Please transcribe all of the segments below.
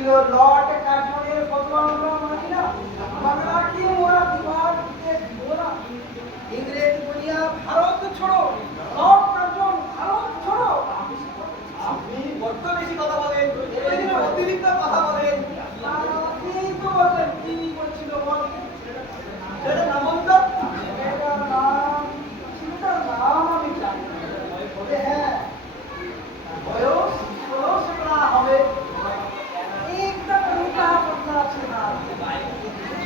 ছিল লর্ড কার্জনের কত আমরা মানি না, বাংলা কি মোরা দিবার দিতে দিব না। ইংরেজ বলিয়া ভারত ছোড়ো, লর্ড কার্জন ভারত ছোড়ো। আপনি বড্ড বেশি কথা বলেন, অতিরিক্ত কথা বলেন। আপনি তো বললেন কি বলছিল বল। এটা নাম বলতো, এটার নাম, সেটার নাম আমি জানি না। তবে হ্যাঁ, বয়স 16 হবে। एकदम रूखा पतला ছেলে,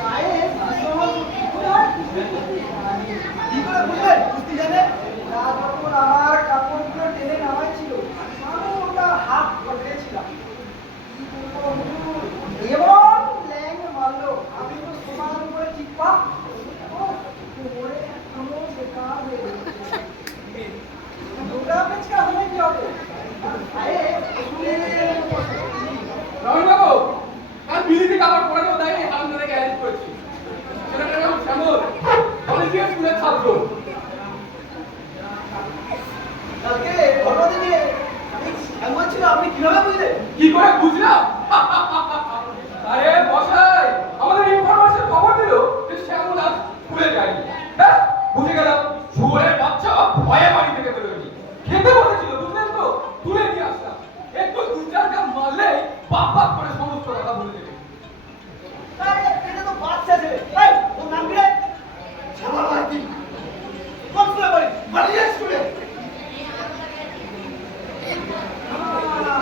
গায়ে সহজ কোথায় কুস্তি করতে জানি। কি করে বুঝলেন কুস্তি জানে? না, যখন আমার কাপড়গুলো টেনে নামাইছিল আমি ওটা হাত পকড়েছিলাম। কি বলবো হুজুর, এমন ল্যাং মারলো আমি তো সমান করে চিপা কোমরে এখনো বেকার হয়ে গেছে। দুটা পেঁচকা হলে কি হবে? আরে শুনে রমেশ বাবু, কাল বিলিতি কাপড় পরে দেবো তাই হারামজাদাকে অ্যারেস্ট করেছি। ছেলেটার নাম শ্যামল, কলেজিয়েট স্কুলের ছাত্র। কালকে ঘটনা দিনে এমন ছিল, আপনি কিভাবে বুঝলেন? কি করে বুঝলাম? আরে বসাই, আমাদের ইনফরমেশন খবর দিল যে শ্যামল আজ স্কুলে যায়নি। ব্যাস বুঝে গেলাম, শুয়োরের বাচ্চা ভয়ে বাড়ি থেকে বেরোয়নি। খেতে বসেছিল, বুঝলেন তো? তুলে নিয়ে আসলাম। একটু দু চারটা মারলেই বাপ বাপ করে সমস্ত কথা বলে দেবে। আরে এটা তো বাচ্চা ছেলে। এই ওর নাম কি রে? শ্যামল মাইতি। কোন স্কুলে পড়ে? বালিয়া স্কুলে।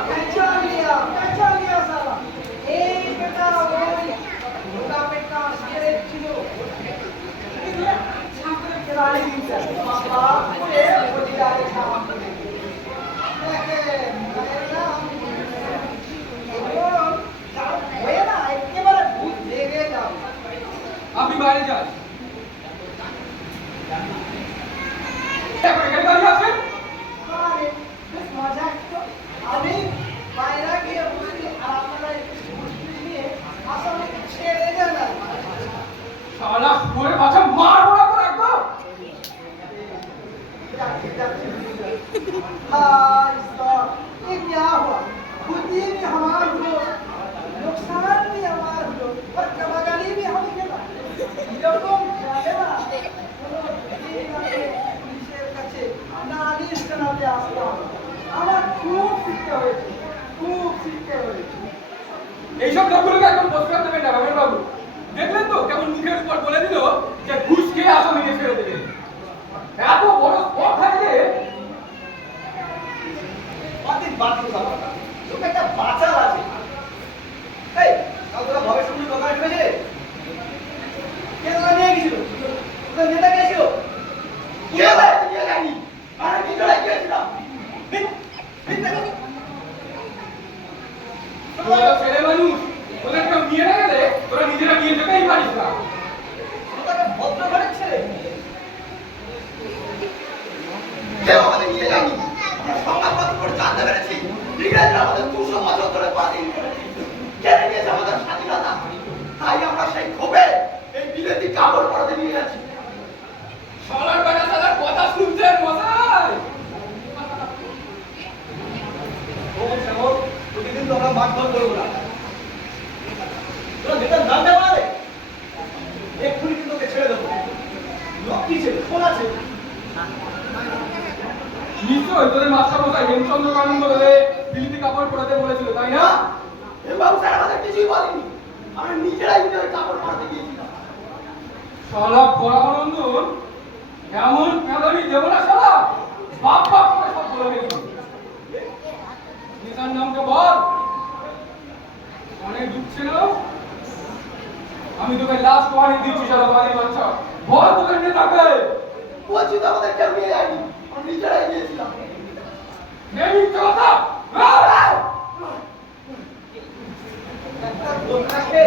पहचान लिया साला। एक बेटा वही मोटा पेट का शेर ছিল। इधर छापरे खिलाड़ी भी चल। बाबा पूरे बॉडीगार्ड काम करे। देखे मेरा এখন হয়ে না একেবারে ভূত লেগে যাবে। আপনি বাইরে যান। এখন এখানে দাঁড়িয়ে আছেন? আরে বেশ মজা তো। আমি বাইরে গিয়ে বসে আরামে নিয়ে আসলে ছেড়ে দেনা। শালা শুয়োরের বাচ্চা মারবো না তো একদম। हाय साहब, ये क्या हुआ? खुदी भी हमार हुआ, नुकसान भी हमार हुआ, और कमागाली भी हम केला। जब तुम जाने ना, तो ये पुलिশের কাছে নালিশ জানাতে আসলাম। আমার খুব শিখতে হয়েছে, খুব শিখতে হয়েছে। এইসব লোকগুলোকে একদম বসকার দেবেন না রমেশ বাবু। দেখলেন তো কেমন মুখের উপর বলে দিল যে ঘুষ খেয়ে আসামিকে ছেড়ে দেবে। এত বড় স্পট থাকলে বাতিল বাতিল কথা। তোকে একটা বাঁচার আছে। এই কাল তোরা ভবের সঙ্গে কথা হয়েছে? কে তোরা নিয়ে গেছিল? তোদের নেতা কে ছিল? কে ভাই নিয়ে যায়নি? আরে কি জড়াই গিয়েছিলাম? তোরা ছেলে মানুষ, তোদের কেউ নিয়ে না গেলে তোরা নিজেরা নিয়ে যেতেই পারিস না। তোকে ভদ্র ঘরের ছেলে। কেউ আমাদের নিয়ে যায়নি। আমরা সংবাদপত্র পড়ে জানতে পেরেছি ইংরেজরা আমাদের 200 বছর ধরে বাতিল করেছে, কেড়ে নিয়েছে আমাদের স্বাধীনতা। তাই আমরা সেই ক্ষোভে এই বিলেতি কাপড় পরাতে নিয়ে যাচ্ছি। শালার বেটা শালার কথা শুনছেন মশাই? ও শ্যামল, প্রতিদিন তো আমরা মারধর করবো না। তোরা নেতার নাম দেওয়া রে, এক্ষুনি কিন্তু ওকে ছেড়ে দেবো। লক্ষ্মী ছেলে, শোনা ছেলে। নিশ্চয় তোদের মাস্টার মশাই হেমচন্দ্র কানন্দ হয়ে বিলিতি কাপড় পরাতে বলেছিল, তাই না? বাবু স্যার আমাদের কিছুই বলেনি, আমরা নিজেরাই নিজের কাপড় পরাতে গিয়েছিলাম। শালা পরামানন্দন এমন ফেলানি দেব না শালা, বাপ বাপ করে সব বলে দিয়েছি। নেতার নামটা বল। অনেক ঢুকছে না, আমি তোকে লাস্ট ওয়ার্নিং দিচ্ছি শালা বাড়ির বাচ্চা। বল তোদের নেতাকে। বলছি তো আমাদের কেউ নিয়ে যায়নি, আমরা নিজেরাই গিয়েছিলাম। নেমি কথা একটা বোঝাকে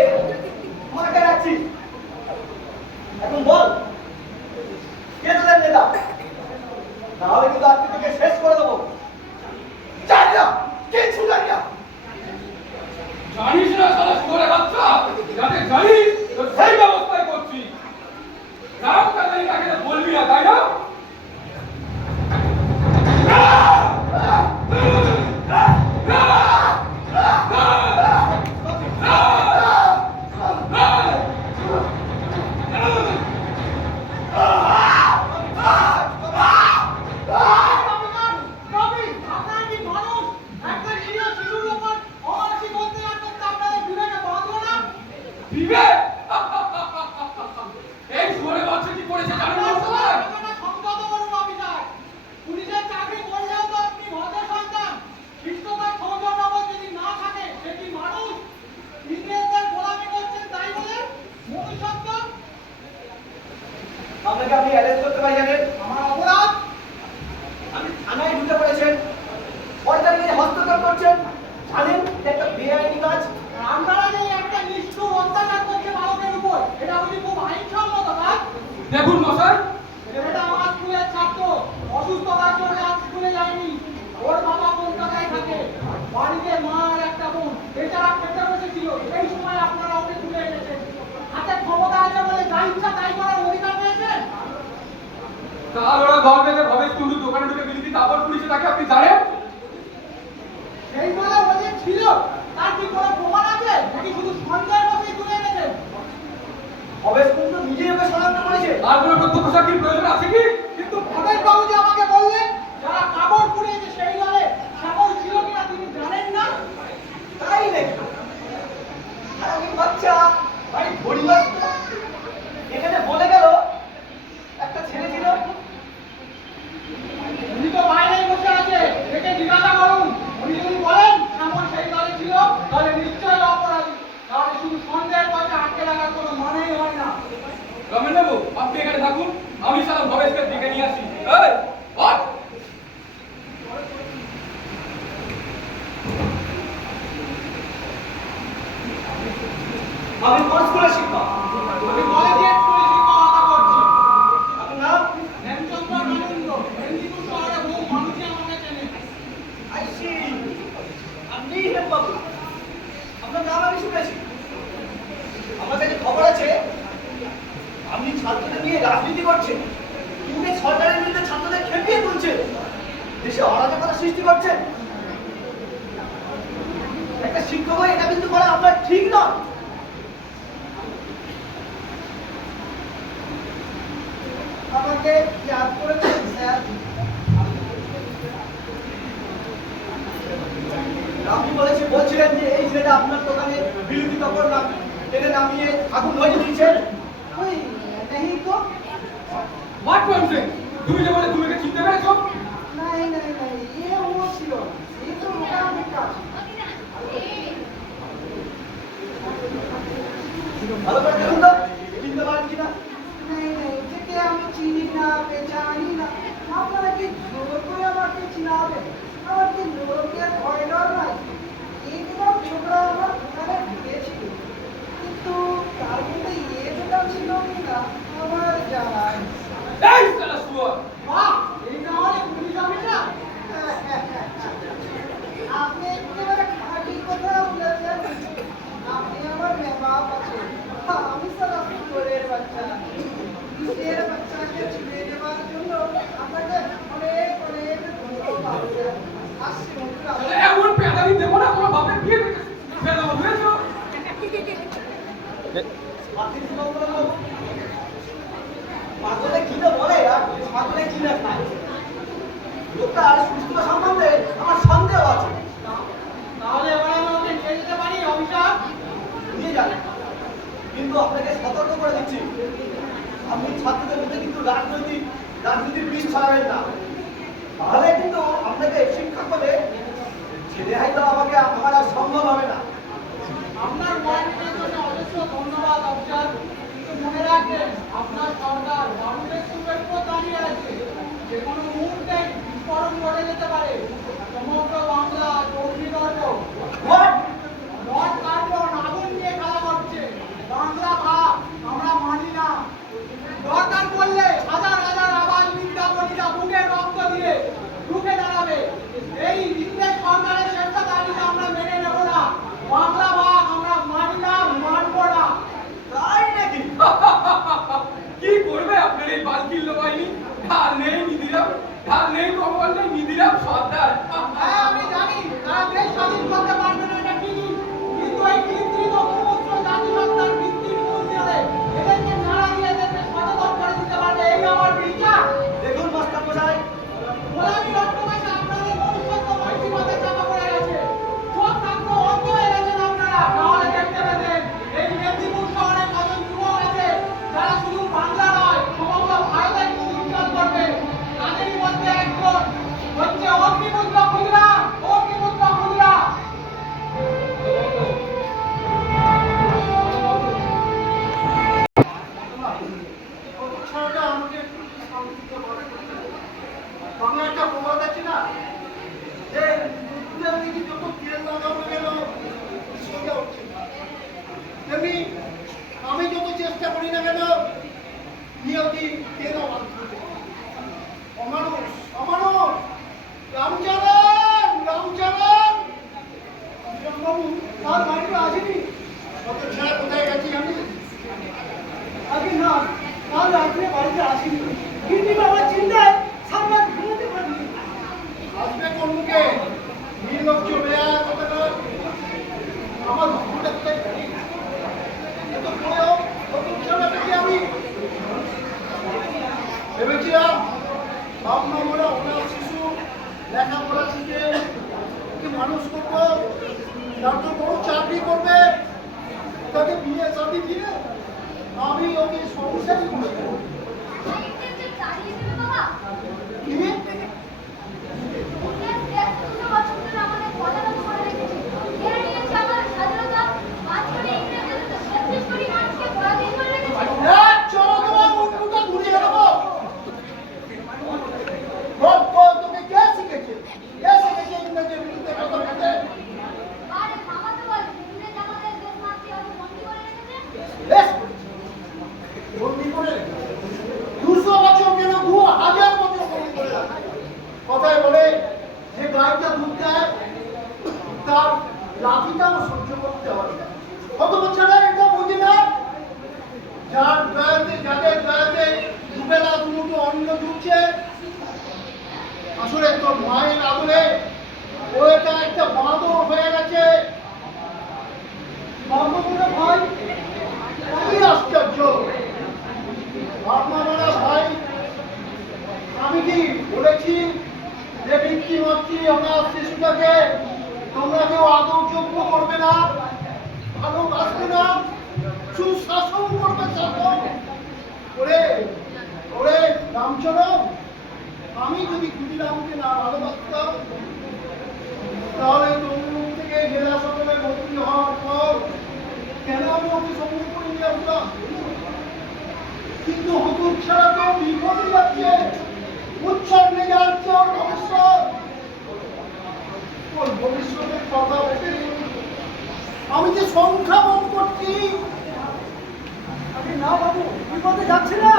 মাকে রাখছি। এখন বল কে তোদের নেতা? নাহলে কিন্তু আজকে তোকে শেষ করে দেবো। জানি না, কিছু জানি না। জানিস না শালা শুয়োরের বাচ্চা, যাতে জানিস তো সেই ব্যবস্থাই করছি। নাম কাজে তাকে বলবি না, তাই না? বিবেক এই শুয়োরে বাচ্চা কি করেছে জানেন না সবাই? আপনারা সংযত করুন অফিসার। পুলিশের চাকরি করলেও তো আপনি ভদ্র সন্তান। শিষ্টতার সৌজন্যবোধ যদি না থাকে সে কি মানুষ? ইংরেজদের গোলামি করছেন তাই বলে মনুষ্যত্ব? আপনাকে আপনি অ্যারেস্ট করতে পারি জানেন? আমার অপরাধ? আপনি থানায় ঢুকে পড়েছেন, সরকারি কাজে হস্তক্ষেপ করছেন, জানেন এটা একটা বেআইনি কাজ। আপনারা যে একটা নিষ্ঠুর অত্যাচার করছে বালকের উপর, এটা বুঝি খুব আইনসম্মত কাজ? দেখুন মশাই, এটা আমার স্কুলের ছাত্র, অসুস্থতার জন্য আজ স্কুলে যায়নি। ওর বাবা কলকাতায় থাকে, বাড়িতে মা আর একটা বোন, বেচারা খেতে বসেছিল। এই সময় আপনারা ওকে তুলে এনেছেন। হাতে ক্ষমতা আছে বলে যা ইচ্ছা তাই করার অধিকার পেয়েছেন? কাল ওরা দল বেঁধে ভবেশ কুণ্ডুর দোকানে ঢুকে বিলিতি কাপড় পুড়িয়েছে তাকে আপনি জানেন? সেই বলে ও যে ছিল, তার কি কোনো প্রমাণ আছে নাকি শুধু সন্দেহের বসেই তুলে এনেছেন? ভবেশ কুণ্ডু নিজেই ওকে শনাক্ত করেছে। আর কোনো প্রত্যক্ষ সাক্ষীর প্রয়োজন আছে কি? কিন্তু ভবেশ বাবু যে আমাকে বললেন যারা কাপড় পুড়িয়েছে সেই দলে শ্যামল ছিল কিনা তিনি জানেন না? তাই নাকি? আর আমি বাচ্চা ভাই পরিবার এখানে বলে গেল একটা ছেলে ছিল। উনি তো বাইরেই বসে আছে, একে জিজ্ঞাসা করুন। উনি যদি বলেন শ্যামল সেই দলে ছিল তাহলে নিশ্চয়ই অপরাধী, তাহলে শুধু সন্দেহের পথে আটকে রাখার কোনো মানেই হয় না। রমেন বাবু আপনি এখানে থাকুন, আমি সারা ভবেশকে ডেকে নিয়ে আসি। এই, ওঠ! আমি কোন স্কুলের শিক্ষক? আমি কলেজিয়েট স্কুলে শিক্ষকতা করছি। আপনার নাম? হেমচন্দ্র আনন্দ, মেদিনীপুর শহরে বহু মানুষই আমাকে চেনে। আইসি আপনি হেমবাবু, আপনার নাম আমি শুনেছি। আমার কাছে খবর আছে আপনি ছাত্রদের নিয়ে রাজনীতি করছেন, কিন্তু সরকারের বিরুদ্ধে ছাত্রদের খেপিয়ে তুলছেন, দেশে অরাজকতা সৃষ্টি করছেন। একটা শিক্ষক হয়ে এটা কিন্তু করা আপনার ঠিক নয়। আমাকে ইয়াদ করেছেন স্যার? আপনি বলছিলেন যে এই ছেলেটা আপনার দোকানে বিলিতি কাপড় টেনে নামিয়ে আগুন ধরিয়ে দিয়েছেন। ওই নেই তো। What nonsense! তুমি যে বলে তুমি একে চিনতে পেরেছো? নাই নাই নাই, এ ও ছিল না। এ তো মোটামুটি কাজ। ভালো করে দেখুন তো চিনতে পারেন কিনা। নাই নাই, একে আমি চিনি না, পেছানি না। আপনারা কি জোর করে আমাকে চিনাবেন? আমার কি লোকের ভয় ডর নাই? একদম ছোকরা আমার দোকানে ঢুকেছিল, কিন্তু তার মধ্যে এ দোকান ছিল কিনা আমার জানা নেই। এই শালা শুয়োর! বাহ, এই তাহলে পুলিশ অফিসার? আপনি একেবারে খাঁটি কথা বলেছেন। আপনি আমার বাপ আছে, আমি সারা শুয়োরের বাচ্চা। নিজের বাচ্চাকে ছুঁয়ে দেওয়ার জন্য আপনাকে অনেক অনেক ধন্যবাদ। আসছি বন্ধুরা। শালা এমন পেদানি দেবো না কোনো বাপের বিয়ে থেকে ফেলে দেবো, বুঝেছো? পাগলে কি না বলে আর পাগলে কি না খায়। লোকটা সুস্থ সম্বন্ধে আমার সন্দেহ আছে। তাহলে এবার আমি ওকে নিয়ে যেতে পারি অফিসার? নিয়ে যান, কিন্তু আপনাকে সতর্ক করে দিচ্ছি আপনি ছাত্রদের মধ্যে কিন্তু রাজনীতির বীজ ছড়াবেন না, তাহলে কিন্তু আপনাকে শিক্ষক বলে ছেলে হয়তো আমাকে আমার আর সম্ভব হবে না। আপনার ওয়ার্নিংয়ের জন্য অজস্র ধন্যবাদ অফিসার, কিন্তু মনে রাখবেন আপনার সরকার বাবুদের সুপের উপর দাঁড়িয়ে আছে। যে কোনো মুহূর্তে বিস্ফোরণ ঘটে যেতে পারে। সমগ্র বাংলা চৌধুরীগর্ভ What? নট কার্বন আগুন নিয়ে খেলা করছে। বাংলা ভাব আমরা মানি না। দরকার পড়লে হাজার হাজার আবাল বিদ্যাপতিরা বুকে রক্ত দিয়ে রুখে দাঁড়াবে। এই ইংরেজ সরকারের স্বেচ্ছাচারিতা আমরা মেনে নেব না। বাংলা ভাগ আমরা মানি বিয়ে শাদী দিয়ে আমি ওকে সংসারই করে দেবো। কি? এক চলো তোমার মুখটা ঘুরিয়ে দেবো। গল্প তোকে কে শিখেছে? কে শিখেছে ইংরেজির বিরুদ্ধে কথা বলতে? বেশ বন্দি করে রেখেছে। 200 বছর কেন 2000 বছর বন্দি করে রাখে। কথায় বলে যে গাইটা দুধ দেয় তার লাঠিটাও সহ্য করতে হয়। কত বছরে এটা বুঝি না? যার গায়েতে যাদের গায়েতে দুবেলা দুটো অন্ন ঢুকছে, আসলে তোর মায়ের আদরে ও এটা একটা বাঁদর হয়ে গেছে। বাবুরা ভাই, কি আশ্চর্য! আপনারা ভাই, আমি কি বলেছি যে পিতৃমাতৃ অনাথ শিশুটাকে তোমরা কেউ আদরযোগ্য করবে না, ভালোবাসবে না, সুশাসন করবে? শাসন ওরে ওরে রামচরণ, আমি যদি ক্ষুদিরামকে না ভালোবাসতাম তাহলে তমলুক থেকে জেলা সদরে ভর্তি হওয়ার পর কেন আমি ওকে সঙ্গে করে নিয়ে আসলাম? কিন্তু হুজুর ছাড়া তো বিপদে যাচ্ছে, উচ্ছন্নে যাচ্ছে ওর ভবিষ্যৎ। ওর ভবিষ্যতের কথা ভেবে আমি যে সংখ্যা বন্ধ করছি। আরে না বাবু, বিপদে যাচ্ছে না।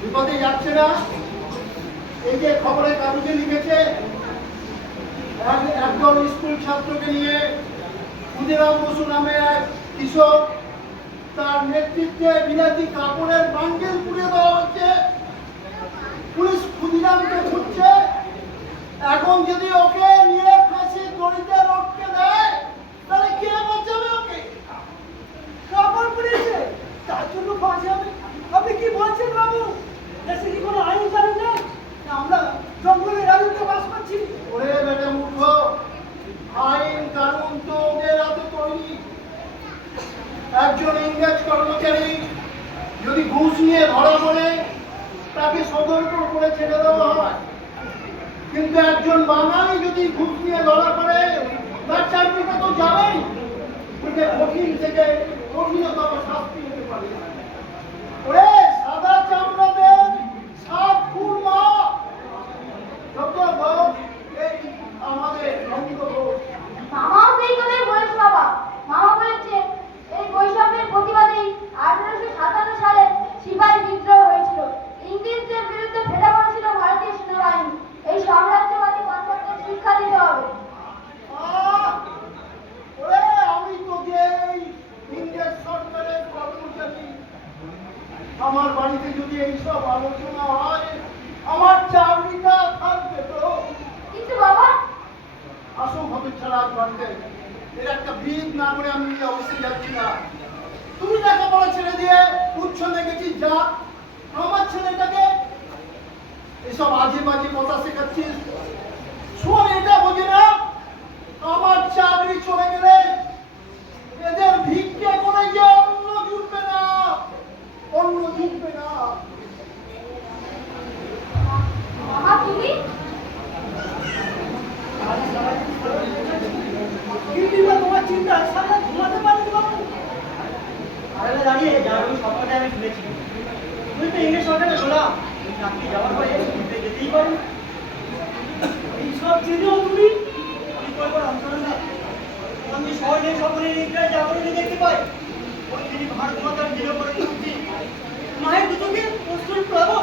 বিপদে যাচ্ছে না? এই যে খবরের কাগজে লিখেছে একদল স্কুল ছাত্রকে নিয়ে ক্ষুদিরাম বসু নামে এক কৃষক, তার নেতৃত্বে বিলাতি কাপড়ের বান্ডেল পুড়িয়ে দেওয়া হচ্ছে। পুলিশ ক্ষুদিরামকে খুঁজছে। এখন যদি ওকে নিয়ে ফাঁসি দড়িতে লটকে দেয় তাহলে কে বাঁচাবে ওকে? কাপড় পুড়িয়েছে, তার জন্য ফাঁসি হবে? আপনি কি বলছেন বাবু? দেশে কি কোনো আইন কানুন নেই? না, আমরা জঙ্গলের রাজত্বে বাস করছি। ওরে বেটা মূর্খ, আইন কানুন তো ওদের হাতে তৈরি। একজন ইংরেজ কর্মচারী যদি ঘুষ নিয়ে ধরা পড়ে তাকে সতর্ক করে ছেড়ে দেওয়া হয়, কিন্তু একজন বাঙালি যদি ঘুষ নিয়ে ধরা পড়ে তার চাকরিটা তো যাবেই। ওকে কঠিন থেকে কঠিনতম শাস্তি হতে পারে। ওরে সাদা চামড়াদের সাত খুরমা যত ভোগ এই আমাদের অঙ্গভোগ। মামাও সেই কথাই বলেছে বাবা। মামা বলেছে এই বৈষম্যের প্রতিবাদেই 1857 সালে সিপাহী বিদ্রোহ হয়েছিল। ইংরেজদের বিরুদ্ধে ফেটে পড়েছিল ভারতীয় সেনাবাহিনী। এই সাম্রাজ্যবাদী কর্মকর্তাদের শিক্ষা দিতে হবে। ওরে আমি তো যে ইংরেজ সরকারের কর্মচারী, আমার বাড়িতে যদি এইসব আলোচনা হয় আমার চাকরিটা থাকবে তো? কিন্তু বাবা, আসো হবে ছাড়া বাড়িতে এর একটা বিদ না করে আমি অবশ্যই যাচ্ছি না। তুমি লেখাপড়া ছেড়ে দিয়ে উচ্ছন্নে গেছিস, যা। আমার ছেলেটাকে এসব আজে বাজে কথা শেখাচ্ছিস। শোন, এটা বোঝে না আমার চাকরি চলে গেলে এদের ভিক্ষে করে যে অন্ন জুটবে না, অন্ন জুটবে না। মামা তুমি? কি দিবা তোমার চিন্তা? সারা ঘুমাতে পারবে বাবু? আরে দাঁড়িয়ে যার ওই স্বপ্নটা আমি শুনেছি। তুই তো ইংরেজ সরকারে গোলাম, তুই চাকরি যাওয়ার পরে তুই যেতেই পারি। এইসব জেনেও তুমি? কি করবো রামচরণ দা? আমি স্বর্ণের স্বপ্নে ইংরেজ জাগরণে দেখতে পাই। ওই তিনি ভারত মাতার দিলে পরে শুনছি মায়ের দুটোকে প্রস্তুত পাবো।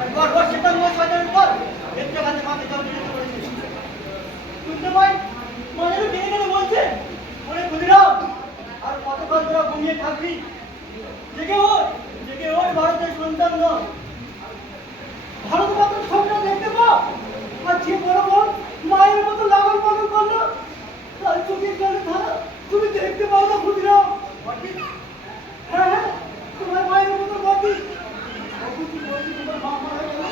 আর বারবার সেটা নয় শয়তানের পর দেখতে কাছে মাকে জল দিতে করেছে। শুনতে পাই মায়েরও টেনে টেনে বলছে, ওরে ক্ষুদিরাম আর কতক্ষণ তোরা ঘুমিয়ে থাকবি? জেগে ওই ভারতের সন্তান নয়। ভারত মাতার স্বপ্ন দেখতে পাও? আর যে বড় বোন মায়ের মতো লালন পালন করলো তার চোখের জলে ধারা তুমি দেখতে পাও না ক্ষুদিরাম? হ্যাঁ হ্যাঁ, তোমার মায়ের মতো বটি। তোমার মা মারা গেল,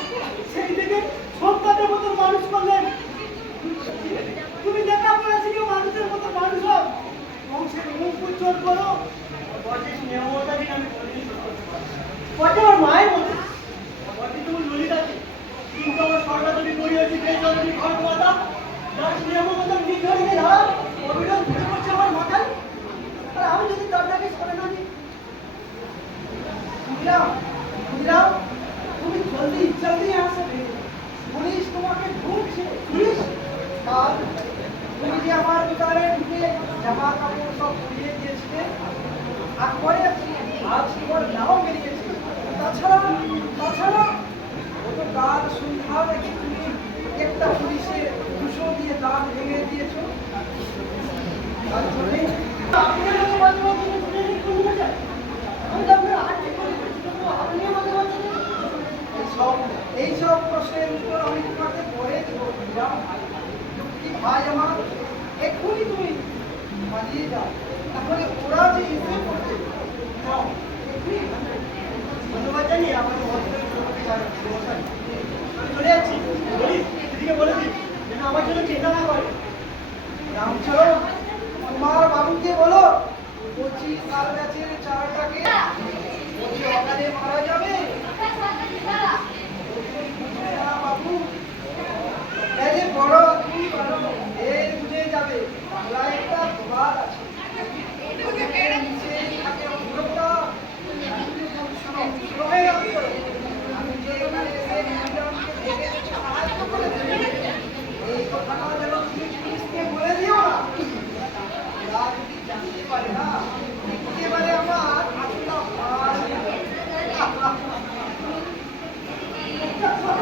সেই থেকে সন্তানের মতো মানুষ করলেন। তুমি লেখাপড়া শিখে মানুষের মতো মানুষ হও। ভাগ করে আজ তোমার নাম বেরিয়েছে। তাছাড়া ও তো কাল সন্ধ্যা থেকে তুমি একটা পুলিশের 200 দিয়ে দাঁত ভেঙে দিয়েছো। তার জন্যে আপনি আমাকে বলতে বলছেন শুনে একটু ভুলে যায়। আমি তো আপনার হাত ঠিক করে দিচ্ছি, তবু আপনি আমাকে বলছেন এইসব প্রশ্নের উত্তর আমি তোমাকে পরে দেবো। কি ভাই আমার, এক্ষুনি তুমি পালিয়ে যাও, তাহলে ওরা যে এসে পড়বে। যাও, এক্ষুনি। ধন্যবাদ জানিয়ে আমাকে আমি চলে যাচ্ছি। বলি দিদিকে বলে দিই যেন আমার জন্য চিন্তা না করে। রামচরণ, তোমার বাবুকে বলো 25 সাল গাছের চারাটাকে যদি অকালে মারা যাবে। না বাবু, এই যে বড় তুমি বড় এই বুঝে যাবে। বাংলায় একটা প্রবাদ আছে, নিচে থাকে অন্ধকার। শোনো হে রামচরণ, আমি যে এখানে এসে নিজামকে দেখে সাহায্য করে দেবে, এই কথাটা যেন তুমি পুলিশকে বলে দিও না। ওরা যদি জানতে পারে না, একেবারে আমার হাতটা ফাঁস হয়ে যাবে।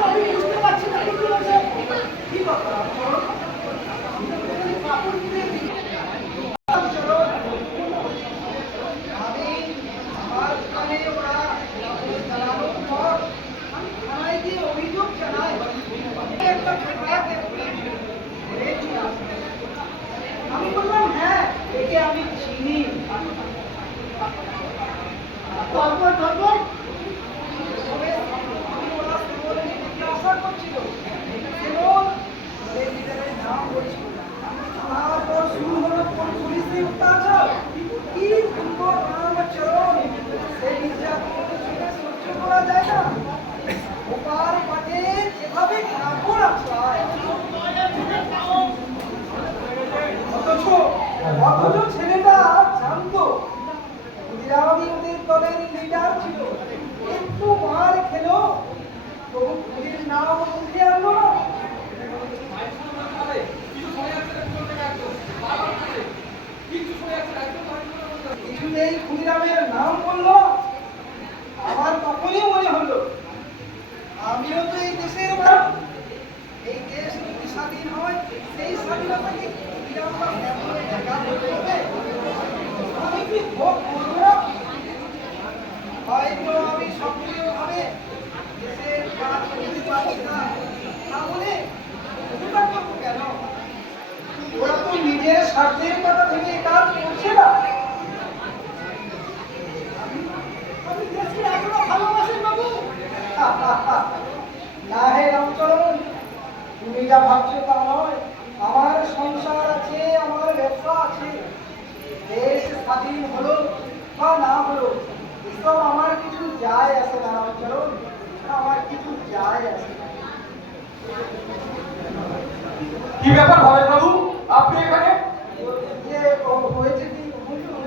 আমি বুঝতে পারছি না কি বলছে। কি কথা রামচরণ? কাপড় কিনে দিই। রামচরণ, আমি আমার দোকানে ওরা কাপড় চালানোর পর আমি থানায় গিয়ে অভিযোগ জানাই। একটা ঠেকাকে ধরেছিলাম। আমি বললাম হ্যাঁ, একে আমি চিনি। তারপর তবে আমি ওরা শ্যামল জিজ্ঞাসা করছিল। শ্যামল ওদের লিডারের নাম বলছিল। তারপর শুরু হলো কোন পুলিশি অত্যাচার। কি সুন্দর রামচরণ, সেই নির্যাতন সেটা সহ্য করা যায় না। ওপার পাটে যেভাবে কাপড় আছড়ায়, অথচ ছেলেটা জানতো ক্ষুদিরামই ওদের দলের লিডার ছিল। একটু মার খেলো তবু পুলিশ নাম মুখে আনলো না। কিছুতেই ক্ষুদিরামের নাম বললো। আমার তখনই মনে হলো আমিও তো এই দেশের মানুষ। এই দেশ যদি স্বাধীন হয়, সেই স্বাধীনতাকে ক্ষুদিরাম বা শ্যামলের দেখা করতে হবে। আমি কি ভোগ করবো না? হয়তো আমি সক্রিয়ভাবে দেশের কাজ করতে পারছি না, তাহলে অধিকার করবো কেন? ওরা তো নিজের স্বার্থের কথা ভেবে কাজ করছে না। আমি দেশকে এখনো ভালোবাসেন বাবু। না হে রামচরণ, তুমি যা ভাবছো তা নয়। আমার সংসার আছে, আমার ব্যবসা আছে। দেশ স্বাধীন হলো বা না হলো, এসব আমার কিছু যায় আসে না রামচরণ, আমার কিছু যায় আসে না। কি ব্যাপার ভবেশ বাবু, আপনি এখানে? হয়েছে কি বুঝুন?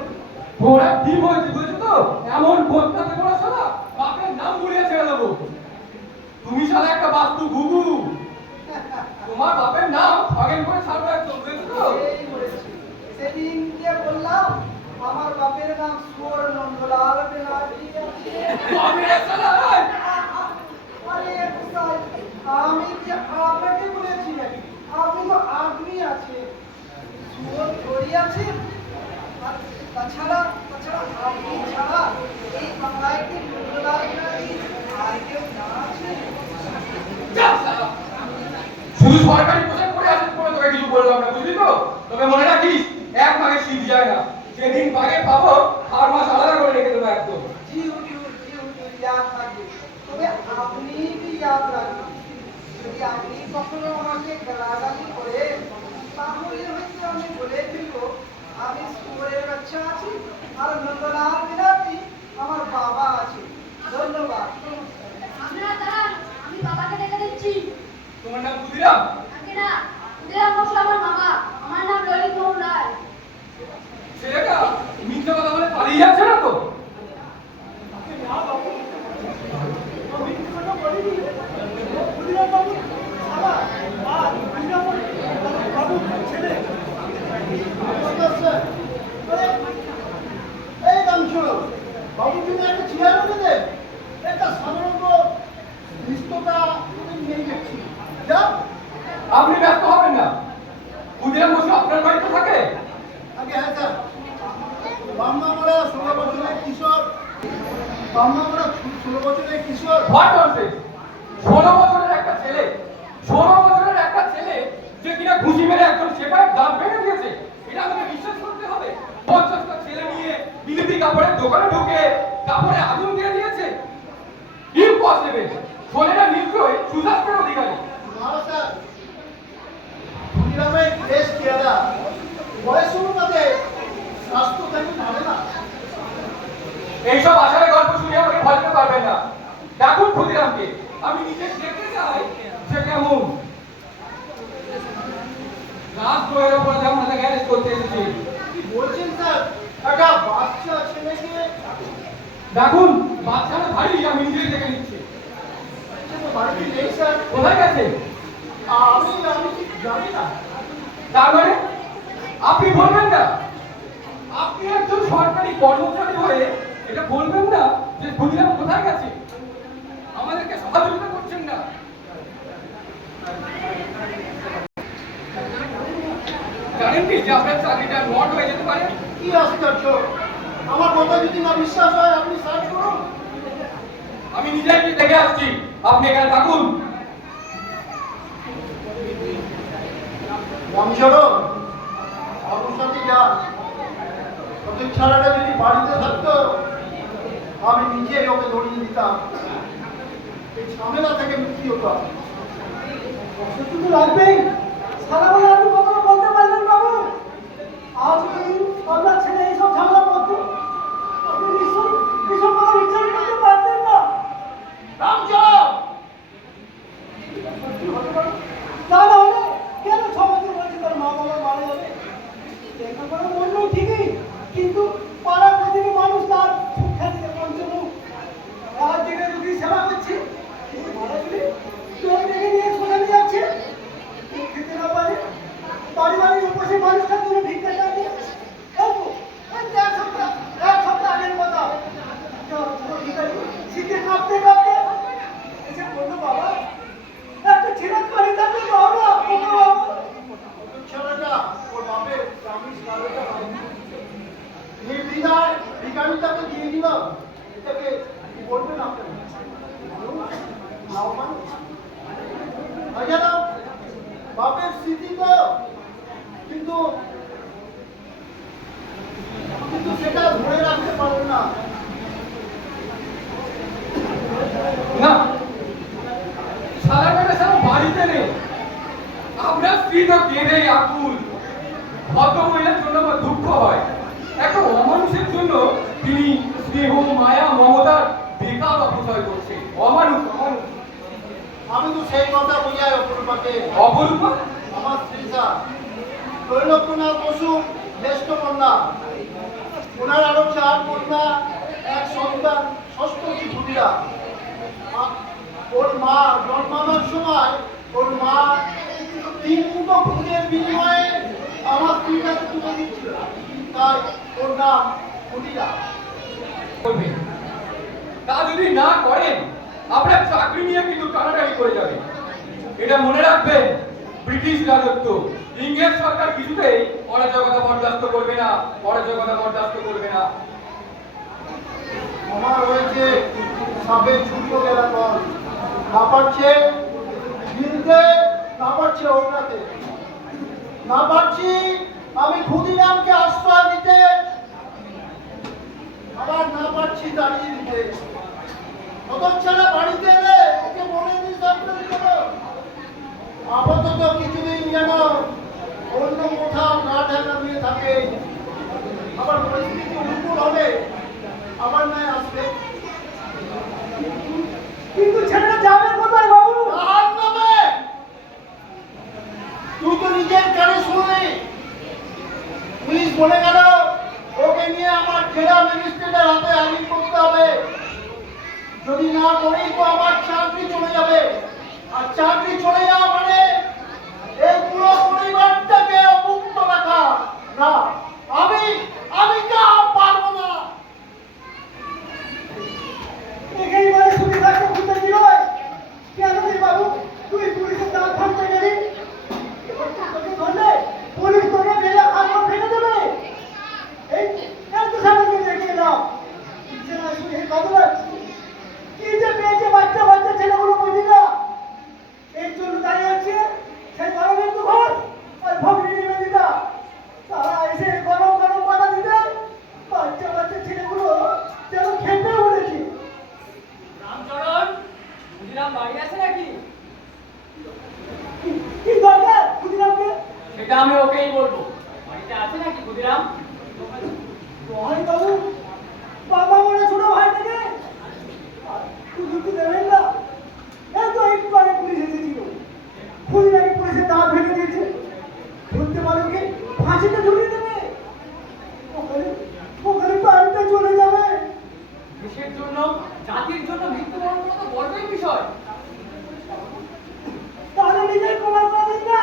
ঘোড়া কি হয়েছে বুঝছো তো? এমন বদনাতে পড়া শালা, বাপের নাম গুলিয়ে ছেড়ে দেবো। তুমি শালা একটা বাস্তু ঘুঘু। তোমার বাপের নাম খগেন করে ছাড়বো একদম, বুঝেছো তো? এই বলেছি। সেদিন গিয়ে বললাম আমার বাপের নাম সুর নন্দলাল ব্যানার্জি আছে। বাপের শালা, এই! আরে কোথায়? আমি যে আপনাকে বলেছি নাকি? আপনি তো আদমি আছে, সুর থরি আছে। আর তাছাড়া আপনি ছাড়া এই বাংলায় কি নন্দলাল ব্যানার্জি আর কেউ না আছে? যা শালা। শুধু সরকারি পোশাক পরে আসিস বলে তোকে কিছু বললাম না, বুঝলি তো? তবে মনে রাখিস, এক ভাগে শীত যায় না। যেদিন ভাগে পাবো, আর মাস আলাদা করে রেখে দেবো একদম। জি হুজুর, ইয়াদ থাকবে। তবে আপনি কি ইয়াদ রাখবেন, যদি আপনি কখনো আমাকে গালাগালি করেন, তাহলে হয়তো আমি বলে দিব আমি সুরের বাচ্চা আছি আর নন্দলাল ব্যানার্জি আমার বাবা আছে। ধন্যবাদ। আপনারা দাঁড়ান, আমি বাবাকে ডেকে দিচ্ছি। তোমার নাম ক্ষুদিরাম? আগে না, ক্ষুদিরাম বসু আমার মামা। আমার নাম ললিত মোহন রায়। ছেলেটা মিথ্যে কথা বলে পালিয়ে যাচ্ছে না তো? না বাবু, আমি কিছু কথা বলিনি। ক্ষুদিরাম বাবু শালা, আর ক্ষুদিরাম বাবু ছেলে। এই রামচরণ, বাম্মামরা 16 বছরের কিশোর, বাম্মামরা 16 বছরের কিশোর। What nonsense! 16 বছরের একটা ছেলে, 16 বছরের একটা ছেলে যে কিনা ঘুষি মেরে একজন সেপাইয়ের দাঁত ভেঙে দিয়েছে, এটা আমাকে বিশ্বাস করতে হবে? 50টা ছেলে নিয়ে বিলিতি কাপড়ের দোকানে ঢুকে কাপড়ে আগুন দিয়ে দিয়েছে? ইম্পসিবল! ছেলেটা নিশ্চয়ই সুস্বাস্থ্যের অধিকারী। মহারাজ, ক্ষুদিরামের বেশ চেহারা, বয়স অনুপাতে স্বাস্থ্য তেমন ভালো না। এইসব আশার গল্প শুনে আমাকে ভয় পেতে পারবেন না। দেখুন ক্ষুদিরামকে, আমি নিজে দেখতে চাই সে কেমন। রাত প্রয়োগ করে আমরা গ্যারেজ করতে এসেছি। কি বলছেন স্যার? একটা বাচ্চা ছেলেকে দেখুন, বাচ্চাটা ভারী, আমি নিজেই দেখে নিচ্ছি। সে তো বাড়িতে নেই স্যার। কোথায় গেছে? আমি ঠিক জানি না। তার মানে আপনি বলবেন না? আপনি একজন সরকারি কর্মচারী হয়ে এটা বলবেন না যে ক্ষুদিরাম কোথায় গেছে? আমাদেরকে সহযোগিতা করছেন না। জানেন কি যে আপনার চাকরিটা নট হয়ে যেতে পারে? কি আশ্চর্য! আমার কথা যদি না বিশ্বাস হয় আপনি সার্চ করুন। আমি নিজেই গিয়ে দেখে আসছি, আপনি এখানে থাকুন। রামচরণ, আমার সাথে যা। ওদের ছাড়াটা যদি বাড়িতে থাকতো আমি নিজেই ওকে ধরিয়ে দিতাম, এই ঝামেলা থেকে মুক্তি হতো। সত্যি তো লাগবেই। সারা বেলা আপনি কখনো বলতে পারলেন বাবু? আজ এই আপনার ছেলে এইসব ঝামেলা করতো, আপনি নিশ্চয়ই এসব কথা বিচার করতে পারতেন না। রামচরণ! তা না হলে কেন 6 বছর বয়সে তার মা বাবা মারা যাবে? লেখাপড়া বললেও ঠিকই, কিন্তু পাড়া প্রতিটি মানুষ তার সুখ্যাতিতে পঞ্চমুখ। রাত জেগে রুগীর সেবা করছে, মারা গেলে জল থেকে নিয়ে সোনালি যাচ্ছে। কেউ খেতে না পারে, বাড়ি বাড়ি উপসে মানুষটার জন্য ভিক্ষা চাইছে। এক সপ্তাহ আগের কথা, ভিখারি শীতে কাঁপতে কাঁপতে এসে বললো, বাবা একটা ছেলে কালি থাকলে তো হবে বাবা। ওদের ছেলেটা ওর বাপের স্বামীর সারাটা হয়নি, নির্বিধায় ভিখারিটাকে দিয়ে দিল। এটাকে কি বলবেন আপনার? নাও মানুষ জানো, বাপের স্মৃতি তো, কিন্তু কিন্তু সেটা ধরে রাখতে পারবেন না। না, সারা বেলা সারা বাড়িতে নেই। আপনার স্ত্রী তো কেঁদেই আকুল। ভদ্র মহিলার জন্য আমার দুঃখ হয়। একটা অমানুষের জন্য তিনি স্নেহ, মায়া, মমতার বেকার অপচয় করছে। অমানুষ, অমানুষ। আমি তো সেই কথা বুঝাই অপরূপাকে। অপরূপা? আমার স্ত্রী স্যার ত্রৈলোক্যনাথ বসু জ্যেষ্ঠ কন্যা, ওনার আরো 4 কন্যা, 1 সন্তান, ষষ্ঠ ক্ষুদিরা। ওর মা জন্মানোর সময় ওর মা 3 মুঠো খুদের বিনিময়ে আমার স্ত্রীটাকে তুলে দিচ্ছিল, তাই ওর নাম ক্ষুদিরা। করবেন। তা যদি না করেন, আপনার চাকরি নিয়ে কিন্তু টানাটানি করে যাবে। এটা মনে রাখবেন, ব্রিটিশ রাজত্ব, ইংরেজ সরকার কিছুতেই অরাজকতা বরদাস্ত করবে না, অরাজকতা বরদাস্ত করবে না। আমার হয়েছে সাপে ছুটো গেলা কল, না পারছে গিলতে, না পারছে ওঠাতে, না পারছি আমি ক্ষুদিরামকে আশ্রয় দিতে, আবার না পারছি দাঁড়িয়ে দিতে। ছাড়া বাড়িতে এলে ওকে মনে দিস আপনাদের জন্য আপাতত কিছুদিন যেন অন্য কোথাও না ঢাকা দিয়ে থাকে, আবার পরিস্থিতি অনুকূল হবে আবার নয় আসবে। কিন্তু ছেলেটা যাবে কোথায় বাবু? আর নামে তুই তো নিজের কানে শুনলি, পুলিশ বলে গেল ওকে নিয়ে আমার জেলা ম্যাজিস্ট্রেটের হাতে হাজির করতে হবে। যদি না করি তো আমার চাকরি চলে যাবে, আর চাকরি চলে যাওয়া মানে এই পুরো পরিবারটাকে মুক্ত রাখা। না, আমি তা পারবো না। একেই বলে শুধু থাকতে খুঁজতে কি হয়? কেন রে বাবু তুই পুলিশের দাঁত ভাঙতে গেলি? তোকে ধরলে পুলিশ তোকে মেরে হাত পা ভেঙে দেবে। এই তো মহান বাবু, বাবা মনে ছোট ভাই থেকে শুধু কি দেবেন না? এত একটু আগে পুলিশ এসেছিল, খুনিটাকে পুলিশের দাঁত ভেঙে দিয়েছে, ধরতে পারো কি ফাঁসিতে ঝুলিয়ে দেবে, ওখানে ওখানে প্রাণটা চলে যাবে। দেশের জন্য, জাতির জন্য মৃত্যুবরণ করা তো বড়ই বিষয়। তাহলে নিজের প্রমাণ করে দিন না,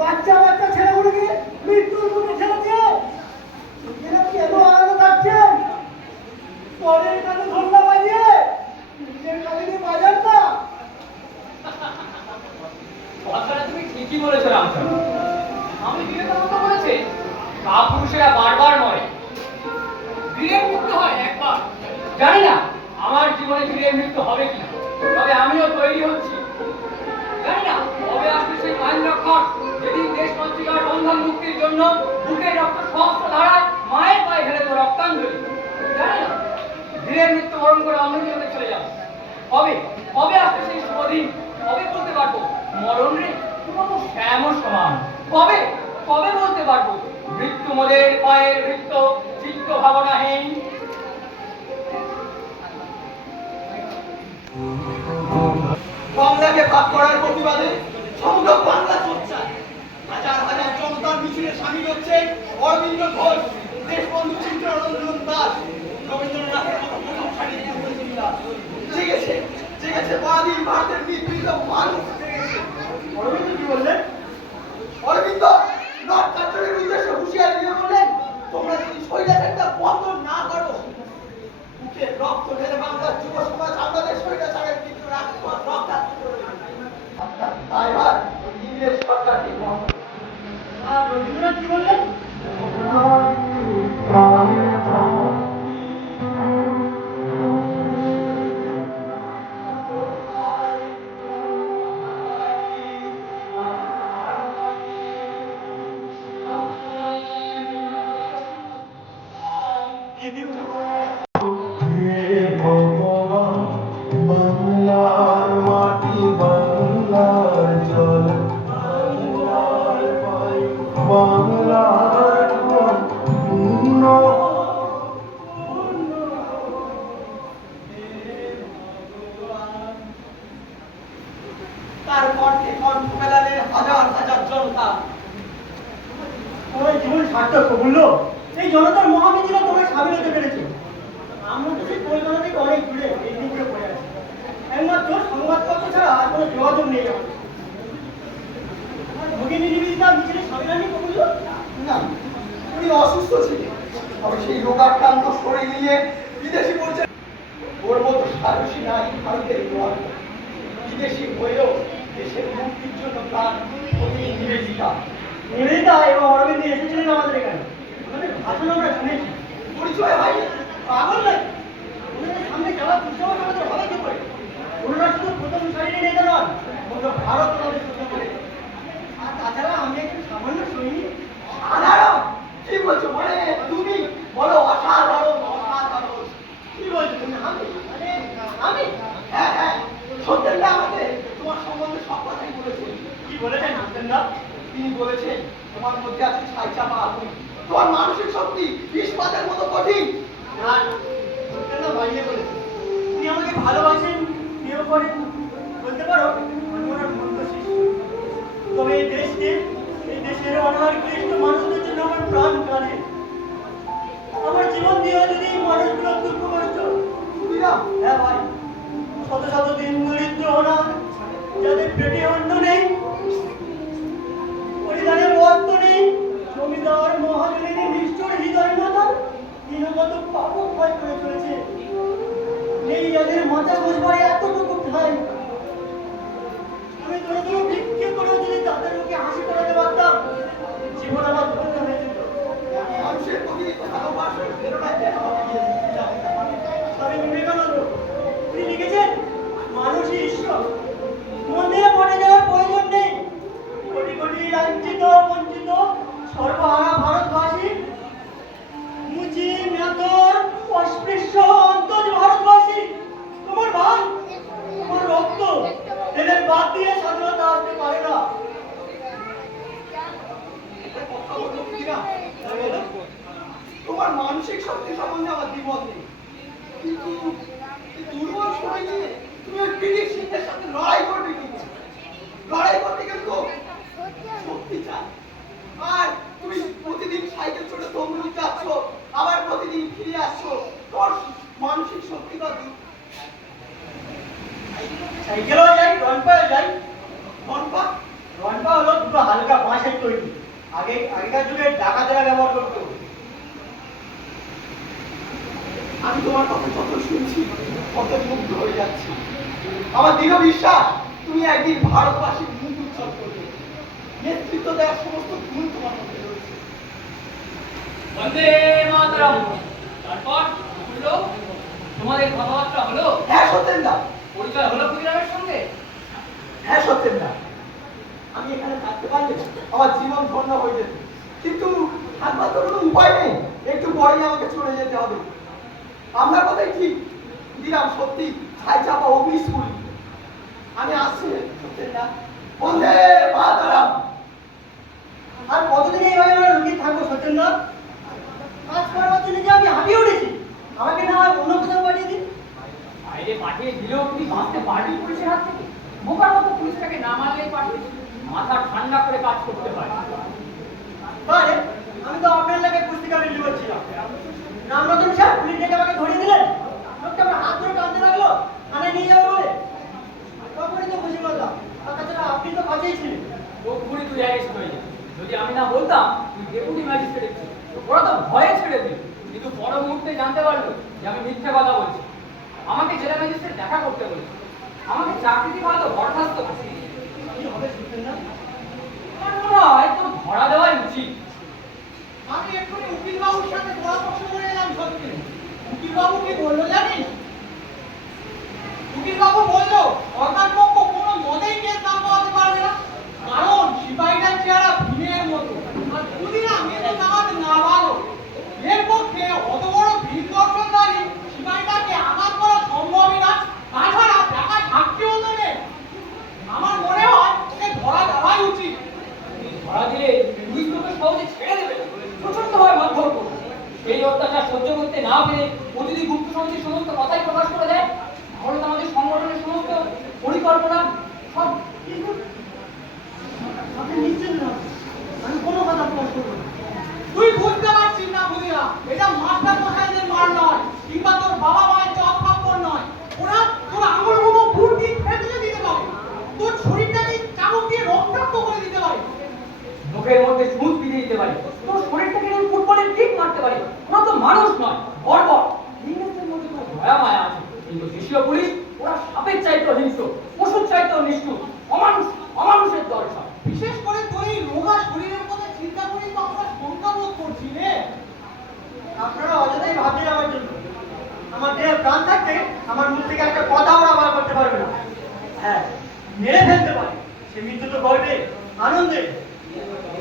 বাচ্চা বাচ্চা ছেলেগুলোকে মৃত্যুর মুখে ঠেলেছে, এরা কেন আলাদা থাকছেন? পরের কানে ধন্যা বাজিয়ে নিজের কানে দিয়ে বাজান না। কথাটা তুমি ঠিকই বলেছো রামচন্দ্র। আমি বিবেকানন্দ বলেছে, কাপুরুষেরা বারবার নয়, বীরের মৃত্যু হয় একবার। জানি না আমার জীবনে বীরের মৃত্যু হবে কি, তবে আমিও তৈরি হচ্ছি। জানি না কবে আসবে সেই মহেন্দ্রক্ষণ, যেদিন দেশ মাতৃকার বন্ধন মুক্তির জন্য বুকের রক্ত সহস্র ধারায় মায়ের পায়ে ঢেলে দেবো রক্তাঞ্জলি। জানি না বীরের মৃত্যু বরণ করে অন্য জীবনে চলে যাবো। কবে কবে আসবে সেই শুভদিন, কবে বলতে পারবো মরণ রে তোমার শ্যাম সমান? কবে কবে বলতে পারবো মৃত্যু মোদের পায়ের বৃত্ত চিত্ত ভাবনাহীন? বাংলাকে ভাগ করার প্রতিবাদে সমগ্র বাংলা সোচ্চার। হাজার হাজার জনতার মিছিলে সামিল হচ্ছে অরবিন্দ ঘোষ, দেশবন্ধু চিত্তরঞ্জন দাস, রবীন্দ্রনাথের মতো প্রথম সারির বুদ্ধিজীবীরা। জেগেছে জেগেছে পরাধীন ভারতের নিপীড়িত মানুষ জেগেছে। অরবিন্দ কি বললেন? অরবিন্দ লর্ড কার্জনের উদ্দেশ্যে হুঁশিয়ারি দিয়ে বললেন, তোমরা যদি স্বৈরাচারটা বন্ধ না করো, বুকের রক্ত ঢেলে বাংলার যুব সমাজ আমাদের স্বৈরাচারের কিন্তু রাজপথ রক্তাক্ত করবে। তাই আর ইংরেজ সরকারকে বন্ধ। আর রবীন্দ্রনাথ কি বললেন? বাংলার মাটি, বাংলার জল, বাংলার বায়ু, বাংলার পূর্ণ। তার কণ্ঠে কণ্ঠ মেলালে হাজার হাজার জনতা। তোমার জীবন সার্থক বললো, এই জনতার মহামিছিলে তোমার সামিল হতে পেরেছে। আমরা তো সেই কলকাতা থেকে অনেক দূরে এই দিকে পড়ে আছি, একমাত্র সংবাদপত্র ছাড়া আর কোনো যোগাযোগ নেই আমাদের। ভগিনী নিবেদিতা মিছিলে সামিল হয়নি বললো? না, উনি অসুস্থ ছিলেন, তবে সেই রোগাক্রান্ত শরীর নিয়ে বিদেশি পরিচয়। ওর মতো সাহসী নাই ভারতের গর্ব। বিদেশি হয়েও দেশের মুক্তির জন্য প্রাণ ভগিনী নিবেদিতা। নিবেদিতা এবং অরবিন্দ এসেছিলেন আমাদের এখানে, ওনাদের ভাষণ আমরা শুনেছি। পরিচয় হয়নি? পাগল নয়, ওনাদের সামনে যাওয়ার দুঃসাহস আমাদের হবে কি করে? ওনারা শুধু প্রথম সারির নেতা নন, গোটা ভারত ওনাদের সহ্য করে। আর তাছাড়া আমি একজন সামান্য সৈনিক। সাধারণ? কি বলছো? মানে তুমি বলো অসাধারণ, অসাধারণ। কি বলছো তুমি? আমি হ্যাঁ হ্যাঁ, সত্যেন না আমাকে তোমার সম্বন্ধে সব কথাই বলেছেন। কি বলেছেন জানতেন না? তিনি বলেছেন তোমার মধ্যে আছে ছাই চাপা আগুন, তোমার মানসিক শক্তি ইস্পাতের মতো কঠিন। না, সত্যেন না বাড়িয়ে বলেছেন। উনি আমাকে ভালোবাসেন, প্রিয় করেন, বলতে পারো আমি ওনার মন্দ শিষ্য। তবে এই দেশকে, এই দেশের অনার ক্লিষ্ট মানুষদের জন্য আমার প্রাণ টানে। আমার জীবন দিয়ে যদি এই মানুষগুলো দুঃখ কষ্ট। ক্ষুদিরাম, হ্যাঁ ভাই, শত শত দিন দরিদ্র অনাথ, যাদের পেটে অন্ন নেই, পরিধানে বস্ত্র নেই, জমিদার মহাজনের নিষ্ঠুর হৃদয়হীনতা দিনগত পাপক ভয় করে চলেছে। নেই যাদের মাথা বসবারে এতটুকু ঠাই। আমি ধরে ধরে ভিক্ষে করে যদি তাদের মুখে হাসি করাতে পারতাম, জীবন আমার ধন্য হয়ে যেত। মানুষের প্রতি ভালোবাসার প্রেরণা যেন আমাকে দিয়েছে। স্বামী বিবেকানন্দ তিনি লিখেছেন, মানুষই ঈশ্বর। মন দিয়ে মরে যাওয়ার প্রয়োজন নেই। কোটি কোটি লাঞ্ছিত বঞ্চিত সর্বহারা ভারতবাসী, মুচি মেথর অস্পৃশ্য অন্তজ ভারতবাসী, তোমার ভাই, তোমার রক্ত তোমার মানসিক শক্তি সম্বন্ধে আমার দ্বিমত নেই, কিন্তু এই দুর্বল সময় নিয়ে তুমি ওই ব্রিটিশ সিংহের সাথে লড়াই করবে কি? লড়াই করতে গেলে তো শক্তি চাই। আর তুমি প্রতিদিন সাইকেল চড়ে তমলুক যাচ্ছ, আবার প্রতিদিন ফিরে আসছো, তোর মানসিক শক্তি কত? সাইকেলও যাই, রনপাও যাই। মনপা রনপা হলো দুটো হালকা বাঁশের তৈরি। আগেকার যুগে ডাকাতেরা ব্যবহার করতো। আমি তোমার কথা যত শুনছি কত মুগ্ধ হয়ে যাচ্ছি। আমার দৃঢ় বিশ্বাস তুমি একদিন ভারতবাসীর মুখ উজ্জ্বল করবে। নেতৃত্ব দেওয়ার সমস্ত গুণ তোমার মধ্যে রয়েছে। বন্দে মাতরম। তারপর বললো তোমাদের কথাবার্তা হলো? হ্যাঁ সত্যেন্দা, পরিচয় হলো ক্ষুদিরামের সঙ্গে? হ্যাঁ সত্যেন্দা, আমি এখানে থাকতে পারলে আমার জীবন ধন্য হয়ে যেত, কিন্তু থাকবার তো কোনো উপায় নেই। একটু পরেই আমাকে চলে যেতে হবে। আপনার কথাই ঠিক, দিলাম সত্যি ছাই চাপা অগ্নি স্কুল। আমি আসছি সত্যেন্দা। বন্দে মাতরম। আর কতদিন এইভাবে আমরা লুকিয়ে থাকবো সত্যেন্দ্র? কাজ করবার জন্য যে আমি হাঁপিয়ে উঠেছি, আমাকে না হয় অন্য কোথাও পাঠিয়ে দিন। বাইরে পাঠিয়ে দিলেও তুমি বাঁচতে পারবি পুলিশের হাত থেকে? বোকার মতো পুলিশটাকে না মারলেই পারবি। মাথা ঠান্ডা করে কাজ করতে হয়। আরে আমি তো আপনার এলাকায় পুস্তিকা বিক্রি করছিলাম, রামরতন সাহেব পুলিশ ডেকে আমাকে ধরিয়ে দিলেন। লোকটা আমার হাত ধরে টানতে লাগলো থানায় নিয়ে যাবে বলে। তখনই তো বুঝে বললাম, আর তাছাড়া আপনি তো কাছেই ছিলেন। পুরোপুরি তুই অ্যারেস্ট হয়ে যাবে। যদি আমি না বলতাম তুই ডেপুটি ম্যাজিস্ট্রেট ছিলি, ওরা তো ভয়ে ছেড়ে দিল। কিন্তু পর মুহূর্তে জানতে পারলো যে আমি মিথ্যে কথা বলছি। আমাকে জেলা ম্যাজিস্ট্রেট দেখা করতে বলেছে। আমাকে চাকরি দিয়ে হয়তো বরখাস্ত করছি। কি হবে সত্যেন্দ্র? আমার মনে হয় তোর ধরা দেওয়াই উচিত। আমি এক্ষুনি উকিল বাবুর সাথে পরামর্শ করে এলাম সত্যি। উকিল বাবু কি বললো জানিস? উকিল বাবু বললো সরকার পক্ষ কোনো মতেই কেস নাম পাওয়াতে পারবে না, কারণ সিপাহীটার চেহারা ভীমের মতো। আর ক্ষুদিরাম এ তো নামাতে না ভালো। এর পক্ষে অত বড় ভীম দর্শনকারী সিপাহীটাকে আঘাত করা সম্ভবই না। তাছাড়া দেখা সাক্ষীও তো নেই। আমার মনে হয় ওকে ধরা দেওয়াই উচিত। ধরা দিলে পুলিশ তোকে সহজে ছেড়ে দেবে না, প্রচন্ডভাবে মারধর করবে। সেই অত্যাচার সহ্য করতে না পেরে ও যদি গুপ্ত সমিতির সমস্ত কথাই প্রকাশ করে দেয়, তাহলে তো আমাদের সংগঠনের সমস্ত পরিকল্পনা সব আপনি নিশ্চিত না? আমি কোনো কথা প্রকাশ করবো না। তুই বুঝতে পারছিস না ক্ষুদিরাম, এটা মাস্টার মশাইদের মার নয়, কিংবা তোর বাবা মায়ের চপ থাপ্পড় নয়। ওরা তোর আঙুলগুলো ফুট দিয়ে ফেলে দিতে পারে, তোর শরীরটাকে চাবুক দিয়ে রক্তাক্ত করে দিতে পারে। মুখের মধ্যে সুচ বিঁধে দিতে পারি, তোর শরীরটাকে নিয়ে ফুটবলের ঠিক মারতে পারি। ওরা তো মানুষ নয়, বর্বর। ইংরেজদের মধ্যে তো দয়া মায়া আছে, কিন্তু দেশীয় পুলিশ ওরা সাপের চাইতেও হিংস্র, পশুর চাইতেও নিষ্ঠুর, অমানুষের দল সব। বিশেষ করে তোর এই রোগা শরীরের কথা চিন্তা করেই তো আমরা শঙ্কা বোধ করছি রে। আপনারা অযথাই ভাবছেন আমার জন্য। আমার দেহে প্রাণ থাকতে আমার মুখ থেকে একটা কথা ওরা বার করতে পারবে না। হ্যাঁ, মেরে ফেলতে পারে, সে মৃত্যু তো করবে আনন্দে।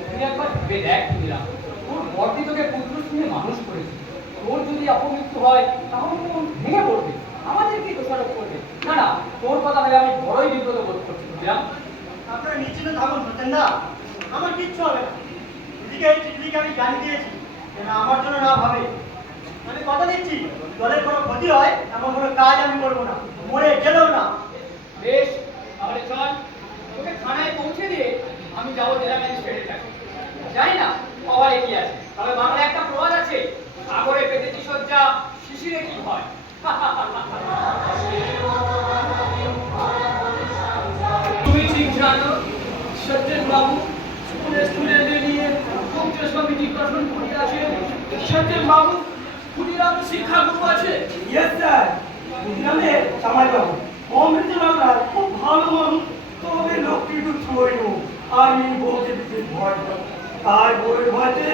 তুই একবার ভেবে দেখ ক্ষুদিরাম, তোর বর্দি তোকে পুত্র স্নেহে মানুষ করেছে। তোর যদি অপমৃত্যু হয় তাহলে কেমন ভেঙে পড়বে, আমাদের কি দোষারোপ করবে? না না, তোর কথা ভেবে আমি বড়ই বিব্রত বোধ করছি ক্ষুদিরাম। আপনারা নিশ্চিন্ত থাকুন সত্যেন্দা, আমার কিচ্ছু হবে না। এদিকে এই চিঠিকে আমি জানিয়ে দিয়েছি যেন আমার জন্য না ভাবে। আমি কথা দিচ্ছি, দলের কোনো ক্ষতি হয় এমন কোনো কাজ আমি করবো না, মরে গেলেও না। বেশ, তাহলে চল, তোকে থানায় পৌঁছে দিয়ে আমি যাবো জেলা ম্যাজিস্ট্রেটের কাছে। জানি না পাওয়ারে কি আছে, তবে বাংলা একটা প্রবাদ আছে, সাগরে পেতেছি সজ্জা, শিশিরে কি হয়। তুমি ঠিক জানো সত্যেন বাবু স্টুডেন্টদের নিয়ে পবিত্র সমিতি গঠন করিয়াছে। সত্যেন বাবু ক্ষুদিরাম শিক্ষাগুরু আছে। ইয়েস স্যার, বুঝলামে জামাই বাবু অমৃত বাংলার খুব ভালো মানুষ, তবে লোকটি একটু ছইল আর এই বউকে বিশেষ ভয় করে। তার বউয়ের ভয়তে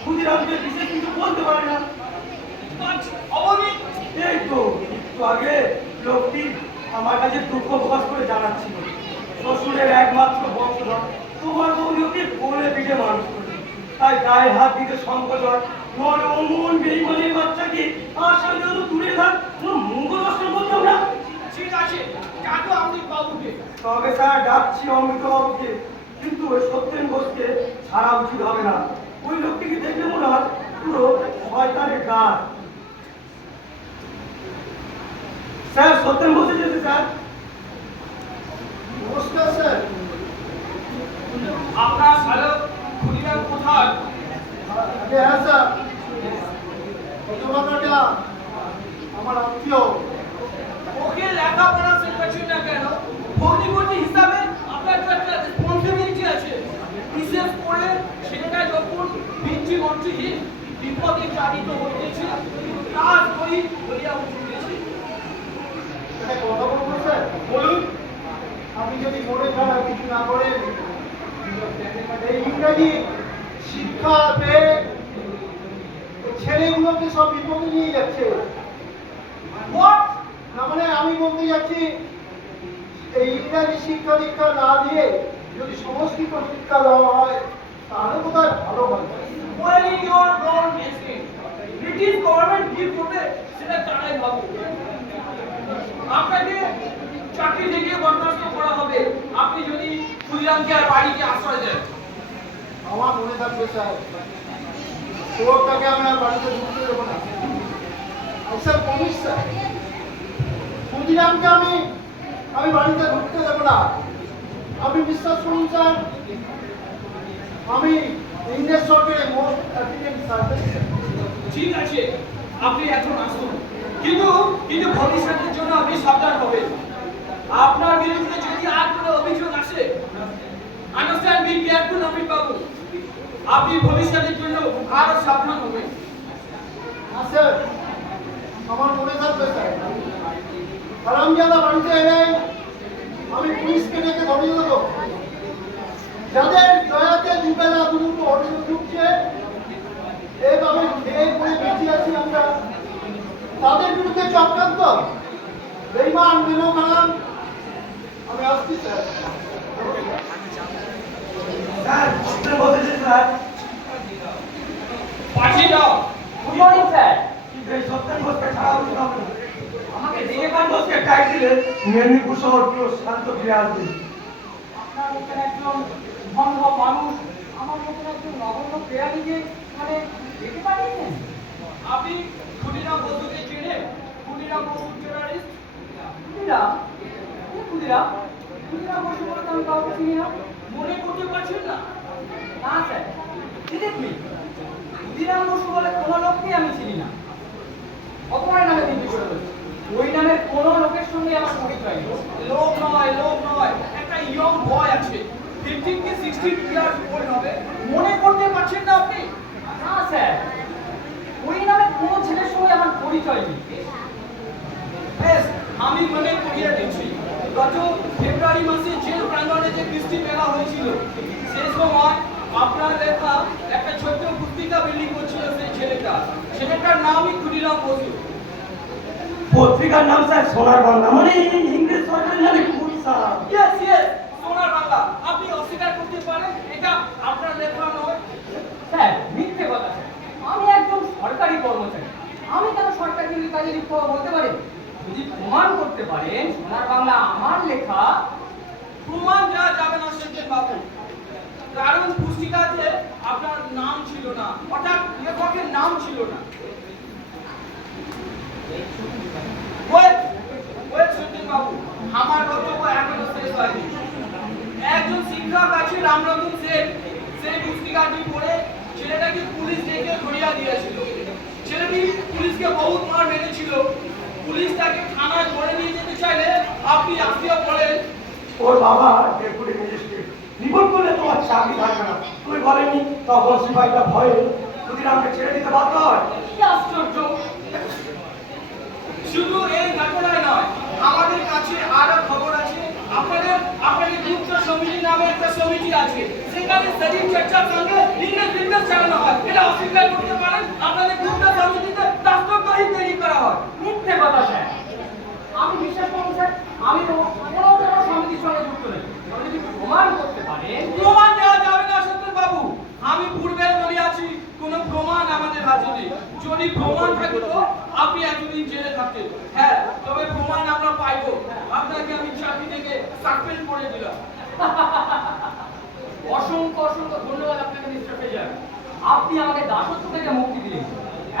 ক্ষুদিরামকে বিশেষ কিছু বলতে পারে না। অবনী এই তো একটু আগে লোকটি আমার কাছে দুঃখ প্রকাশ করে জানাচ্ছিল, শ্বশুরের একমাত্র বংশধর তোমার বউকে কোলে পিঠে মানুষ করে, তাই গায়ে হাত দিতে সংকট হয়। নয় অমন বেইমানের বাচ্চাকে আশা যেন দূরে থাক, কোনো মুখ দর্শন করতাম না। ঠিক আছে, ডাকো অমৃত বাবুকে। তবে স্যার ডাকছি অমৃত বাবুকে, কিন্তু ওই সত্যেন ঘোষকে ছাড়া উচিত হবে না। ওই লোকটিকে দেখলে মনে হয় পুরো শয়তানের কার? স্যার সত্যেন বসে যেতে স্যার। নমস্কার স্যার। আপনার শালক ক্ষুদিরাম কোথায়? হ্যাঁ স্যার, ঘটনাটা আমার আত্মীয়। ওকে লেখাপড়া শেখাচ্ছেন না কেন? ভগ্নিপতি হিসাবে আপনার তো একটা রেসপন্সিবিলিটি আছে। বিশেষ করে ছেলেটা যখন পিতৃমন্ত্রীহীন বিপদে চালিত হইতেছে, তার বই বলিয়া উঠিতেছে। একটা কথা বলবো স্যার? বলুন। আপনি যদি মনে খারাপ কিছু না করেন, এই ইংরাজি শিক্ষা পেয়ে ছেলেগুলোকে সব বিপদে নিয়ে যাচ্ছে। হোয়াট? না মানে আমি বলতে যাচ্ছি, এই ইংরাজি শিক্ষা দীক্ষা না দিয়ে যদি সংস্কৃত শিক্ষা দেওয়া হয় তাহলে বোধহয় ভালো হয়। Well, in your own message, British government কি করবে সেটা তারাই ভাবো। আপনাকে চাকরি থেকে বরখাস্ত করা হবে আপনি যদি ক্ষুদিরামকে আর বাড়িকে আশ্রয় দেন। আমার মনে থাকবে স্যার, ওটাকে আমি আর বাড়িতে ঢুকতে দেবো না। স্যার প্রমিস স্যার, ক্ষুদিরামকে আমি বাড়িতে ঢুকতে দেবো না। আপনি বিশ্বাস করুন স্যার, আমি ইংরেজ সরকারের মোস্ট অ্যাপ্লিকেন্ট সার্ভিস। ঠিক আছে, আপনি এখন আসুন, কিন্তু ভবিষ্যতের জন্য আপনি সাবধান হবেন। আপনার বিরুদ্ধে যদি আর কোনো অভিযোগ আসে, আন্ডারস্ট্যান্ড, বি কেয়ারফুল নবীন বাবু। আপনি ভবিষ্যতের জন্য আরো সাবধান হবেন। হ্যাঁ স্যার, আমার মনে থাকবে স্যার। হারামজাদা বাড়িতে এলে আমি পুলিশকে ডেকে ধরিয়ে দেবো। যাদের দয়াতে দুবেলা দুটো হোটেল ঢুকছে, এভাবে খেয়ে পড়ে বেঁচে আছি আমরা, তাদের বিরুদ্ধে চক্রান্ত বেইমান বেনো কালাম। আমি আসছি স্যার। স্যার সত্যেন বসে যেতে স্যার। পাঠিয়ে দাও। Good morning sir. কিন্তু এই সত্যেন বসকে ছাড়া উচিত হবে। আমাকে দেখে বসকে টাইট দিলে মেদিনীপুর শহর পুরো শান্ত ফিরে আসবে। আপনার মতন একজন ভণ্ড মানুষ আমার মতন একজন নগণ্য প্রেয়ারীকে মানে যেতে পারিয়েছেন। আপনি ক্ষুদিরাম বসুকে চেনেন? ক্ষুদিরাম বসু টেরারিস্ট। ক্ষুদিরাম? কে ক্ষুদিরাম? ক্ষুদিরাম বসু বলে তো আমি কাউকে চিনি না। মনে করতে পারছেন না? না স্যার, ডিরেক্টলি ক্ষুদিরাম বসু বলে কোনো লোককেই আমি চিনি না। অপরের নামে জিজ্ঞেস করুন, ওই নামের কোনো লোকের সঙ্গে আমার পরিচয় নেই। লোক নয়, একটা ইয়ং বয় আছে, 15 কি 16 ইয়ার্স ওল্ড হবে। মনে করতে পারছেন না আপনি? না স্যার, ওই নামে কোনো ছেলের সঙ্গে আমার পরিচয় নেই। বেশ, আমি মনে করিয়ে দিচ্ছি, গত ফেব্রুয়ারি মাসে জেল প্রাঙ্গণে যে বৃষ্টি মেলা হয়েছিল, সেই সময় আপনার লেখা একটা ছোট্ট পুস্তিকা বিলি করছিল সেই ছেলেটার নামই ক্ষুদিরাম বসু। পত্রিকার নাম স্যার সোনার বাংলা, মানে ইংরেজ সরকারের নামে খুব স্যার। ইয়েস, সোনার বাংলা। আপনি অস্বীকার করতে পারেন এটা আপনার লেখা নয়? স্যার, মিথ্যে কথা স্যার। আমি একজন সরকারি কর্মচারী, আমি কেন সরকারি কাজে লিপ্ত হবো বলতে পারেন? যদি প্রমাণ করতে পারেন সোনার বাংলা আমার লেখা। প্রমাণ দেওয়া যাবে না সত্যেন বাবু, কারণ পুস্তিকাতে আপনার নাম ছিল না, অর্থাৎ লেখকের নাম ছিল না। ওয়েট সত্যেন বাবু, আমার বক্তব্য এখনো শেষ হয়নি। একজন শিক্ষক আছে রামরতন সেন, সেই পুস্তিকাটি পড়ে ছেলেটাকে পুলিশ ডেকে ধরিয়া দিয়েছিল। ছেলেটি পুলিশকে বহুত মার মেরেছিল। পুলিশ তাকে থানায় ধরে নিয়ে যেতে চাইলে আপনি আসিয়া বলেন, ওর বাবা ডেপুটি ম্যাজিস্ট্রেট, রিপোর্ট করলে তোমার চাকরি থাকবে না। তুমি বলেনি তখন সিপাহীটা ভয়ে ক্ষুদিরামকে ছেড়ে দিতে বাধ্য হয়। কি আশ্চর্য! শুধু এই ঘটনায় নয়, আমাদের কাছে আরো খবর আছে। আপনাদের গুপ্ত সমিতি নামে একটা সমিতি আছে, সেখানে শরীর চর্চার সঙ্গে ইংরেজ বিদ্বেষ চালানো হয়। এটা অস্বীকার করতে পারেন? আপনাদের গুপ্ত সমিতিতে দাস্তব্যই তৈরি করা হয়। মিথ্যে কথা স্যার, আমি বিশ্বাস করুন স্যার, আমি কোনো সমিতির সঙ্গে যুক্ত নেই। আপনি যদি প্রমাণ করতে পারেন। প্রমাণ দেওয়া যাবে না সত্যেন বাবু, আমি পূর্বে বলিয়াছি কোনো প্রমাণ আমাদের হাতে নেই। যদি প্রমাণ থাকতো আপনি এতদিন জেলে থাকতেন। হ্যাঁ, তবে প্রমাণ আমরা পাইবো। আপনাকে আমি চাকরি থেকে সাসপেন্ড করে দিলাম। অসংখ্য ধন্যবাদ আপনাকে মিস্টার ফেজার। আপনি আমাকে দাসত্ব থেকে মুক্তি দিলেন।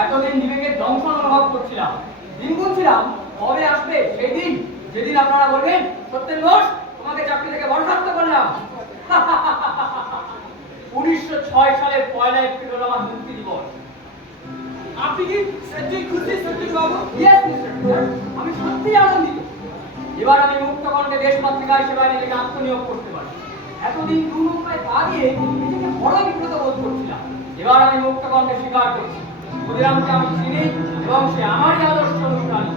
এতদিন বিবেকের দংশন অনুভব করছিলাম। দিন গুনছিলাম কবে আসবে সেই দিন যেদিন আপনারা বলবেন সত্যেন ঘোষ তোমাকে চাকরি থেকে বরখাস্ত করলাম। 1906 সালের 1 এপ্রিল হলো আমার মুক্তি দিবস। আপনি কি সত্যি খুশি সত্যেন বাবু? ইয়েস মিস্টার, আমি সত্যিই আনন্দিত। এবার আমি মুক্তকণ্ঠে দেশ পত্রিকায় সেবায় নিজেকে আত্মনিয়োগ করতে পারি। এতদিন দুর্নৌকায় পা দিয়ে নিজেকে বড় বিব্রত বোধ করছিলাম। এবার আমি মুক্তকণ্ঠে স্বীকার করছি ক্ষুদিরামকে আমি চিনি এবং সে আমারই আদর্শ অনুপ্রাণিত।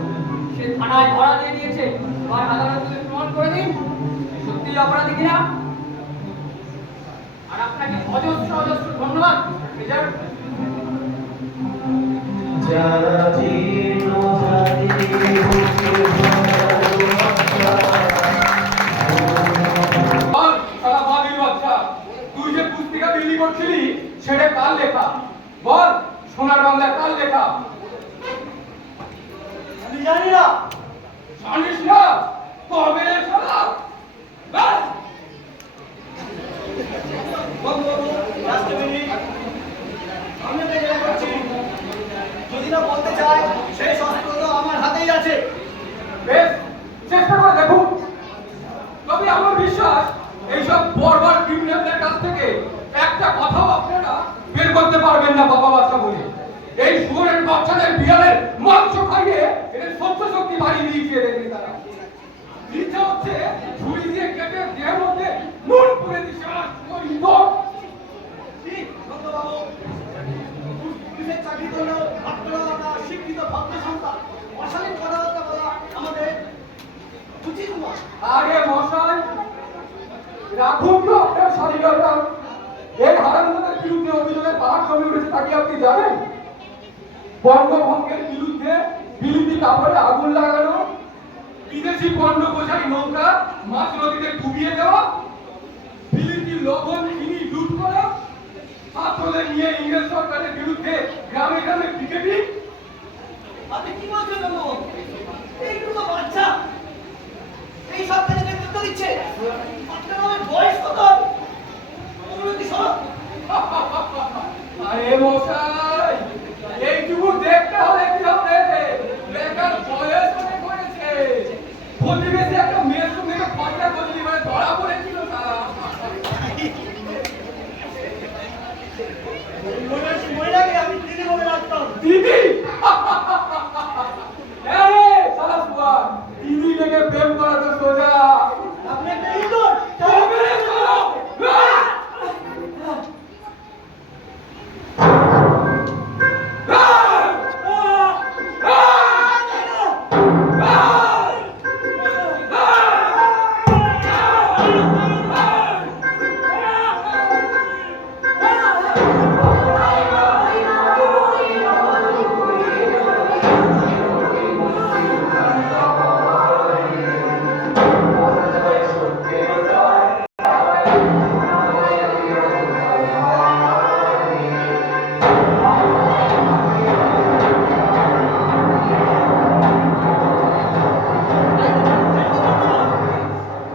সে থানায় ধরা দিয়ে দিয়েছে, এবার আদালতে প্রমাণ করে দিন সত্যিই অপরাধী কিনা। আর আপনাকে অজস্র অজস্র ধন্যবাদ মেজর। যারা জীর্ণ তুই যে পুস্তিকা বিলি করছিলি সেটা কার লেখা? বল, সোনার বাংলা কার লেখা? আমি জানি না। জানিস না? তবে শালা ব্যাস। বাবু বাবু লাস্ট মিনিট, আমি একটা জায়গা করছি। যদি না বলতে চায় সেই শস্ত্র তো আমার হাতেই আছে। বেশ, চেষ্টা করে দেখুন। তবে আমার বিশ্বাস এইসব বর্বর ক্রিমিনালদের কাছ থেকে একটা কথাও আপনারা বের করতে পারবেন না বাবা বাচ্চা বলে। এই শুয়োরের বাচ্চাদের বিড়ালের মাংস খাইয়ে এদের সহ্য শক্তি বাড়িয়ে দিয়েছে এদের তারা। ইচ্ছা হচ্ছে ছুরি দিয়ে কেটে দেহের মধ্যে নুন পুড়ে দিচ্ছে। ঠিক বাবু, পুলিশের চাকরি করলেও আপনারা আমরা শিক্ষিত ভদ্র সন্তান, অশালীন কথাবার্তা বলা আমাদের উচিত নয়। আরে মশাই, রাখুন তো আপনার স্বাধীনতা। এই হারামজাদার বিরুদ্ধে অভিযোগের পাহাড় জমে উঠেছে তা কি আপনি জানেন? বঙ্গভঙ্গের বিরুদ্ধে বিলিতি কাপড়ে আগুন লাগানো, বিদেশি পণ্য বোঝাই নৌকা মাছ নদীতে ডুবিয়ে দেওয়া, বিলিতি লবণ চিনি লুট করা, ছাত্রদের নিয়ে ইংরেজ সরকারের বিরুদ্ধে গ্রামে গ্রামে পিকেটিং। আপনি কি বলছেন বাবু? এইগুলো তো বাচ্চা, এই সব কাজে নেতৃত্ব দিচ্ছে। আপনার আমার বয়স কত? অনুমতি সব। আরে মশাই, এইটুকু দেখতে হলে কি হবে? বেকার বয়স অনেক হয়েছে। প্রতিবেশী একটা মেয়ের সঙ্গে কথা বললি মানে ধরা পড়েছিল না। মহিলাকে আমি দিদি বলে রাখতাম। দিদি? আরে সালা সুয়া, দিদি লেগে প্রেম করা তো সোজা। আপনি একটা ইন্দোর তবে রে চলো।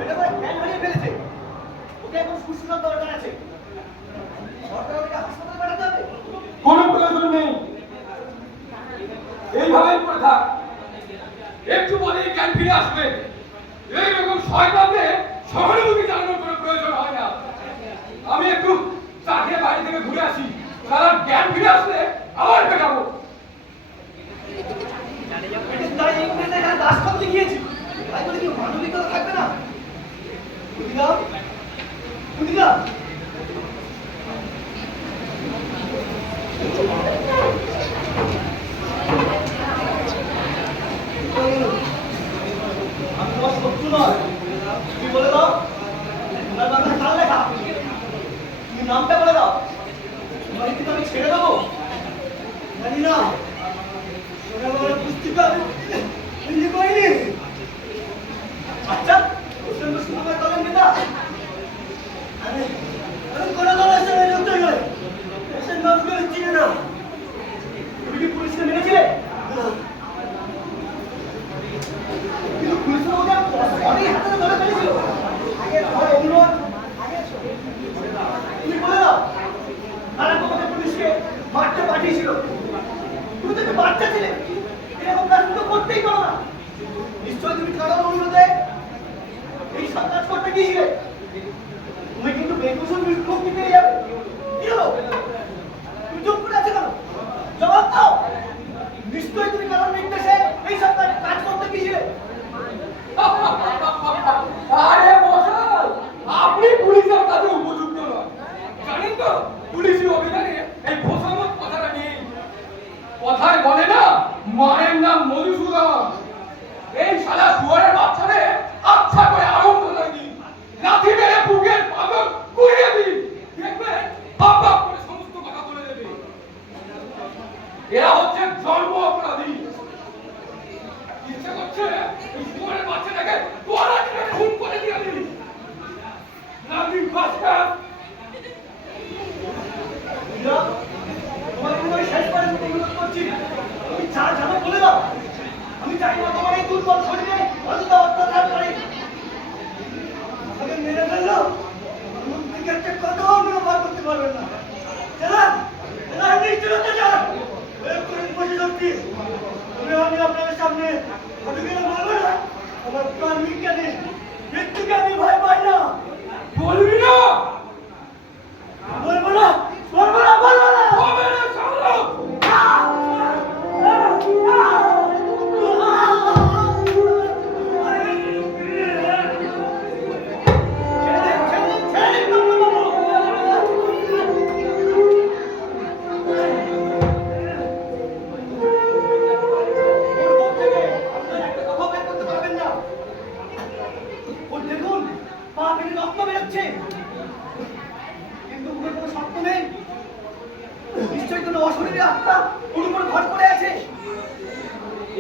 এটা করে জ্ঞান হারিয়ে ফেলেছে। ওকে এখন সুস্থতার দরকার আছে। সরকার ওকে হাসপাতালে পাঠাতে হবে। কোনো প্রয়োজন নেই, এইভাবেই পড়ে থাক। একটু পরেই জ্ঞান ফিরে আসবে। এইরকম শয়তানদের সহানুভূতি জানানোর কোনো প্রয়োজন হয় না। আমি একটু চা খেয়ে বাড়ি থেকে ঘুরে আসি। সারা জ্ঞান ফিরে আসলে আবার পেটাবো। ব্রিটিশ তাই ইংরেজদের এখানে দাসত্ব দেখিয়েছি। তাই বলে কি মানবিকতা থাকবে না? ক্ষুদিরাম, ক্ষুদিরাম, আমি তোমার শত্রু নয়। তুমি বলে দাও তোমার বাংলা কার লেখা? তুমি নামটা বলে দাও। তোমার কি আমি ছেড়ে দেবো? জানি না। সোনা বাংলা পুস্তিকা আমি করিনি। আচ্ছা, হোসেন বসু আমার দলের নেতা। আমি কোনো দলের সঙ্গে যুক্ত নই। হোসেন বাবুকে আমি চিনি না। তুমি কি পুলিশকে মেরেছিলে? কিন্তু পুলিশের মধ্যে অনেক হাতে ধরে ফেলেছিল। আগে ধরে অনুরোধ, তুমি বলে দাও কারা তোমাকে পুলিশকে মারতে পাঠিয়েছিল। তুমি বাচ্চা ছিলে, এরকম কাজ তো করতেই পারো না। নিশ্চয়ই তুমি কারোর অনুরোধে এই সব কাজ করতে গিয়েছিলে। তুমি কিন্তু বেকুসুম মুক্তি পেয়ে যাবে। কি হলো? তুমি চুপ করে আছো কেন? জবাব দাও। নিশ্চয়ই তুমি কারোর নির্দেশে এই সব কাজ করতে গিয়েছিলে। আরে মশাই, আপনি পুলিশের কাছে উপযুক্ত নয়। জানেন তো পুলিশি অভিযানে এই ভোসামত কথাটা নেই। কথায় বলে না, মায়ের নাম মধুসূদন। এই শালা শুয়ারের বাচ্চারে আচ্ছা করে আরম্ভ করে দিন, লাথি মেরে বুকের পাথর কুড়িয়ে দিন, দেখবেন বাপ বাপ করে সমস্ত কথা বলে দেবে। এরা হচ্ছে জন্ম অপরাধী। ইচ্ছে করছে এই শুয়ারের বাচ্চাটাকে তোরা খুন করে দিয়ে দিন। লাথি বাচ্চা তোমার কোনো শেষবারের মতো অনুরোধ করছি, তুমি যা জানো বলে দাও। আমি চাই না তোমার এই দুর্বল শরীরে অযথা অত্যাচার করে। আমাকে মেরে ফেললো, মন থেকে একটা কথাও আপনারা বার করতে পারবেন না। নিশ্চয়তা যান বসে থাকছি। আমি আপনাদের সামনে ঘটকে মারবো না। আমার প্রাণ বিজ্ঞানী মৃত্যুকে আমি ভয় পাই না। বলবি না? বলবো না, বলবো না, বলবো না। হবে না সামলো।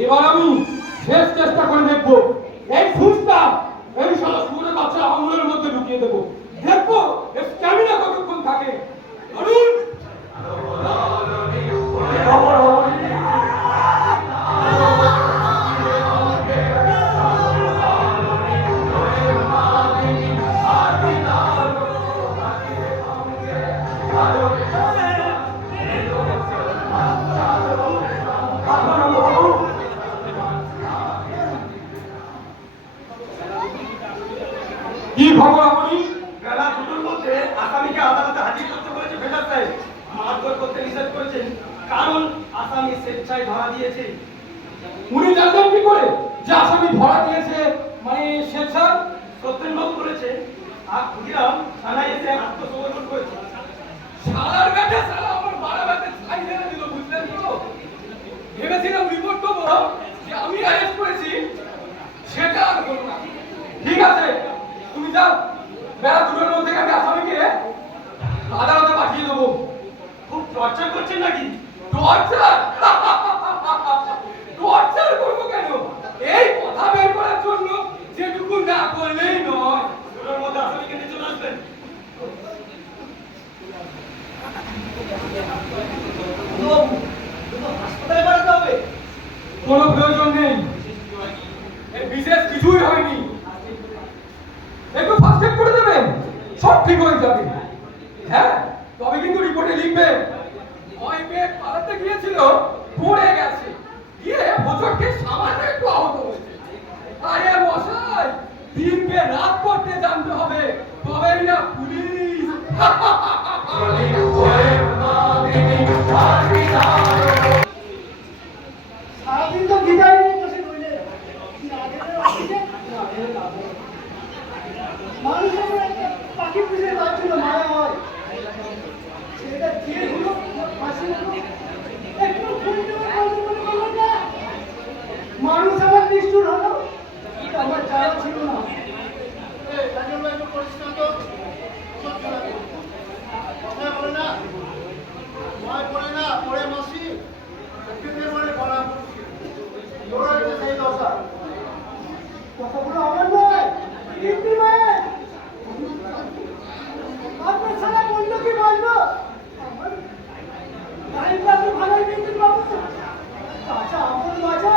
এবার আমি শেষ চেষ্টা করে দেখবো এই ফুসটা এই শালা শুয়োরের বাচ্চা আঙুলের মধ্যে ঢুকিয়ে দেবো। দেখবো এর স্ট্যামিনা কতক্ষণ থাকে। ধরুন। কি খবর আপনি? বেলা দুটোর মধ্যে আসামিকে আদালতে হাজির করতে বলেছে ফেডার সাহেব। মারধর করতে নিষেধ করেছেন, কারণ আসামি স্বেচ্ছায় ধরা দিয়েছে। উনি জানলেন কি করে যে আসামি ধরা দিয়েছে, মানে স্বেচ্ছা? সত্যেনবাবু বলেছে, আর ক্ষুদিরাম থানায় এসে আত্মসমর্পণ করেছে। শালার বেটা শালা আমার বাড়া বেটা ছাই ঢেলে দিল, বুঝলেন তো? ভেবেছিলাম রিপোর্ট দেবো যে আমি অ্যারেস্ট করেছি, সেটা আর হলো না। ঠিক আছে, তুমি যাও, বেলা দুটোর মধ্যে আমি আসামিকে আদালতে পাঠিয়ে দেবো। খুব টর্চার করছেন নাকি? টর্চার? টর্চার করবো কেন? এই কথা বের করার জন্য যেটুকু না করলেই নয়। দুটোর মধ্যে আসামিকে নিয়ে চলে আসবেন। হাসপাতালে পাঠাতে হবে। কোনো প্রয়োজন নেই, এর বিশেষ কিছুই হয়নি। একটু ফার্স্ট এড করে দেবেন, সব ঠিক হয়ে যাবে। হ্যাঁ, তবে কিন্তু রিপোর্টে লিখবে ভয় পেয়ে পালাতে গিয়েছিল, পড়ে গেছে, গিয়ে হোঁচটকে সামান্য একটু আহত হয়েছে। আরে মশাই, দিনকে রাত করতে জানতে হবে, তবেই না পুলিশ। সারাদিন তো বিদায় নিয়ে বসে রইলে, না গেলে অফিসে, না গেলে কাজে। মানুষের একটা পাখি পুষে তার জন্য মায়া হয়। সেটা দিয়ে হলো, হাসি হলো, একটু খুঁজতে মনে করলো না। মানুষ আমার নিষ্ঠুর হলো, এটা আমার জানা ছিল না। একটু পরিষ্কার তো সত্যি লাগে। কথায় বলে না, ভয় পড়ে না, পড়ে মাসি, একটু পরে পড়া। তোর হয়েছে সেই দশা। কথাগুলো আমার নয়, কিন্তু মায়ের। আপনার সারা বললো কি বলবো? আমার গাড়িটা আপনি ভালোই দিয়েছেন বাবু। আচ্ছা, আপন বাজা,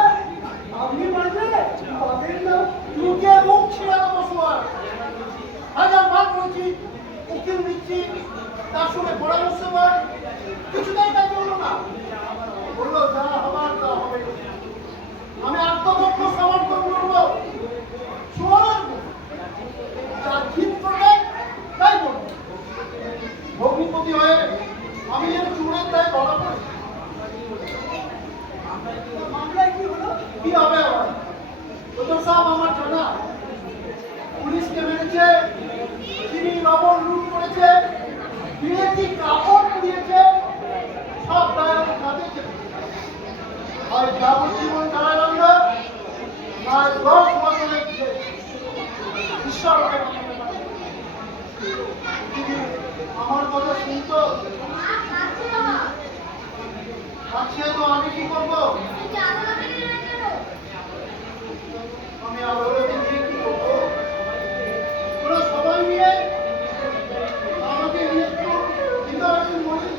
আপনি বাজলে বাদের নাম মুখে মুখ ছিঁড়ে দেবো শোয়ার। হাজার বার করেছি, উকিল দিচ্ছি, তার সঙ্গে পরামর্শ কর, কিছুতেই কাজ হলো না। বললো যা হবার তা কি হবে হয়? ও তো সব আমার জানা। পুলিশকে মেরেছে, চিনি লবণ লুট করেছে, বিলেতি কাপড় পুড়িয়েছে, সব দায় আমার কাঁধে চেপেছে। হয় যাবজ্জীবন কারাদণ্ড, নয় 10 বছরের জেল। ঈশ্বর ওকে বাঁচাতে পারে। তিনি আমার কথা শুনতো, আজকে তো আমি কি করবো? আমি আদালতে গিয়ে কি করবো? ওরা সবাই মিলে আমাকে নিয়ে একটু ইন্টারভিউ বলি,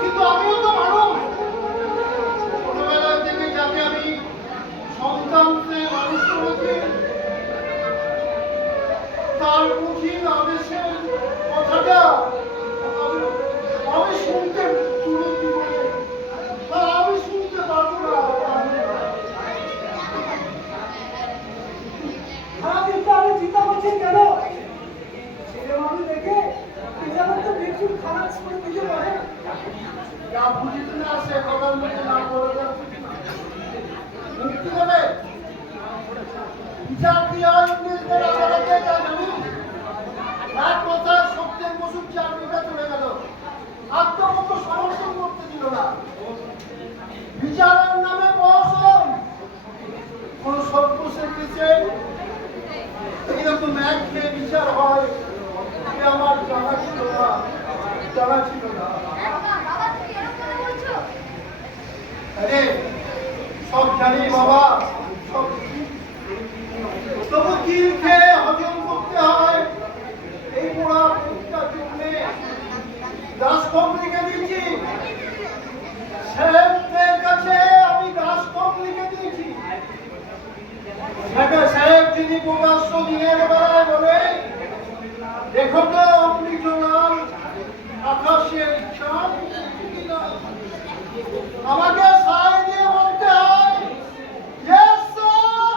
কিন্তু আমিও তো মানুষ। ছোটবেলা থেকে যাকে আমি সন্তানকে মানুষ করেছি, তার কঠিন আদেশের কথাটা আমি শুনতে তুলে জীবনে আমি শুনতে পারবো না। আপনি চিন্তা করছেন কেন? ছেলে মানুষ দেখে বিচারক তো বিলকুল খারাপ করে দিতে পারে। যা বুঝিতে না সে কথার মধ্যে না বলে যাচ্ছে মুক্তি দেবে। বিচার ক্রিয়া ইংরেজদের আদালতে যা জানি, এক কথায় সত্যের বসুর চাকরিটা চলে গেল। আত্মপক্ষ সমর্থন করতে দিল না। বিচারের নামে প্রহসন। কোন সভ্য শেখেছে এইরকম এক খেয়ে বিচার হয়, এ আমার জানা ছিল না, জানা ছিল না। আরে সব জানি বাবা, সব তবু কিল খেয়ে হজম করতে হয়। এই পোড়া পেটটার জন্যে দাস কম লিখে দিয়েছি। সাহেবদের কাছে আমি দাস কম লিখে দিয়েছি। সাহেব যিনি প্রকাশ্য দিনের বেলায় বলে, দেখো তো অমৃত নাম আকাশের চাঁদ কিনা, আমাকে সায় দিয়ে বলতে হয় yes sir।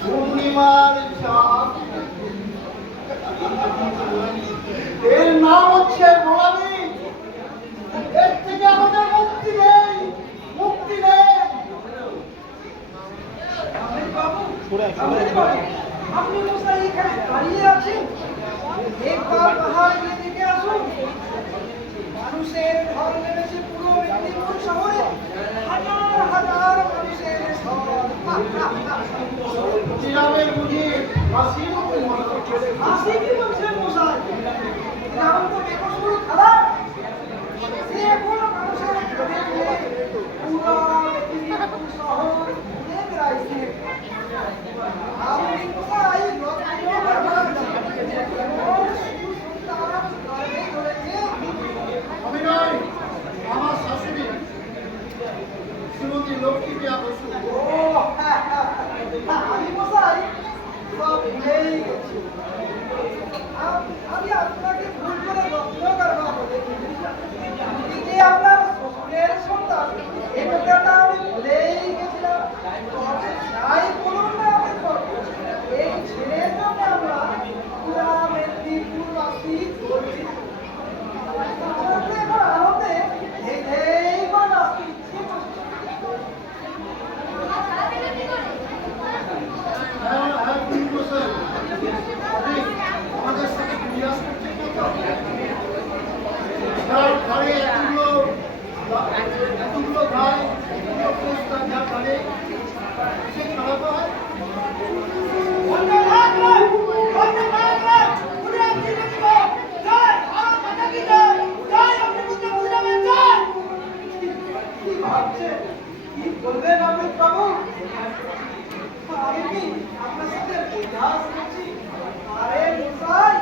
পূর্ণিমার চাঁদ, এর নাম হচ্ছে গোলামি। এর থেকে আমাদের মুক্তি নেই, মুক্তি নেই। আপনি মশাই এখানে দাঁড়িয়ে আছেন, একবার পাহাড় গিয়ে দেখে আসুন। মানুষের ঢল নেমেছে পুরো মেদিনীপুর শহরে, হাজার হাজার মানুষের ঢল। গ্রামের বুঝি হাসি হাসি কি বলছেন মশাই? গ্রাম তো বেকসুর খারাপ। সে এখন মানুষের ঘরে ঘরে পুরো মেদিনীপুর শহর ঘুরে বেড়াইছে। আপনি মশাই লক্ষ্য করবেন, এমন সুসন্তান গর্ভে ধরেছে। আমি নয়, আমার শাশুড়ি শ্রীমতী লক্ষ্মী প্রিয়া বসু। ও আমি মশাই সব ভুলেই গেছি। আমি আপনাকে ভুল করে রত্ন করবা বলে এই যে আপনার শ্বশুরের সন্তান, এই কথাটা আমি ভুলেই গেছিলাম। তবে যাই বলুন না আমি করবো, এই ছেলের জন্য আমরা পুরা মেদিনীপুরবাসী গর্বিত। আমরা তো এখন আনন্দে হেঁটেই বা নাচতে ইচ্ছে করছে। হ্যাঁ হ্যাঁ ঠিক বলছেন। আপনি আমাদের সাথে বিরাজ করছেন কত? যার ঘরে এতগুলো ভাই, এতগুলো প্রস্তাব যার ঘরে, সে খারাপ হয়। কি ভাবছেন? কি বলবেন অমিত বাবু? আমি কি আপনার সাথে পরিহাস করছি? আরে মশাই,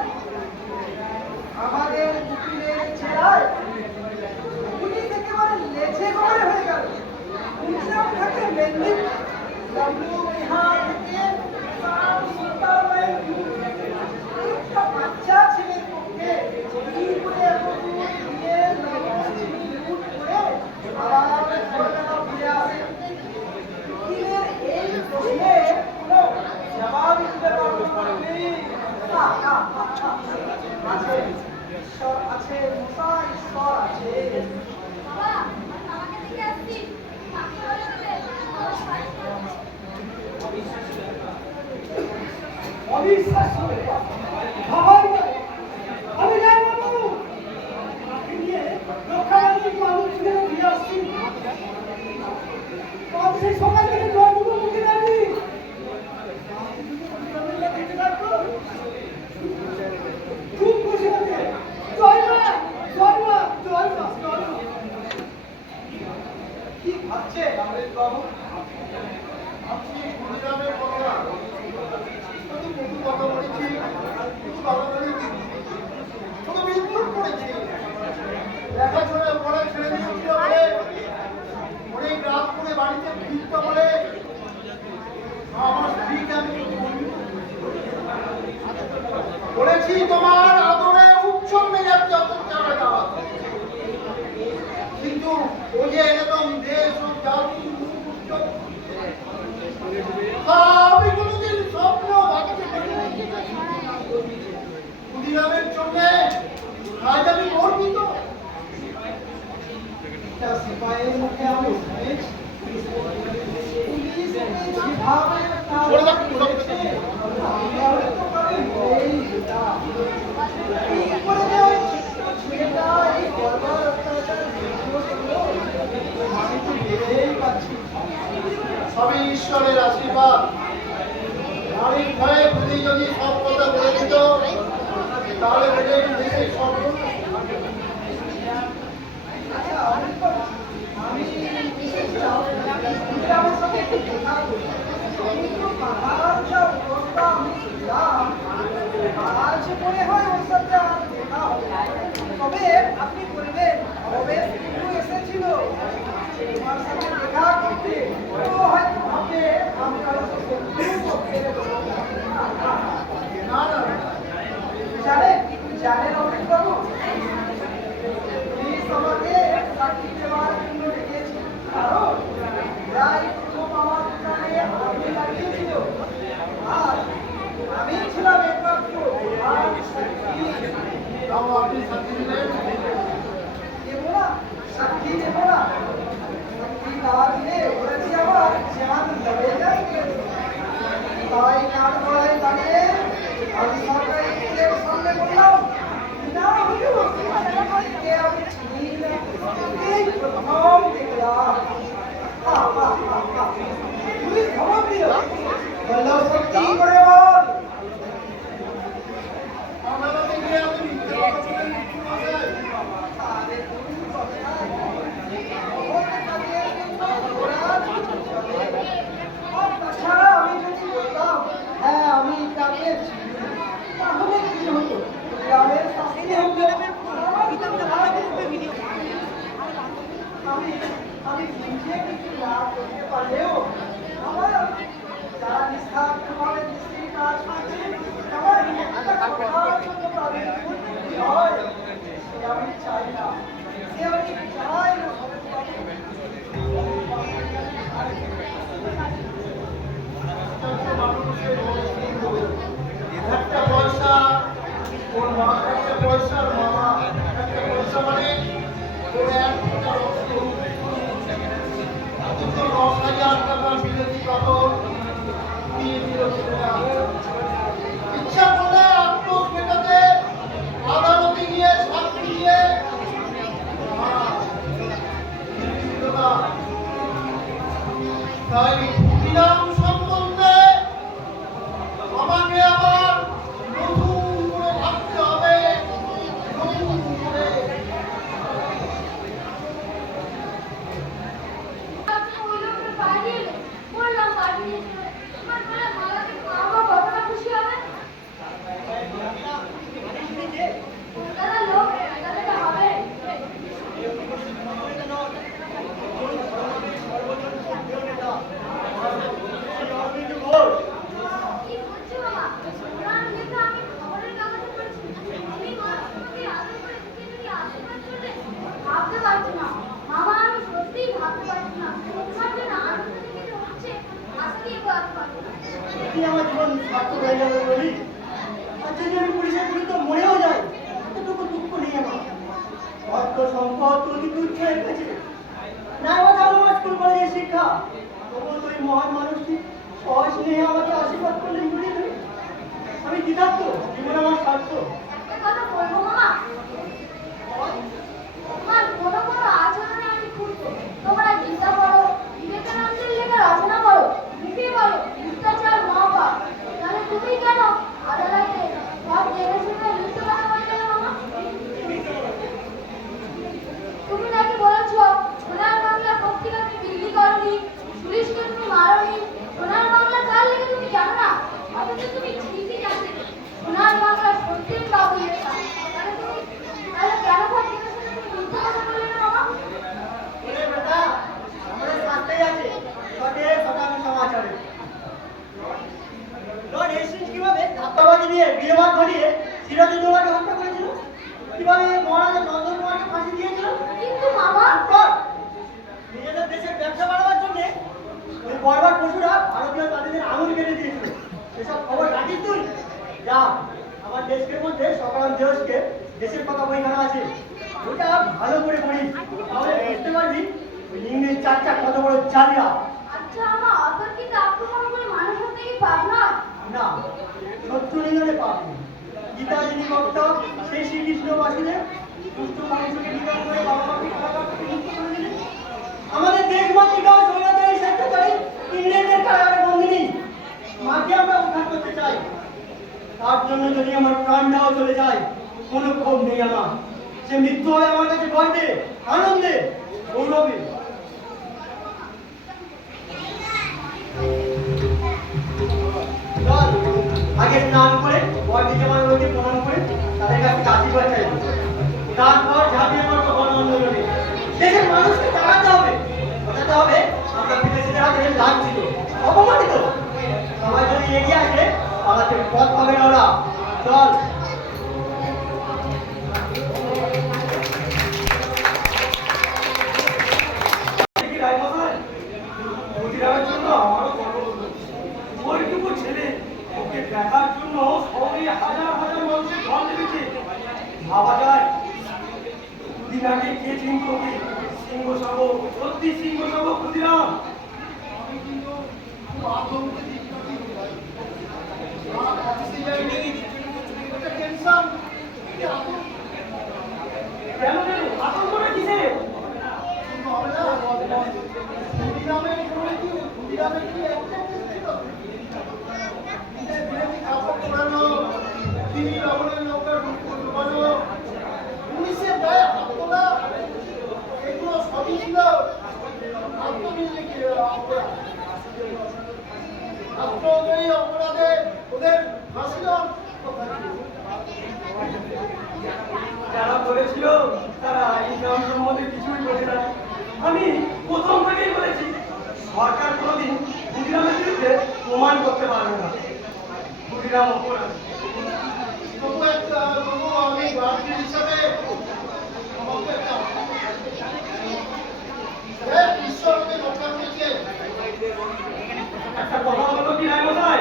আমাদের উকিলের ছেড়ায় পুলিশ একেবারে লেছে করে হয়ে গেল। উকিলাম থাকে মেদিনীপুর, ডাব্লিউ বিহার থেকে সাত সত্তর মাইল দূর। একটা বাচ্চা ছেলের পক্ষে কি করে এত দূর গিয়ে লুট করে আবার কলকাতা ফিরে আসে? উকিলের এই প্রশ্নে কোনো জবাব দিতে পারবো না আমি। আছে, ঈশ্বর আছে মশাই, ঈশ্বর আছে। অবিশ্বাস্য ভাবাই যায়। আমি জানি না বাবু, তাকে নিয়ে রক্ষাবান্ধব মানুষ ফিরে ফিরে আসছি। তবে সেই সকাল থেকে জলটুকু মুখে দেয়নি। চুপ বসে আছে। জয় মা, জয় মা, জয় মা, জয় মা। কি ভাবছে অমৃত বাবু? ভাবছি ক্ষুদিরামের কথা। শুধু কটু কথা বলেছি, শুধু কথা বলেছি, শুধু বিদ্রুপ করেছি। দেখাশোনা পড়া ছেড়ে দিয়েছিল বলে, অনেক রাত করে বাড়িতে ফিরত বলে আমার স্ত্রীকে আমি বলেছি তোমার আদরে উচ্ছন্ন যাচ্ছে অত্যাচারটা। কিন্তু ও যে একদম দেশ ও জাতি আমি কোনোদিন স্বপ্ন ভাবতে পারিনি। ক্ষুদিরামের জন্য আজ আমি গর্বিত। একটা সিপাহীর মুখে আমি শুনেছি, পুলিশ যেভাবে তার করেছে, আমরা হয়তো কারো মরেই যেতাম। এই করে যে ওই ছোট্ট ছেলেটা এই বর্বর অত্যাচার সহ্য করলো, আমি তো ভেবেই পাচ্ছি না। সবই ঈশ্বরের আশীর্বাদ। নারীর ভয়ে খুদি যদি সব কথা বলে দিত তাহলে বেদের দেশে সব আচ্ছা, আমি এসেছিলাম, আমার সাথে একটু দেখা করতে। কিন্তু বাবার যা অবস্থা আমি শুনলাম, আজ মনে হয় ওর সাথে আর দেখা হবে না। তবে আপনি বলবেন, অবেশ কিন্তু এসেছিল তোমার সাথে দেখা করতে। ও হয়তো ভাবে আমি হয়তো শত্রু পেরে দেবো। না না জানেন জানেন অমিত বাবু, পুলিশ আমাকে সাক্ষী দেওয়ার জন্য ডেকেছে। কারণ প্রায় প্রথম আমার দোকানে আগুন লাগিয়েছিল, আর আমি ছিলাম একমাত্র আর সাক্ষী। তাও আপনি সাথে দিলেন। দেবো না, সাক্ষী দেবো না। সাক্ষী না দিলে বলেছি আমার জান লড়ে যায়। তাই কাঠ গড়ায় দাঁড়িয়ে আমি সরকারি স্কুলের সামনে বললাম, না হুজুর, আপনাকে আমি চিনি না, এই প্রথম দেখলাম। পুলিশ ধমক দিল, বলল সত্যি করে বল। আপনারা দেখলে আপনি মিথ্যে কথা বলেন একটু মাঝে। আরে তুমি কোথায়? ওদের কাছে অপরাধ চলে। আর তাছাড়া আমি যদি বলতাম, হ্যাঁ আমি তাকে চিনি, তাহলে কি হতো? গ্রামের শাস্তি হতো। আমি নিজে কিছু না করতে পারলেও আমার যারা নিঃস্বার্থভাবে দৃষ্টির কাজ করছে, আমার একটা কথার জন্য তাদের উন্নতি হয়, সে আমি চাই না। সে আমি চাই না। একটা পয়সা ওর মা, একটা পয়সার মা, একটা পয়সা মানে ওর এক ফোঁটা রক্ত। কিন্তু 10,000 টাকা বিলেতি কাপড় দিয়ে দিল ছেলেরা। ইচ্ছা করলে আক্রোশ মেটাতে আদালতে গিয়ে সাক্ষী দিয়ে দিল না। তাই ক্ষুদিরাম সম্বন্ধে আমাকে আবার নতুন করে ভাবতে হবে, নতুন করে। আজকে ওই লোকের বাড়ি এলে, বললাম বাড়ি নিয়ে চলে। এবার বলে মালাকে খাওয়াবো, কতটা খুশি হবে? কলকাতার লোক, কলকাতাতে হবে। কি বলছো বাবা? পুরাণ লেখা আমি খবরের কাগজে পড়েছি। তুমি মানুষকে আদর করে বুকে যদি আশীর্বাদ করলে, ভাবতে পারছি না। মামা, আমি সত্যিই ভাবতে পারছি না। তোমার জন্য আনন্দ থেকে যে হচ্ছে, আশা দিয়ে বোঝাতে পারবো না। কি আমার জীবন সার্থক হয়ে যাবে বলি? আর যদি আমি পুলিশের বিরুদ্ধে মরেও যাই, এতটুকু দুঃখ নেই আমার। অর্থ সম্পদ অতি তুচ্ছ হয়ে গেছে। না আমার আমার স্কুল কলেজের শিক্ষা, তবুও তো এই মহান মানুষটি সহজ স্নেহে আমাকে আশীর্বাদ করলেন বুঝলি। আমি কৃতার্থ, জীবন আমার স্বার্থ। একটা কথা বলবো মামা, তোমার কোনো কোনো আচরণে আমি ক্ষুব্ধ। তোমরা গীতা পড়ো, বিবেকানন্দের লেখা রচনা করো, মুখে বলো মিথ্যাচার মহাপাপ, তাহলে তুমি কেন আদালতে সব জেনে শুনে মিথ্যে কথা বললে মামা? তুমি নাকি বলেছো সোনার বাংলা পত্রিকা তুমি বিক্রি করনি, পুলিশকে তুমি মারোনি। সোনার বাংলা কার লেখা তুমি জানো না, অথচ তুমি ঠিকই জানতে সোনার বাংলা সত্যিই বাবু লেখা। তাহলে কেন পত্রিকার সাথে তুমি মিথ্যে কথা বললে না মামা? ওরে বেটা, আমাদের শাস্ত্রেই আছে, সঠে সটামি সমাচারে। লর্ড হেস্টিংস কিভাবে ধাপ্পাবাজি দিয়ে বিয়েবাদ ঘটিয়ে সিরাজউদ্দৌলাকে হত্যা করেছিল? কিভাবে মহারাজা নন্দন কুমারকে ফাঁসি দিয়েছিল? কিন্তু মামা, তারপর নিজেদের দেশের ব্যবসা বাড়াবার জন্য ওই বর্বর পশুরা ভারতীয় তাদের আঙুল কেটে দিয়েছিল। এসব খবর রাখিস তুই? যা, আমার দেশকে মধ্যে সকারাম দেশকে দেশের কথা বইখানা আছে, ওটা ভালো করে পড়িস, তাহলে বুঝতে পারবি ওই ইংরেজ চারটা কত বড় চালিয়া। আচ্ছা মামা, অতর্কিত আক্রমণ করে মানুষ হতে কি পাপ না? না, শত্রু নিধনে পাবি। গীতা যিনি বক্তা, সেই শ্রীকৃষ্ণ বাসুদেব দুষ্ট মানুষকে নিধন করে বাবা মাকে কারাগার থেকে মুক্ত করে দিলেন। আমাদের দেশ মাতৃকাও স্বৈরাচারী স্বেচ্ছাচারী ইংরেজদের কারাগারে বন্দিনী মাকে আমরা উদ্ধার করতে চাই। তার জন্য যদি আমার প্রাণটাও চলে যায়, কোনো ক্ষোভ নেই আমার। সে মৃত্যু হয় আমার কাছে গর্বে, আনন্দে, গৌরবে। চল, আগে স্নান করে বর্দিকে মানুষকে প্রণাম করে তাদের কাছে আশীর্বাদ চাইবো। তারপর ঝাঁপিয়ে পড়বো গণ আন্দোলনে। দেশের মানুষকে জানাতে হবে, বোঝাতে হবে আমরা বিদেশিদের হাতে লাঞ্ছিত, অপমানিত। সবাই যদি এগিয়ে আসে, আমাদের পথ পাবে না ওরা। চল। ক্ষুদিরামের জন্য আমারও গর্ব হলো। ওইটুকু ছেলে, ওকে দেখার জন্য শহরে হাজার হাজার মানুষের ঢল নেমেছে। ভাবা যায় দুদিন আগে কে চিনতো ওকে? সিংহ সব, সত্যি সিংহ সব ক্ষুদিরাম। আমি কিন্তু খুব আতঙ্কে অফিসে যাইনি, একটা টেনশন, একটা আতঙ্ক। কেন কেন আতঙ্ক করে কিসে? কিন্তু হবে না, ক্ষুদিরামের উপরে কি ক্ষুদিরামের কি একটা ছিল? নিজের বিরোধী কাপড় পরানো, তিনি লবণের নৌকা ডুবানো, পুলিশের গায়ে হাত তোলা, এগুলো সবই ছিল আত্মনির্ভর অপরাধ। রাষ্ট্রদ্রোহী অপরাধে ওদের ফাঁসি দেওয়ার কথা ছিল। যারা বলেছিল তারা ইসলাম সম্বন্ধে কিছুই বোঝে না। আমি প্রথম থেকেই বলেছি, সরকার কোনোদিন ক্ষুদিরামের বিরুদ্ধে প্রমাণ করতে পারবে না। ক্ষুদিরাম অপরাধ। তবু আমি গার্জিয়ান হিসাবে আমাকে একটা ঈশ্বর ওকে রক্ষা করেছে। একটা কথা বলবো কি রায় মশাই?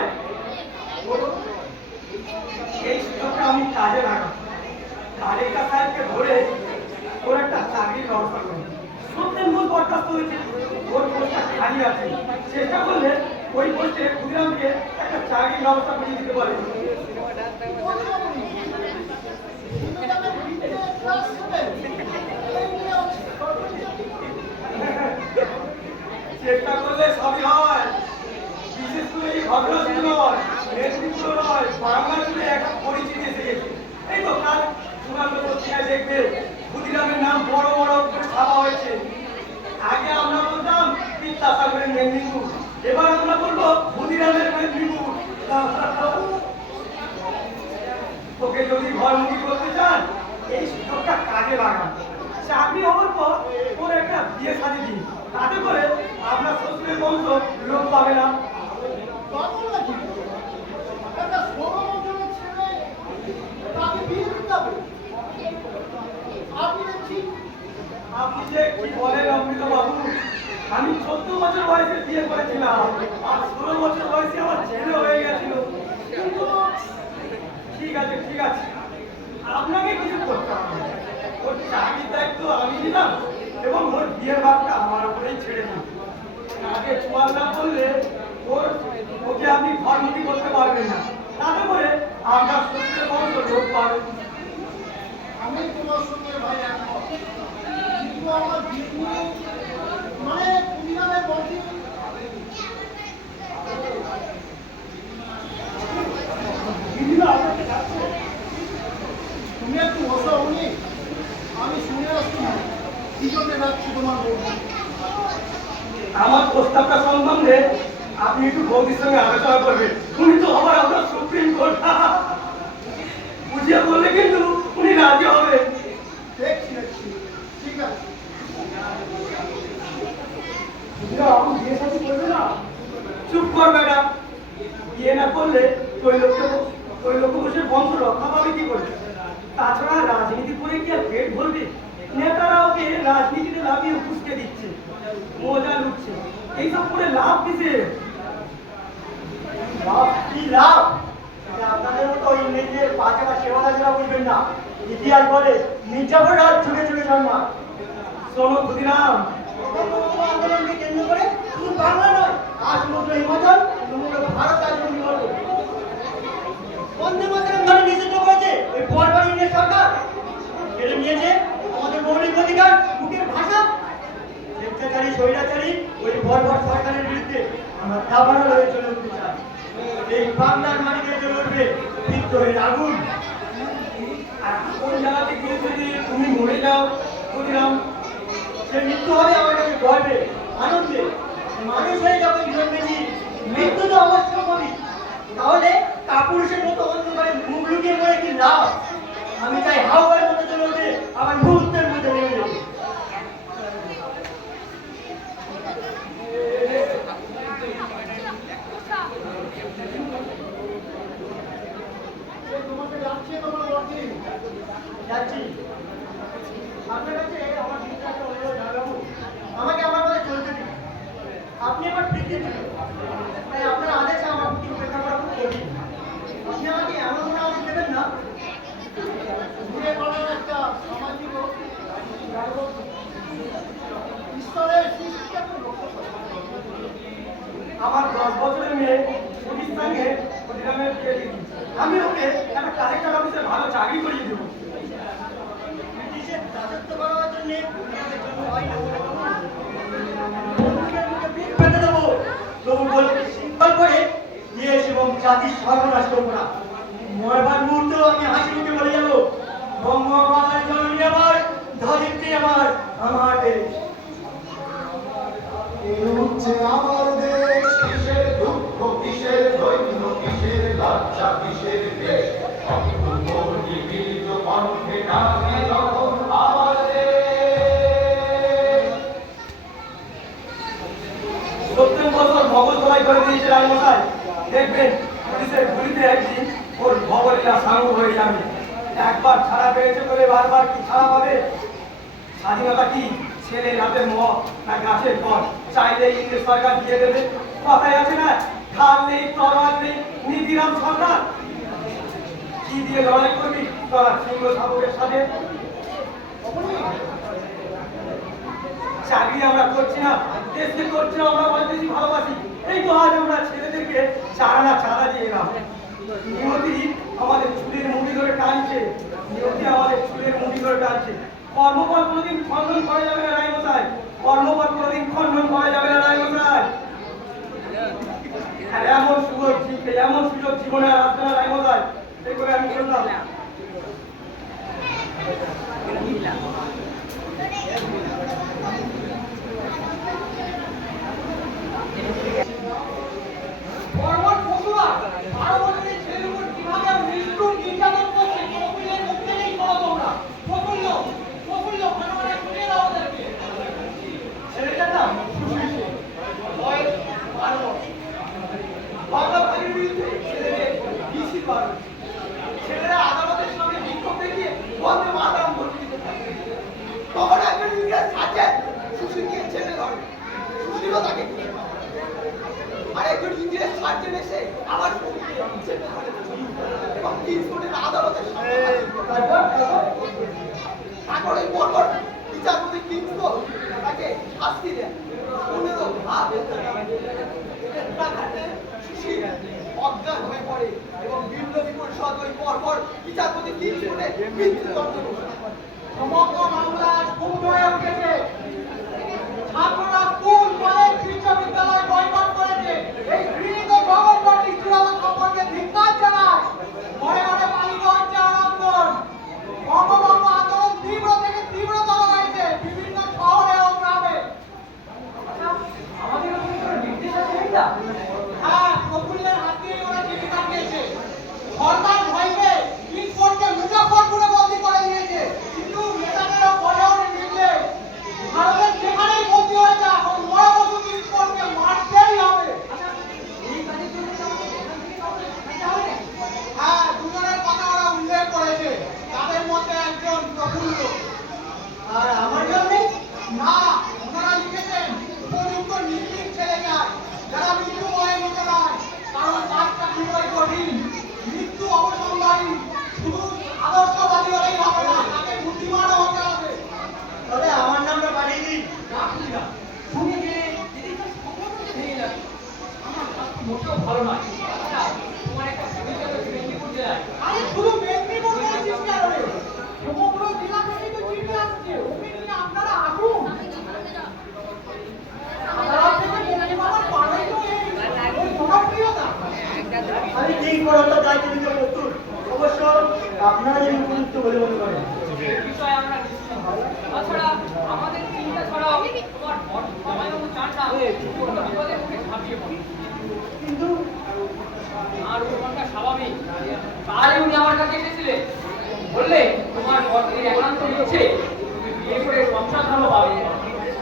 এই সুযোগটা আমি কাজে লাগাবো। কালেকা সাহেবকে ধরে ওর একটা চাকরির ব্যবস্থা করি। সত্যেন্দুল বরখাস্ত হয়েছে, ওর পোস্টটা খালি আছে। চেষ্টা করলে ওই পোস্টে ক্ষুদিরামকে একটা চাকরির ব্যবস্থা করে দিতে পারে। চেষ্টা করলে সবই হয়। বিশেষ করে এই ঘটনাগুলো নয়, নেতৃত্ব নয়, বাংলা জুড়ে একটা পরিচিতি এসে গেছে। এই তো কাল চূড়ান্ত পত্রিকায় দেখবে ক্ষুদিরামের নাম বড় বড় করে ছাপা হয়েছে। আগে আমরা বলতাম বিদ্যাসাগরের মেদিনীপুর, এবার আমরা বলবো ক্ষুদিরামের মেদিনীপুর। ওকে যদি ঘরমুখী করতে চান, এই সুযোগটা কাজে লাগান। চাকরি হওয়ার পর ওর একটা বিয়ে শাদী দিন, তাতে করে আপনার শ্বশুরের বংশ লোক পাবে না। পাগল নাকি? একটা 16 বছরের ছেলে, তাকে বিয়ে দিতে হবে? আপনি দেখছি আপনি যে কি বলেন অমৃত বাবু? আমি 14 বছর বয়সে বিয়ে করেছিলাম, আর 16 বছর বয়সে আমার ছেলে হয়ে গেছিল। কিন্তু ঠিক আছে ঠিক আছে, আপনাকে কিছু করতে হবে না। ওর চাকরির দায়িত্ব আমি নিলাম এবং ওর বিয়ের ভাগটা আমার উপরেই ছেড়ে দিন। আগে চুয়াল না করলে ওকে আপনি ঘরমুখী করতে পারবেন না। তাতে করে আমরা শত্রুর বংশ লোপ পাবে। আমি তোমার সঙ্গে ভাই একমত, কিন্তু আমার বিষ্ণু মানে ক্ষুদিরামের বংশী দিদিরা আপনাকে যাচ্ছে, তুমি একটু বসো উনি, আমি শুনে আসছি কি জন্য যাচ্ছি তোমার বৌদি। আমার প্রস্তাবটা সম্বন্ধে আপনি একটু বৌদির সঙ্গে আলোচনা করবেন। উনি তো আবার আপনার সুপ্রিম কোর্ট, বুঝিয়ে বললে কিন্তু উনি রাজি হবে। দেখছি দেখছি, ঠিক আছে। দিদিরা আমি বিয়ে শাদী করবে না? চুপ কর বেটা, বিয়ে না করলে ওই লোক বসে বংশ রক্ষা পাবে কি করে? তাছাড়া রাজনীতি করে কি আর পেট ভরবে? নেতারা ওকে রাজনীতিতে লাভিয়ে ফুসকে দিচ্ছে, মজা লুটছে, এইসব করে লাভ কিসে? লাভ কি লাভ? এটা আপনাদের মতো ইংরেজদের পাঁচে বা সেবাদাসীরা বুঝবেন না। ইতিহাস বলে মির্জাফর রাজ যুগে যুগে জন্মা। শোনো ক্ষুদিরাম, আন্দোলনকে কেন্দ্র করে শুধু বাংলা নয়, আর সমগ্র হিমাচল সমগ্র ভারত রাজনীতি করবে। বন্দে মাতরম ধরে নিষিদ্ধ করেছে ওই বর্বর ইংরেজ সরকার, কেড়ে নিয়েছে আমাদের মৌলিক অধিকার, মুখের ভাষা। স্বেচ্ছাচারী স্বৈরাচারী ওই বর্বর সরকারের বিরুদ্ধে আমরা দাবানল হয়ে চলে উঠতে চাই। এই বাংলার মাটিতে চলে উঠবে বিদ্রোহের আগুন। আর কোন জায়গাতে গিয়ে যদি তুমি মরে যাও ক্ষুদিরাম, সে মৃত্যু হবে আমার কাছে গর্বে, আনন্দে। মানুষ হয়ে যখন জন্মেছি, মৃত্যু তো অবশ্যই হবে। তাহলে কাপুরুষের মতো অন্ধকারে মুখ লুকিয়ে পড়ে কি লাভ? আমি চাই হাওয়ার মতো চলে উঠে আমার মুহূর্তের মধ্যে নেমে যাবে। তোমাকে যাচ্ছে তোমার বৌদি। যাচ্ছি। আপনার কাছে আমার বিশেষ একটা অনুরোধ জানাবো, আমাকে আমার মধ্যে চলতে দিন। আপনি আমার প্রীতি দিন, তাই আপনার আদেশে আমার প্রতি উপেক্ষা করা খুব কঠিন। আপনি আমাকে এমন কোনো আদেশ দেবেন না বিয়ে করার একটা সামাজিক ও রাজনৈতিক ঈশ্বরের সৃষ্টিকে তো লক্ষ্য করো। আমার 10 বছরের মেয়ে পুলিশ সঙ্গে ক্ষুদিরামের বিয়ে দিয়ে দিচ্ছি। আমি ওকে একটা কালেক্টর অফিসে ভালো চাকরি করিয়ে দেবো। ব্রিটিশের রাজত্ব করার জন্য দুনিয়াতে জন্ম হয় না। বন্দুকের মুখে পিঠ পেতে দেবো, তবু বলতে সিম্পল করে দেশ এবং জাতির সর্বনাশ করবো না। মরবার মুহূর্তেও আমি হাসি মুখে বলে যাবো, বঙ্গ আমার, জননী আমার, ধরিত্রী আমার, আমার দেশ। এই হচ্ছে আমার দেশ, কিসের দুঃখ, কিসের দৈন্য, কিসের লজ্জা, কিসের দেশ। প্রত্যেক বছর মগজ ধলাই করে দিয়েছে রাজমশাই। দেখবেন পুলিশের গুলিতে একদিন ওর ভবলীলা সাঙ্গ হয়ে যাবে। একবার ছাড়া পেয়েছে বলে বারবার কি ছাড়া পাবে? স্বাধীনতা কি ছেলে রাতের মদ না গাছের ফল? চাইলে ইংরেজ সরকার দিয়ে দেবে। কথায় আছে না, ঢাল নেই তরোয়াল নেই নিধিরাম সরকার। কি দিয়ে লড়াই করবি তোরা সিংহ শাবকের সাথে? চাকরি আমরা করছি না, দেশকে করছি না, আমরা বলতেছি ভালোবাসি। এই তো আজ আমরা ছেলেদেরকে চারা দিয়ে এলাম। নিয়তি আমাদের চুলের মুঠি ধরে টানছে, নিয়তি আমাদের চুলের মুঠি ধরে টানছে। কর্মফল কোনোদিন খণ্ডন করা যাবে না রায়মশাই, কর্মফল কোনোদিন খণ্ডন করা যাবে না রায়মশাই। আর এমন সুযোগ জীবনে আর আসবে না রায়মশাই, এই করে আমি বললাম। বর্বর পশুরা 12 বছরের ছেলের উপর কিভাবে নিষ্ঠুর নির্যাতন করছে, কপিলের মুখে নেই কোনো তোমরা। প্রফুল্ল ঘটনাটা শুনিয়ে দাও ওদেরকে। ছেলেটার নাম সুশীল, বয়স 12 বছর। বাংলা ভাইয়ের বিরুদ্ধে ছেলেদের বিসি বার হয়েছে। ছেলেরা আদালতের সামনে বিক্ষোভ দেখিয়ে বন্দে মাতরম বলে দিতে থাকে। তখন একজন ইংরেজ সাজে সুশীলকে ছেলে ধরে, সুশীলও তাকে খুঁজে পায়। আর একজন ইংরেজ সার্জেন এসে আবার ছেলে ধরে এবং কিংসফোর্ডের আদালতের সামনে হাজির করে। তারপর এই বর্বর বিচারপতি কিংসফোর্ড তাকে শাস্তি দেন 15 ভাগ হত্যাকাণ্ড। সুশীল অজ্ঞান হয়ে পড়ে এবং বিন্দু বিরোধী পরিষদ ওই পরপর বিচারপতি 3 কোণে মৃত্যুদণ্ড ঘোষণা করে। সমগ্র বাংলা আজ ক্ষুব্ধ হয়ে উঠেছে। ছাত্ররা স্কুল কলেজ বিশ্ববিদ্যালয় বয়কট করেছে। এই ঘৃণিত গভর্নর নিষ্ঠুরতা সম্পর্কে ধিক্কার জানায়। ঘরে ঘরে পালিত হচ্ছে আন্দোলন। বঙ্গভঙ্গ আন্দোলন তীব্র থেকে তীব্রতর হয়েছে বিভিন্ন শহরে ও গ্রামে। আমাদের উপরে কোনো নির্দেশ আছে না? হ্যাঁ, প্রফুল্লের হাত দিয়ে ওরা চিঠি পাঠিয়েছে। সরকার ভয়কে কিংসফোর্ডকে মুজাফফরপুরে বন্দী করে দিয়েছে, কিন্তু নেতাদেরও বলেও নিলে ভারতের যেখানেই বন্দী হয়ে যায় এখন মরা বসু কিংসফোর্ডকে মারতেই হবে। এই কাজের জন্য তো আমাকে এখান থেকে কাউকে পাঠাতে হবে না? হ্যাঁ, দুজনের কথা ওরা উল্লেখ করেছে, তাদের মধ্যে একজন প্রফুল্ল। আর আমার জন্যে না, ওনারা লিখেছেন উপযুক্ত নির্ভীক ছেলে চায় যারা মৃত্যু ভয়ে নিতে নয়, কারণ কাজটা খুবই কঠিন। মৃত্যু অবসম্ভাবী, শুধু আদর্শবাদী হলেই হবে না, তাকে বুদ্ধিমানও হতে হবে। তবে আমার নামটা পাঠিয়ে দিন। রাখলি না। শুনে গেলে যদি তোর সম্পর্কটা ভেঙে যাবে। আমার স্বাস্থ্য মোটেও ভালো নয়। আচ্ছা, তোমার একটা ভবিষ্যৎ আছে মেদিনীপুর জেলায়। আরে শুধু মেদিনীপুর বলছিস কেন রে? সমগ্র জেলা থেকে তো চিঠি আসছে, ওকে নিয়ে আপনারা আসুন। আদালত থেকে মুক্তি পাওয়ার পাড়াই তো এই জনপ্রিয়তা। আমি ঠিক পড়াতে দায়িত্ব দিতে প্রস্তুত। অবশ্য আপনারা যদি উপযুক্ত বলে মনে করেন। এই বিষয়ে আমরা নিশ্চিত। তাছাড়া আমাদের চিন্তা ছাড়াও তোমার জামাইবাবু চান না কোনো বিপদের মুখে ঝাঁপিয়ে পড়ে। কিন্তু আর ওখানটা স্বাভাবিক। তাই উনি আমার কাছে এসেছিলেন, বললে তোমার বর্ষের একান্ত ইচ্ছে তুমি বিয়ে করে সংসার ভালো পাবে।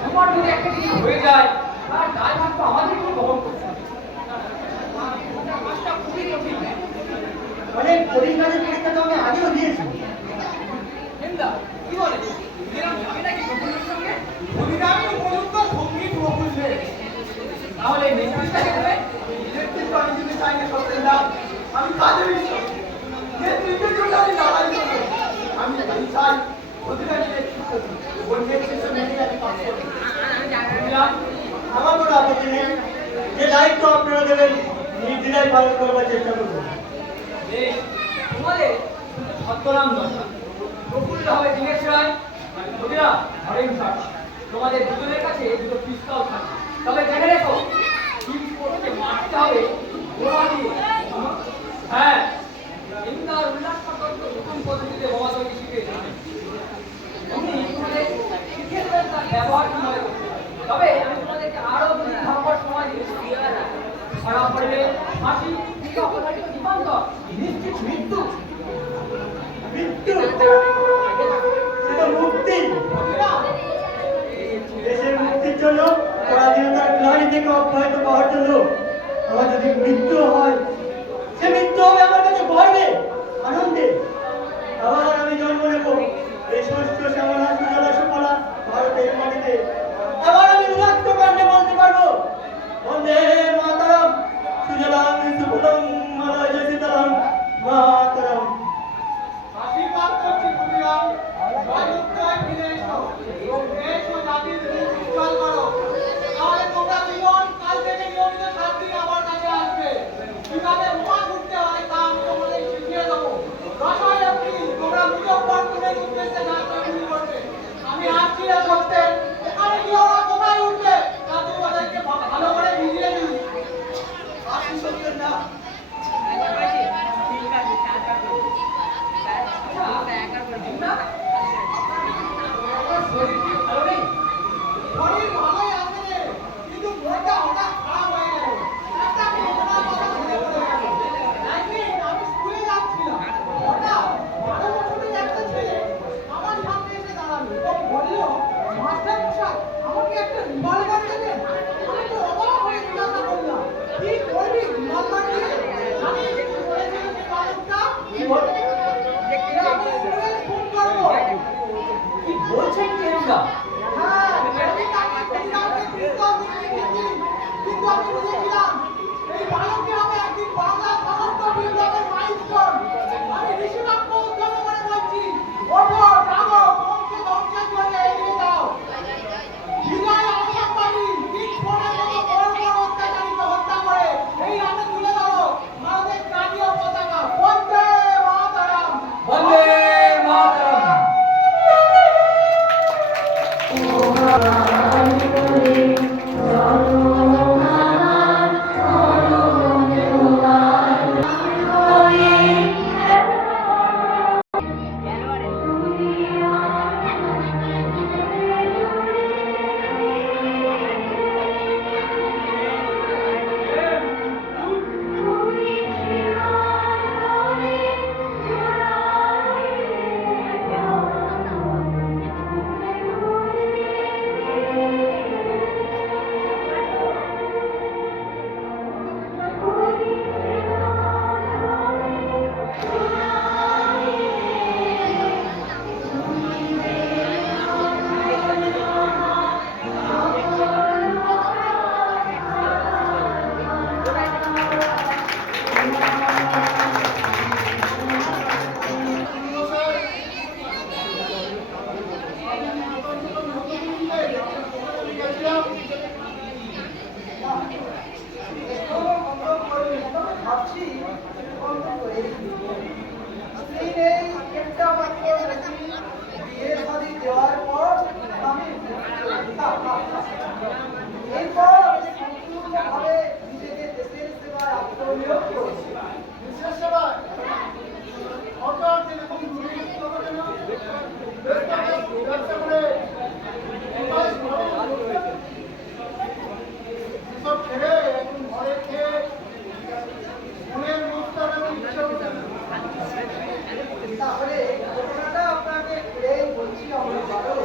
তোমার যদি একটা কিছু হয়ে যায় তার দায়ভার তো আমাদেরকে বহন করতে হবে। কাজটা খুবই কঠিন। অনেক কঠিন কাজের প্রস্তাব আমি আগেও দিয়েছি। হেন্দা, কি বলে? এরকম যাবে নাকি প্রফুল্লের সঙ্গে? অভিরামী উপযুক্ত সঙ্গীত প্রফুল্লের। তাহলে নেতৃত্বটাকে দেবে? নেতৃত্ব আমি যদি চাই না সত্যেন দা, আমি কাজে বিশ্বাস। নেতৃত্বের জন্য আমি লড়াই করবো। আমি চাই অধিকারী নেতৃত্ব দিই। ওই নেতৃত্ব মেনে আমি কাজ করবো। বুঝলাম। আমার কোনো আপত্তি নেই। যে দায়িত্ব আপনারা দেবেন নির্দ্বিধায় পালন করবার চেষ্টা করবো। বেশ, তোমাদের শুধু ছদ্মনাম দরকার। প্রফুল্ল হবে দীনেশ রায়, আর ক্ষুদিরা হরেন সরকার। তোমাদের দুজনের কাছে দুটো পিস্তল থাকবে। তবে জেনে রেখো, কিংসফোর্ডকে মারতে হবে বোমা দিয়ে। হ্যাঁ, ইন্দার উল্লাস সতর্ক নতুন পদ্ধতিতে বোমা তৈরি শিখিয়েছে। উনি তোমাদের শিখিয়ে দেবেন তার ব্যবহার কিভাবে করতে হবে। তবে আমি তোমাদেরকে আরো দুদিন ভাববার সময় দিচ্ছি। ধরা পড়লে ফাঁসি থেকে অপরাধীকে জীবন্তর, নিশ্চিত মৃত্যু। মৃত্যু সেটা মুক্তি। দেশের মুক্তির জন্য পরাধীনতার গ্লানি থেকে অব্যাহত পাওয়ার জন্য আমার যদি মৃত্যু হয়, সে মৃত্যু হবে আমার কাছে গর্বে, আনন্দে। আবার আমি জন্ম নেব এই শস্য শ্যামলা সুজলা সুফলা ভারতের মাটিতে। আবার আমি রুদ্র কণ্ঠে বলতে পারবো, বন্দে মাতরম, সুজলাং সুফলং মলয় শীতলং মাতরম। আশীর্বাদ করছি ক্ষুদিরাম, জয়যুক্ত হয়ে ফিরে এসো। দেশ ও জাতির মুখ উজ্জ্বল করো। তাহলে তোমরা জীবন কাল থেকে নিয়মিত 7 দিন আমার কাছে আসবে। কিভাবে বোমা ছুটতে হয় তা আমি তোমাদের শিখিয়ে দেবো। 10 এপ্রিল তোমরা মুজফ্ফরপুরের উদ্দেশ্যে যাত্রা শুরু করবে। আমি আসছি না সত্যেন, ওখানে গিয়ে ওরা কোথায় উঠবে তা তোমাদেরকে ভালো করে বুঝিয়ে দিই। আসি সত্যেন দা। আমার শরীর কি ভালো নেই? শরীর ভালোই আছে রে, কিন্তু মনটা হঠাৎ খারাপ হয়ে গেল। একটা ঘটনার কথা মনে পড়ে গেল। একদিন আমি স্কুলে যাচ্ছিলাম, হঠাৎ 12 বছরের একটা ছেলে আমার সামনে এসে দাঁড়ালো এবং বলল, মাস্টার মশাই আমাকে একটা রিভলভার দেবেন। আমি তো অবাক হয়ে জিজ্ঞাসা করলাম, কি করবি রিভলভার দিয়ে? আমি বলেছিলাম যে বালকটা কি বল- আমি স্কুলে ফোন করবো। কি বলছেন কি হেন্দা? হ্যাঁ, আমি তাকে ক্ষুদিরামকে পিস্তল দিয়ে রেখেছি। কিন্তু আমি বুঝেছিলাম এই বালকটি হবে একদিন বাংলা সশস্ত্র বিপ্লবের মাইলস্টোন। আমি ঋষিবাক্য উদ্যম করে বলছি, ওঠো, জাগো, বংশে ধ্বংসের জন্য এগিয়ে যাও। বিজয় অবসম্ভাবী কিংসফোর্ডের মতো বড় বড় অত্যাচারীকে হত্যা করে এই রাতে তুলে ধরো ভারতের জাতীয় পতাকা। বন্দে ভাবছি বন্ধ করে স্ত্রী নেই, একটা মাত্র বেশি, বিয়ে শাদী দেওয়ার পর আমি এরপর আমি সম্পূর্ণভাবে নিজেকে দেশের সেবায় আত্মনিয়োগ করেছি। বিশেষ সেবায় সরকার যেরকম গুরুত্ব করে না, ব্যবসা করে এসব ছেড়ে এখন ঘরে খেয়ে মনের মুক্তার ইচ্ছা হচ্ছে না। তাহলে ঘটনাটা আপনাকে খুলেই বলছি। আমরা বলো,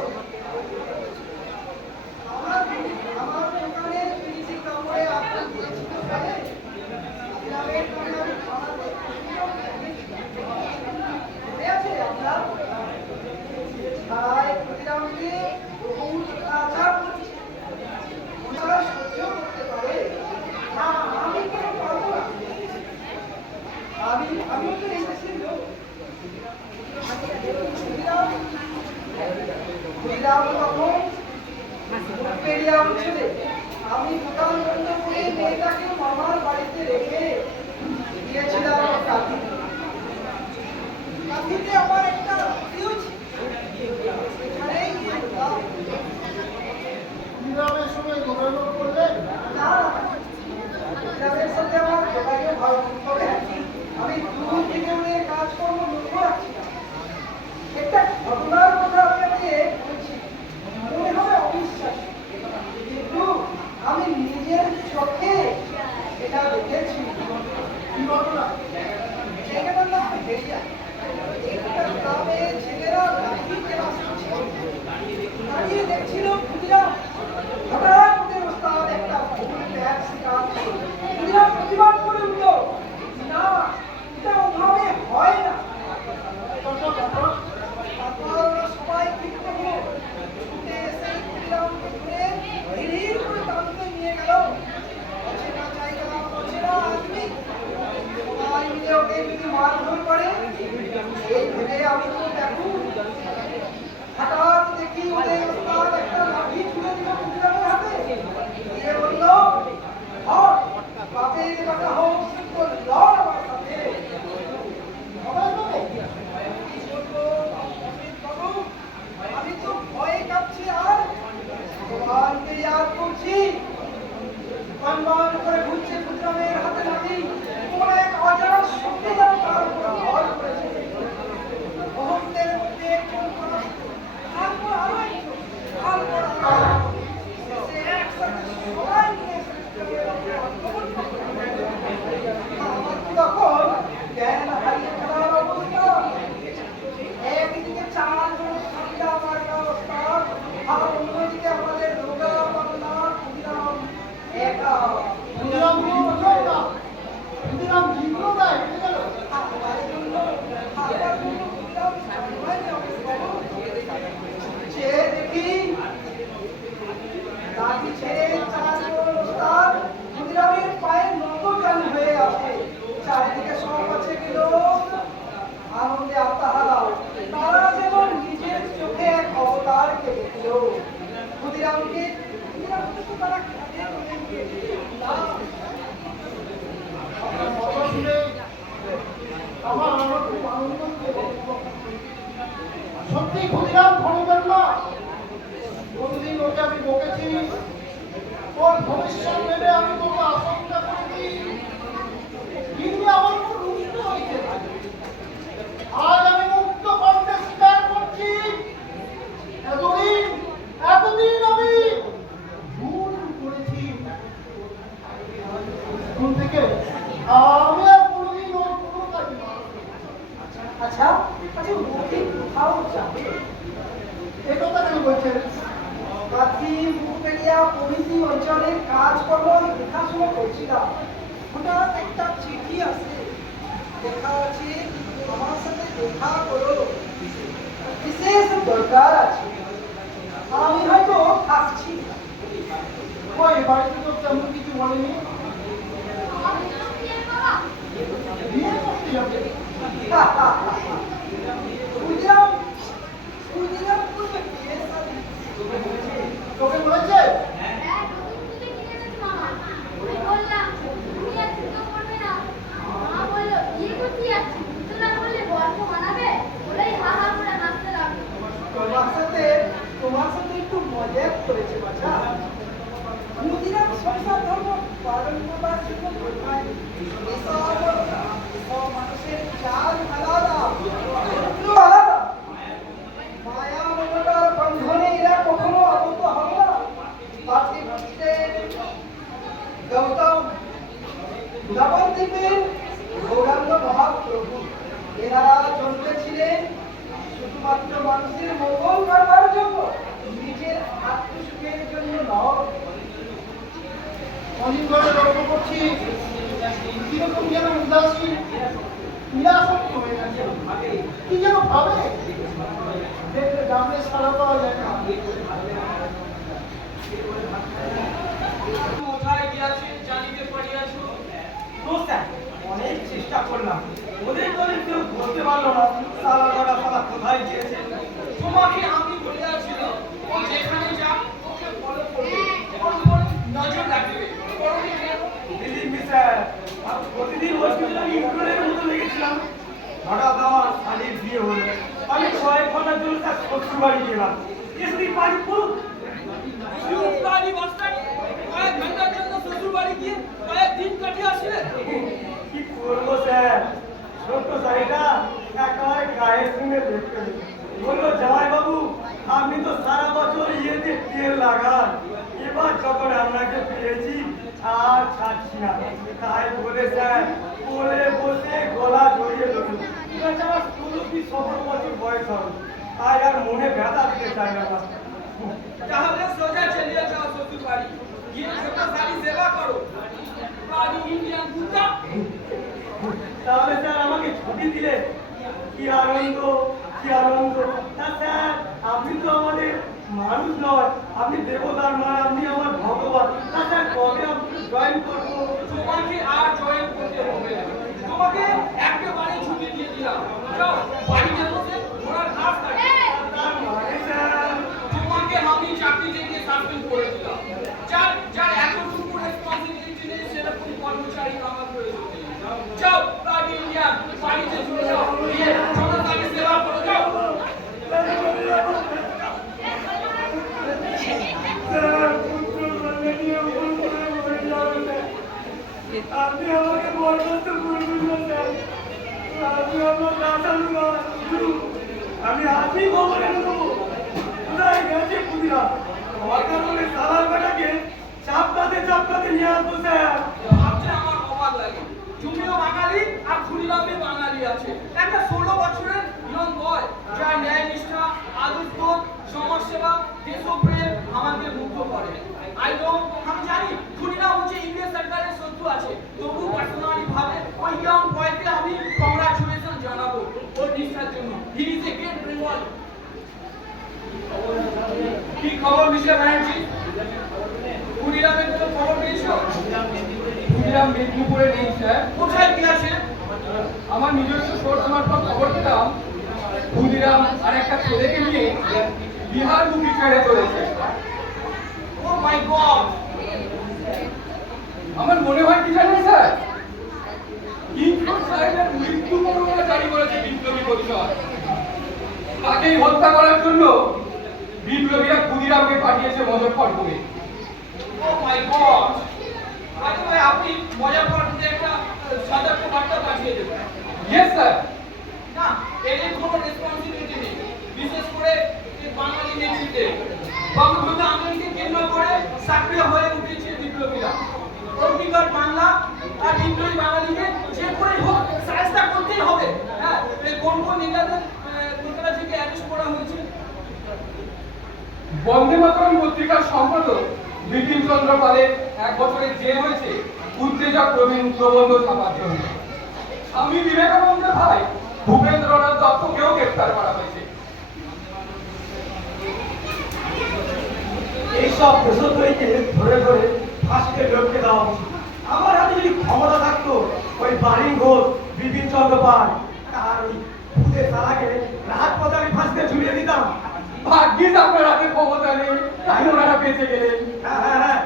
আমার দোকানে পিসি কাপড়ে আপনার দিয়েছিল সাথে গ্রামের কান্না আমাদের মনে আছে আপনার ছাড়াই প্রতিরামকে বহুত আচার করছে, ওনারা সহ্য করতে পারে না, আমি কেন পারবো না? আমি তো এসেছি লোক আমি দোকান বন্ধ করে মেয়েটাকে মামার বাড়িতে রেখে গিয়েছিলাম কাঁথিতে আমার একটা আত্মীয় ছিল, সেখানেই থাকতাম। গ্রামের সঙ্গে যোগাযোগ করলে না, গ্রামের সাথে আমার যোগাযোগ ভালো, তবে আমি দূর থেকে ওদের কাজকর্ম লক্ষ্য রাখছি না। একটা ঘটনার কথা আপনাকে বলছি, মনে হবে অবিশ্বাস, কিন্তু আমি নিজের চোখে এটা দেখেছি। কি ঘটনা? জায়গাটার নাম ভেড়িয়া। একটা গ্রামে ছেলেরা লাঠি ক্লাস করছে, দাঁড়িয়ে দেখছিল ক্ষুদিরাম। হঠাৎ ওদের ওস্তাদ একটা ভুল ব্যাগ শেখাচ্ছে। ক্ষুদিরাম প্রতিবাদ করে উঠল, না, এটা ওভাবে হয় না। তারপর ওরা সবাই ঠিক করলো, ছুটে এসে ক্ষুদিরামকে ধরে ধীর করে টানতে নিয়ে গেল। অচেনা জায়গা, অচেনা আদমি, সবাই মিলে ওকে যদি মারধর করে, এই ভেবে আমি তো ব্যাকুল। হঠাৎ দেখি ওদের ওস্তাদ একটা লাঠি ছুঁড়ে দিল ক্ষুদিরামের হাতে, দিয়ে বলল, ধর, বাপের কথা হোক, তো লড় আমার সাথে। সবাই বলে, কি বলবো বাবু, আমি তো ভয়ে কাঁপছি, আর ভগবানকে ইয়াদ করছি। বান করে ঘুরছে ক্ষুদিরামের হাতে লাঠি, কোন এক অজানা শক্তি যেন তার উপর ভর করেছে। মুহূর্তের মধ্যে কোন তারপর আরো একটু, তারপর আরো একটু। একসাথে সবাই নিয়ে ক্ষুদিরামের আক্রমণ করলো। আমার তখন জ্ঞান হারিয়ে ফেলার অবস্থা। একদিকে 4 জন সাতটা মার্কা ওস্তাদ, আর অন্যদিকে আমাদের রোগা পাল্লা ক্ষুদিরাম একা। ক্ষুদিরাম কি বোঝায় না? ক্ষুদিরাম জিতলো না, হেরে গেল। আমার জন্য ক্ষুদিরাম সামলায়নি অবস্থা। চেয়ে দেখি লাঠি ছেড়ে 4 জন ওস্তাদ ক্ষুদিরামের পায়ে নতজানু হয়ে আছে। চারিদিকে সব আছে গেল আনন্দে আত্মাহারা। তারা যেমন নিজের চোখে এক অবতারকে দেখল। ক্ষুদিরামকে তো তারা খাতে করে নিয়ে না। আমার কথা শুনে তোকে আমি বকেছি, ওর ভবিষ্যৎ ভেবে আমি তোকে আশঙ্কা করেছি, কিন্তু আমার উপর রুষ্ট হয়েছে। আজ আমি মুক্ত কণ্ঠে স্বীকার করছি, এতদিন আমি ভুল করেছি। এখন থেকে আমি আর কোনোদিন ওর কোনো কাজ না। আচ্ছা আচ্ছা মুক্তি কোথাও যাবে? এ কথা কেন বলছেন? কাকি মুখবেড়িয়া পরিধি অঞ্চলের কাজকর্ম দেখাশোনা করছিলাম, হঠাৎ একটা চিঠি আসে, লেখা আছে আমার সাথে দেখা করো, বিশেষ দরকার আছে। আমি হয়তো থাকছি না। ওই বাড়িতে তো তেমন কিছু বলেনি। বিয়ে করতে যাবে? বুঝলাম বুঝলাম তুমি বিয়ে শাদী। তোকে বলেছে? হ্যাঁ, নতুন জুতো কিনে এনেছে মামা। আমি বললাম, তুমি আর জুতো পরবে না। মা বলল, বিয়ে করতে যাচ্ছি, জুতো না পরলে বর্ষ মানাবে? বলেই হা হা করে হাসতে লাগলো। তোমার সাথে একটু মজা করেছে বাছা। মুদিরাম সংসার ধর্ম পালন করবার জন্য বোঝায় এসব মানুষের চাল আলাদা, একটু আলাদা। মায়া মমতার বন্ধনে এরা কখনো আবদ্ধ হবে না। পার্থিবীতে গৌতম, নবদ্বীপের গৌরাঙ্গ মহাপ্রভু, এনারা জন্মেছিলেন শুধুমাত্র মানুষের মঙ্গল করবার জন্য, নিজের আত্মসুখের জন্য নয়। অনেক ধরে লক্ষ্য করছি কিরকম যেন উদাসীন নিরাসক্ত হয়ে গেছে। কি যেন ভাবে, দেখলে ডাকলে সারা পাওয়া যায় না। কোথায় গিয়াছে জানিতে পারিয়াছো? অনেক চেষ্টা করলাম, ওদের দলে কেউ বলতে পারলো না সালা কোথায় গিয়েছে। তোমাকে আমি বলিয়াছিল, ও যেখানে যাক ওকে ফলো করবে, ওর উপর নজর রাখবে। করোনি কেন? দিদি স্যার, আমি প্রতিদিন হসপিটালে ইনক্লুডের মতো লেগেছিলাম। হঠাৎ আমার শালির বিয়ে হলো, আমি কয়েক ঘন্টার জন্য তার শ্বশুর বাড়ি গেলাম। এসবই বাড়ি পুরো ইউক্রাইনি মাস্টার কয়েক ঘন্টার জন্য শ্বশুর বাড়ি গিয়ে কয়েক দিন কাটিয়ে আসলে। কি করবো স্যার, ছোট্ট শাড়িটা একেবারে গায়ের সঙ্গে দেখতে বললো, জামাই বাবু আপনি তো সারা বছর ইয়েতে তেল লাগান, এবার যখন আপনাকে পেয়েছি আর ছাড়ছি না। তাই বলে স্যার কোলে বসে গলা জড়িয়ে ধরুন। ঠিক আছে, আমার 16 কি 17 বছর বয়স হবে, তাই আর মনে ব্যথা দিতে চাই না মাস্টার। তাহলে সোজা চলিয়ে যাও শ্বশুর বাড়ি, গিয়ে ছোট শাড়ি সেবা করো। বাড়ি ইন্ডিয়ান কুর্তা। তাহলে স্যার আমাকে ছুটি দিলে কি আনন্দ, কি আনন্দ। না স্যার, আপনি তো আমাদের মানুষ নয়, আপনি দেবতার মান, আপনি আমার ভগবান। না স্যার, কবে আপনাকে জয়েন করবো? তোমাকে আর জয়েন করতে হবে না, তোমাকে একেবারে ছুটি দিয়ে দিলাম। যাও বাড়িতে বসে ঘোড়ার ঘাস কাটো। তার মানে স্যার তোমাকে আমি চাকরি থেকে সাসপেন্ড করে দিলাম। যার এতটুকু রেসপন্সিবিলিটি নেই সেরকম কর্মচারী আমার প্রয়োজন নেই। যাও বাড়ি ইন্ডিয়ান, বাড়িতে চলে যাও, গিয়ে ছোট তাকে সেবা করো। যাও। স্যার, পুত্র কন্যা নিয়ে ভুল করে মরে যাবে স্যার। আপনি আমাকে বরখাস্ত করবেন না স্যার, আপনি আমার দাদালু না শুধু। আমি আজই খবর এনে দেবো কোথায় গেছে পুদিরা। আমার কারণে সালার বেটাকে চাপকাতে নিয়ে আসবো স্যার। ভাবছে আমার অবাক লাগে, তুমিও বাঙালি আর খুনিরামে বাঙালি আছে। একটা 16 বছরের ইয়ং বয় যার ন্যায় নিষ্ঠা, আদর্শবোধ, সমাজসেবা, দেশপ্রেম আমাদের মুগ্ধ করে। আমি জানি খুনিরাম হচ্ছে ইন্ডিয়া সরকারের শত্রু আছে, তবু পার্সোনালি ভাবে ওই ইয়ং বয়কে আমি কংগ্রাচুলেশন জানাবো ওর নিষ্ঠার জন্য। He is a great Bengal. কি খবর মিস্টার ব্যানার্জি? খুনিরামের কোনো খবর পেয়েছো? ক্ষুদিরাম মেদিনীপুরে নেই স্যার। কোথায় গিয়েছে? আমার নিজস্ব সোর্স মারফত খবর পেলাম ক্ষুদিরাম আর একটা ছেলেকে নিয়ে বিহার মুখী ছেড়ে চলেছে। ও মাই গড! আমার মনে হয় কি জানেন স্যার, কিংফোর্ড সাহেবের মৃত্যু পরোয়ানা জারি করেছে বিপ্লবী পরিষদ। তাকেই হত্যা করার জন্য বিপ্লবীরা ক্ষুদিরামকে পাঠিয়েছে মুজফ্ফরপুরে। ও মাই গড, আরে আপনি মুজফ্ফরপুরে একটা সতর্ক বার্তা পাঠিয়ে দেবেন। Yes sir. না, এর কোনো রেসপন্সিবিলিটি নেই, বিশেষ করে এই বাঙালি নেতৃত্বে। বঙ্গবন্ধু আন্দোলনকে কেন্দ্র করে সক্রিয় হয়ে উঠেছে বিপ্লবীরা। অগ্নিগড় বাংলা আর বিপ্লবী বাঙালিকে যে করেই হোক সাহায্য করতেই হবে। হ্যাঁ, কোন কোন নেতারা থেকে অ্যারেস্ট করা হয়েছে? বন্দে মাতরম পত্রিকার সম্পাদক বিপিন চন্দ্র পালের 1 বছরের জেল হয়েছে উত্তেজক প্রবন্ধ ছাপার জন্য। স্বামী বিবেকানন্দের ভাই ভূপেন্দ্রনাথ দত্তকেও গ্রেফতার করা হয়েছে। এইসব দেশদ্রোহীকে ধরে ধরে ফাঁসিতে লটকে দেওয়া উচিত। আমার হাতে যদি ক্ষমতা থাকতো, ওই বারিং ঘোষ, বিপিন চন্দ্র পাল আর ওই ভূতের তালাকে রাজপথে আমি ফাঁসিতে ঝুলিয়ে দিতাম। ভাগ্যিস আপনার হাতে ক্ষমতা নেই, তাই ওনারা বেঁচে গেলেন। হ্যাঁ হ্যাঁ হ্যাঁ,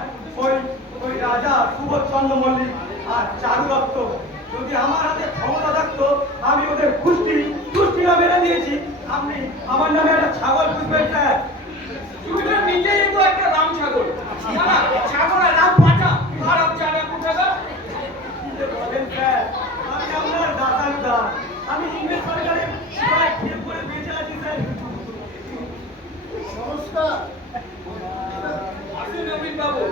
ওই রাজা সুবোধচন্দ্র মল্লিক আর চারু দত্ত, যদি আমার হাতে ক্ষমতা থাকতো আমি ওদের কুষ্টি না মেরে দিয়েছি। আপনি আমার নামে একটা ছাগল পুষবেন স্যার। তুমি তো নিজেই তো একটা রাম ছাগল। না না, ছাগল আর রাম পাঠা ভারত জানা কোথাকা। বলেন স্যার, আমি আপনার দাদার দাস। আমি ইংরেজ সরকারের সেবায় খেয়ে পড়ে বেঁচে আছি স্যার। নমস্কার। আসুন নবীন বাবু,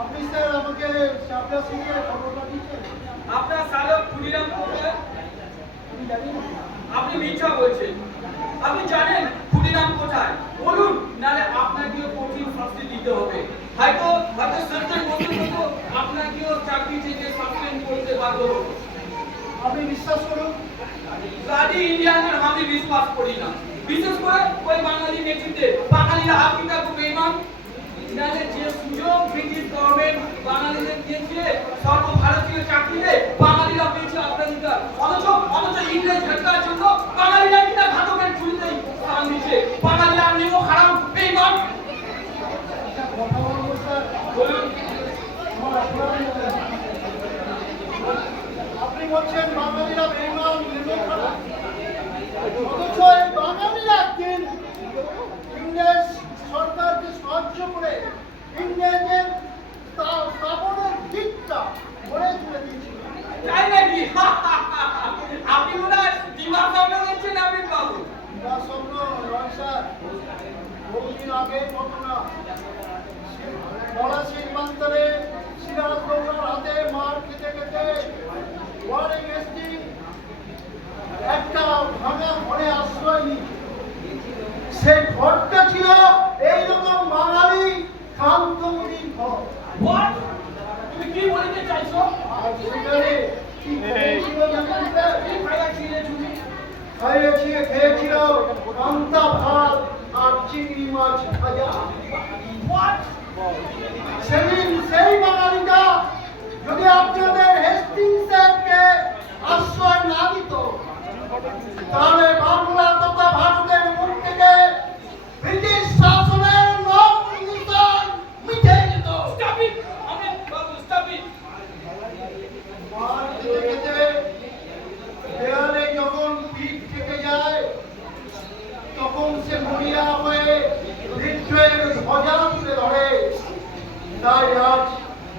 আপনি স্যার আমাকে চাপড়া সিংহে খবরটা দিচ্ছেন? আপনার চালক ক্ষুদিরাম কোথায়? আমি জানি না। আপনি মিথ্যা বলছেন। আপনি জানেন ক্ষুদিরাম কোথায়? বলুন, নালে আপনাকেও কঠিন শাস্তি দিতে হবে। হয়তো সত্যের মতো আপনাকেও চাকরি থেকে সাসপেন্ড করতে বাধ্য হবে। আপনি বিশ্বাস করুন, ব্লাডি ইন্ডিয়ানের আমি বিশ্বাস করি না, বিশেষ করে ওই বাঙালি নেতৃত্বে। বাঙালিরা আফ্রিকা খুব বেইমান। নালে যে সুযোগ ব্রিটিশ গভর্নমেন্ট বাঙালিদের দিয়েছে সর্বভারতীয় চাকরিতে, বাঙালিরা পেয়েছে অগ্রাধিকার। অথচ ইংরেজ ঘাটকার জন্য বাঙালিরা কিনা ঘাতকের ঝুলিতেই স্থান দিচ্ছে। বাঙালিরা নিমো হারাম বেইমান। একটা কথা বলবো স্যার। বলুন। আমার আপনার আপনি বলছেন বাঙালিরা বেইমান, নির্মম খারাপ। অথচ এই বাঙালিরা একদিন ইংরেজ সরকারকে সাহায্য করে ইংরেজের স্থাপনের দিকটা গড়ে তুলে দিয়েছিল। তাই নাকি? আপনি মনে হয় দিমাগ সামনে নিচ্ছেন নবীন বাবু। বিরাট স্বপ্ন নয় স্যার, বহুদিন আগে ঘটনা। ফরাসি প্রান্তরে সিরাজদৌল্লার হাতে মার খেতে খেতে ওয়ারেন হেস্টিংস একটা ভাঙা ঘরে আশ্রয় নিই। সেই ঘরটা ছিল এইরকম বাঙালি কান্তমণির ঘর। What? তুমি কি বলতে চাইছো? আর সেখানে কি ছিল জানেন স্যার? এই খাইয়া ছিলে তুমি? খেয়েছিল কান্তা ভাত আর চিংড়ি মাছ ভাজা। What? সেদিন সেই বাঙালিটা যদি আপনাদের হেস্টিংসকে আশ্রয় না দিত, তাহলে বাংলা তথা ভারতের মুখ থেকে ব্রিটিশ শাসনের নাম নিশান মিটে যেত। Stop it! আমি বাবু stop it! মার খেতে খেতে দেয়ালে যখন পিঠ থেকে যায়, তখন সে মরিয়া হয়ে বিদ্রোহের ধ্বজা তুলে ধরে। তাই আজ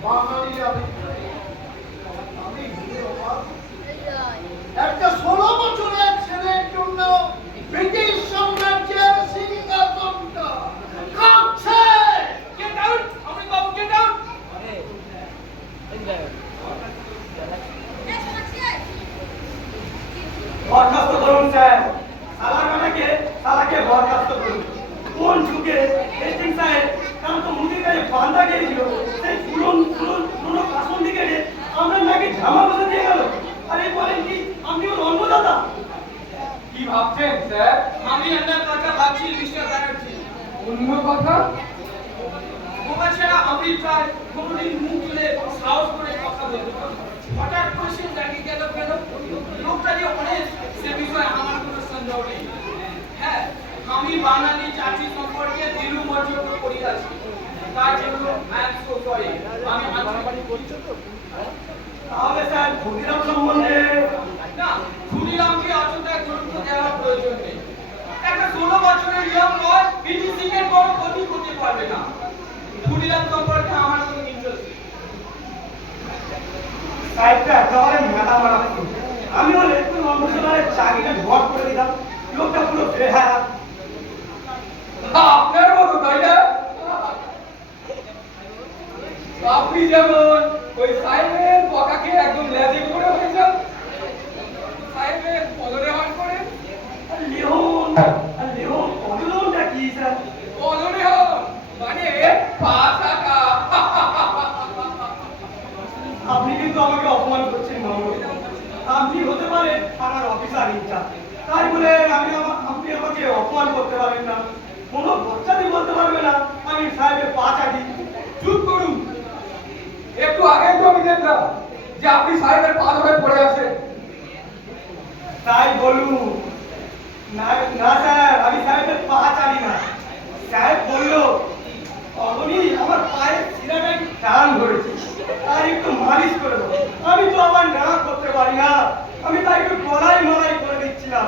বাঙালিরা বিদ্রোহী। আমি একটা 16 বছরের ছেলের জন্য ব্রিটিশ সাম্রাজ্যের সিংহাসনটা কাঁপছে। Get out! আমি বাবু get out! বরখাস্ত করুন স্যার। সালাকে বরখাস্ত করুন। কোন যুগে হেস্টিংস সাহেব কান্তমণির কাছে বান্দা গিয়েছিল, সেই পুরনো কাসন্দি কেটে আমরা নাকি ঝামা বসে দিয়ে গেল। আরে বলেন কি আপনি ওর অন্নদাতা? কি ভাবছেন স্যার? আমি আপনার কথা ভাবছি মিস্টার ব্যানার্জি। অন্য কথা? বোকা ছেড়া আমি প্রায় কোনোদিন মুখ তুলে সাহস করে কথা বলতে পারি না। হঠাৎ করে সে জাগিয়ে গেল কেন? লোকটা যে অনেক, সে বিষয়ে আমার কোনো সন্দেহ নেই। হ্যাঁ, আমি বাঙালি জাতি সম্পর্কে দৃঢ় মন্তব্য করিয়াছি। তার জন্য I am so sorry। আমি তাহলে স্যার ক্ষুদিরাম সম্বন্ধে না, ক্ষুদিরামকে অযথা গুরুত্ব দেওয়ার প্রয়োজন নেই। একটা 16 বছরের ইয়ং বয় ব্রিটিশ এর কোনো ক্ষতি করতে পারবে না। খুনিরাম সম্পর্কে আমার কোনো ইন্টারেস্ট নেই। সাহেবটা একেবারে মেলা মারা পুরুষ। আমি হলে একটু অন্ধকারের চাকরিটা ঘর করে দিলাম, লোকটা পুরো বেহায়া। আপনার মতো তাই না? আপনি যেমন ওই সাহেবের বকাকে একদম লেজে করে হয়েছেন, সাহেবের পদরে হাত করে লিওন অবিলনটা কি স্যার? পদরে হন মানে 5 টাকা। আপনি কিন্তু আমাকে অপমান করছেন মামুনি। আপনি হতে পারেন থানার অফিসার ইনচার্জ, তাই বলে আপনি আমাকে অপমান করতে পারবেন না। কোনো বাচ্চাদি বলতে পারবে না আমি সাহেবের পা চাটি। চুপ করুন। একটু আগেই তো আমি দেখলাম যে আপনি সাহেবের পা ধরে পড়ে আছেন। তাই বলুন। না না স্যার, আমি সাহেবের পা চাটি না। সাহেব বললো অবনি আমার পায়ের শিরাটা একটু টান ধরেছে, তাই একটু মালিশ করে দেবো। আমি তো আবার না করতে পারি না, আমি তাই একটু গলাই মালাই করে দিচ্ছিলাম।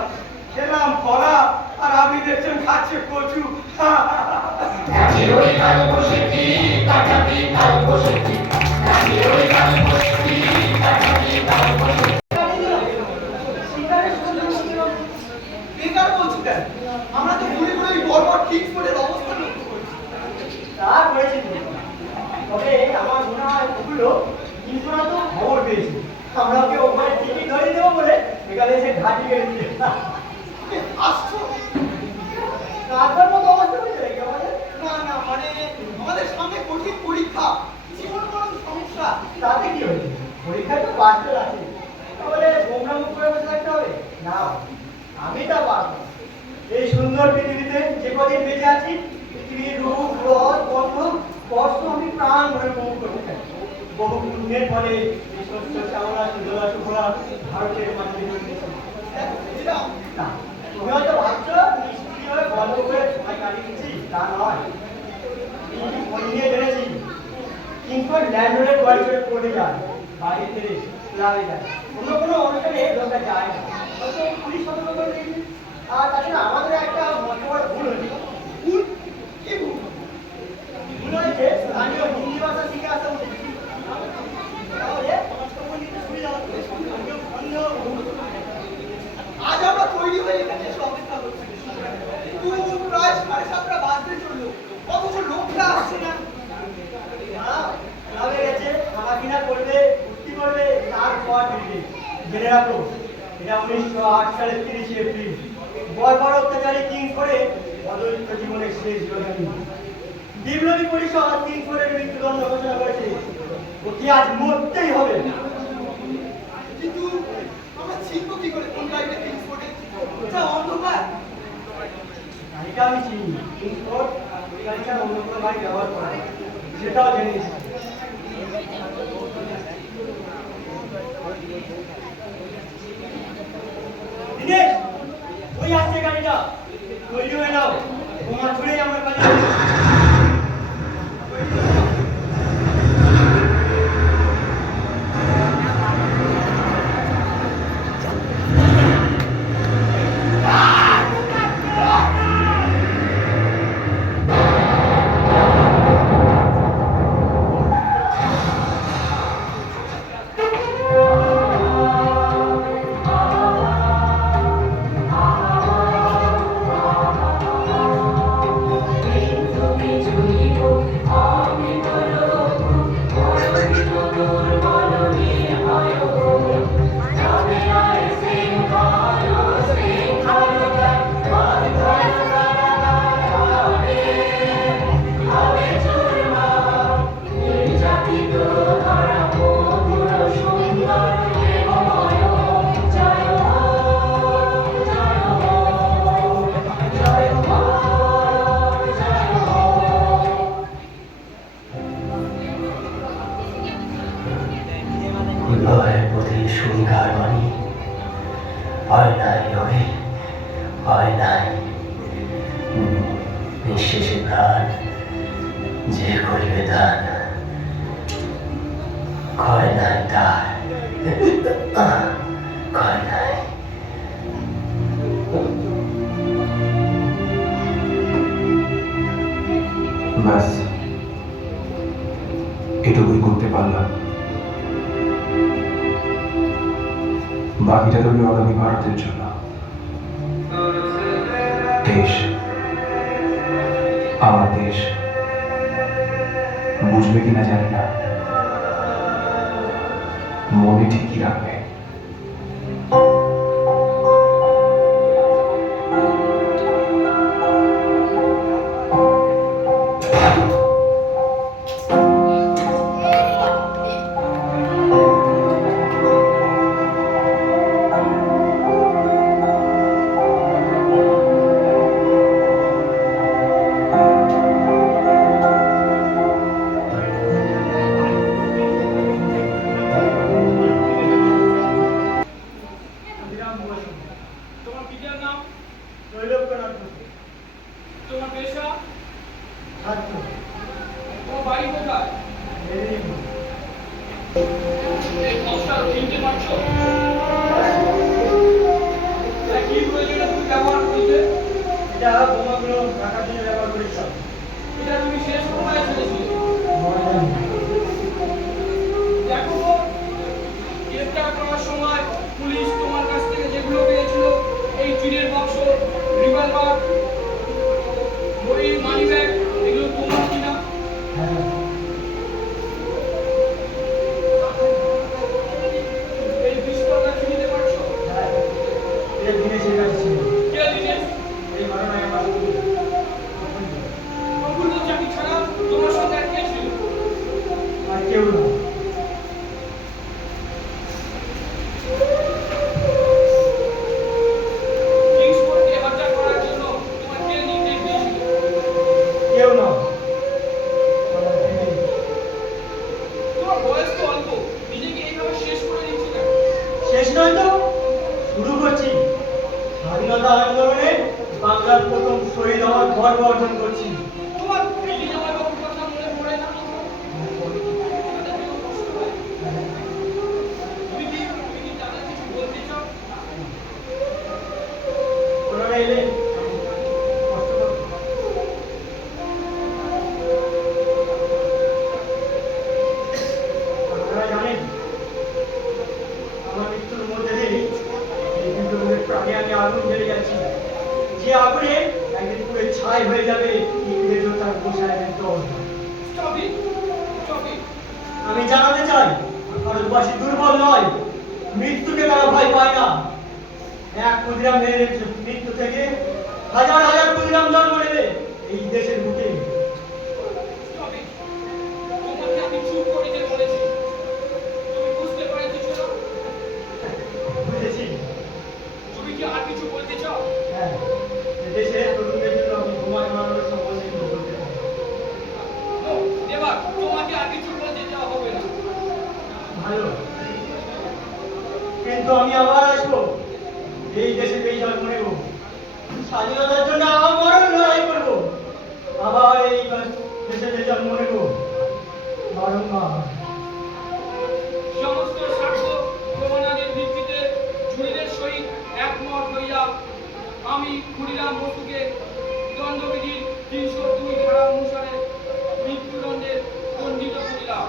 খেলাম কলা আর আপনি দেখছেন খাচ্ছে কচু। বেকার বলছি কেন? আমরা তো ঘুরে ঘুরে ওই বড় বড় ঠিক করে অবস্থা লক্ষ্য করছি। তা করেছি তুমি। তবে আমার মনে হয় ওগুলো কিন্তু না তো খবর পেয়েছি। আমরা ওকে ওখানে টিকিট ধরিয়ে দেবো বলে এখানে এসে ঘাটি গেছে। আসছো? তারপর মতো অবস্থা হয়েছে নাকি আমাদের? না না, মানে আমাদের সামনে কঠিন পরীক্ষা, জীবন মরণ সমস্যা। তাতে কি হয়েছে? পরীক্ষায় তো পাস তো আছে, তাহলে গোমরা মুখ করে বসে থাকতে হবে না? আমি তা পারবো না। এই সুন্দর পৃথিবীতে যে কদিন বেঁচে আছি, পৃথিবীর রূপ রস গন্ধ স্পর্শ আমি প্রাণ ভরে উপভোগ করতে চাই। বহু পুণ্যের ফলে এই শস্য শ্যামলা সুজলা সুফলা ভারতের মাটিতে জন্মেছে। না, তুমি হয়তো ভাবছো নিশ্চয়ই গল্প করে সময় কাটিয়ে দিচ্ছি, তা নয়। কিন্তু বই নিয়ে জেনেছি কিন্তু ল্যান্ডলোডের বাড়ি করে পড়ে যায়, বাড়ি থেকে ক্লাবে যায়, অন্য কোনো অনুষ্ঠানে লোকটা যায় না। হয়তো পুলিশ সতর্ক করে দিয়েছে। আর তাছাড়া আমাদের একটা মত ভুল হয়েছে। ভুল? কি ভুল? ভুল হয়েছে স্থানীয় হিন্দি ভাষা শিখে আসা উচিত। তাহলে সমাজকর্মীকে সুবিধা হতো, সন্দেহ ভুল। আজ আমরা তৈরি হয়ে এখানে এসে অপেক্ষা করছি, কিন্তু প্রায় 7:30 বাজতে চললো, অথচ লোকটা আসছে না। ক্লাবে গেছে, খানা কিনা করবে, ফুর্তি করবে, তারপর ফিরবে। জেনে রাখো, এটা 1908 সালের 30 এপ্রিল। বর্বর অত্যাচারী কিংসফোর্ডে অদলিত জীবনের শেষ রজনী। বিপ্লবী পরিষদ কিংসফোর্ডের মৃত্যুদণ্ড ঘোষণা করেছে। ওকে আজ মরতেই হবে। কিন্তু আমরা চিনবো কি করে কোন গাড়িটা কিংসফোর্ডে? যা অন্ধকার। গাড়িটা আমি চিনি, কিংসফোর্ড ওই গাড়িটা অন্য কোনো গাড়ি ব্যবহার করে না, সেটাও জেনে নিয়েছি। দিনেশ, ওই আসছে গাড়িটা, তৈরি হয়ে নাও। বোমা ছুড়েই আমরা পালিয়ে যাবো। উদয়ের প্রতি সুবিধার বাণী হয় নাই রবি, হয় নাই নিঃশেষে প্রাণ যে করিবে দান, ক্ষয় নাই তার, ক্ষয় নাই। ব্যাস এটুকুই করতে পারলাম। বাকিটা রইল আগামী ভারতের জন্য। দেশ, আমার দেশ বুঝবে কিনা জানি না, মনে ঠিকই রাখবে। তোমার পিতার নাম, ত্রৈলোক্যনাথ বসু, তোমার পেশা, ছাত্র, তোমার বাড়ি কোথায়? মেদিনীপুর। এই নকশা চিনতে পারছো? এটা কি প্রয়োজনে তুমি ব্যবহার করতে? এটা বোমাগুলো রাখার জন্য ব্যবহার করেছিলাম। এটা তুমি শেষ কোথায় ছেড়েছিলে? দেখো, গ্রেফতার করার সময় পুলিশ তোমার কাছ থেকে যেগুলো পেয়েছিল, এই চুরির বাক্স, রিভলভার, বই, মানি ব্যাগ, এগুলো তোমার কিনা? এই পিস্তলটা চিনতে পারছো? এটা দিনেশের কাছে ছিল। কে দিনেশ? এই ঘটনায় আমার প্রফুল্ল চাকরি ছাড়া তোমার সঙ্গে আর কে ছিল? আর কেউ না। কিংসফোর্ডকে হত্যা করার জন্য তোমার কে নির্দেশ দিয়েছিল? কেউ না। তোমার বয়স তো অল্প, নিজেকে এইভাবে শেষ করে দিচ্ছি না। শেষ নয় তো, শুরু করছি। স্বাধীনতা আন্দোলনে বাংলার প্রথম শহীদ হওয়ার গর্ব অর্জন করছি। তোমার দিল্লি জামাইবাবুর কথা মনে পড়ে না? তাদের জন্য কষ্ট হয়। তুমি কি তাদের কিছু বলতে চাও? ওনারা এলে কষ্ট করবে। আপনারা জানেন, আমার মৃত্যুর মধ্যে দিয়ে এই দুটোগুলোর প্রাণে আমি আগুন জ্বেলে যাচ্ছি। যে আগুনে একদিন পুরো ছাই হয়ে যাবে ইংরেজ ও তার গোসাইয়ের দল। Stop it! Stop it! আমি জানাতে চাই, ভারতবাসী দুর্বল নয়, মৃত্যুকে তারা ভয় পায় না। এক ক্ষুদিরামের মৃত্যু থেকে হাজার হাজার ক্ষুদিরাম জন্ম নেবে এই দেশের বুকে। Stop it! তোমাকে আমি চুপ করিতে বলেছি। তুমি বুঝতে পারছো না? বুঝেছি। তুমি কি আর কিছু বলতে চাও? হ্যাঁ, দেশের তরুণদের জন্য আমি বোমা বানানোর সম্বন্ধে কিছু বলতে চাই। No, দেবা, তোমাকে আর কিছু বলতে দেওয়া হবে না। ভালো, কিন্তু আমি আবার আসবো, এই দেশে এই জন্ম নেব, স্বাধীনতার জন্য আবার মরণ লড়াই করবো, আবার এই দেশে জন্ম নেব বারংবার। সমস্ত সাক্ষ্য প্রমাণাদির ভিত্তিতে জুরিদের সহিত একমত হইয়া আমি ক্ষুদিরাম বসুকে দণ্ডবিধির 302 ধারা অনুসারে মৃত্যুদণ্ডে দণ্ডিত করিলাম।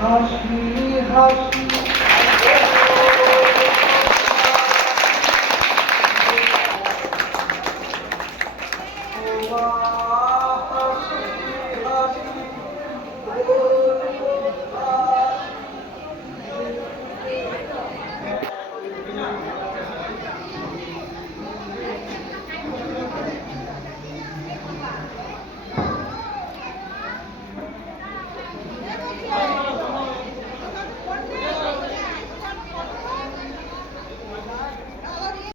হাসি হাসি তোমার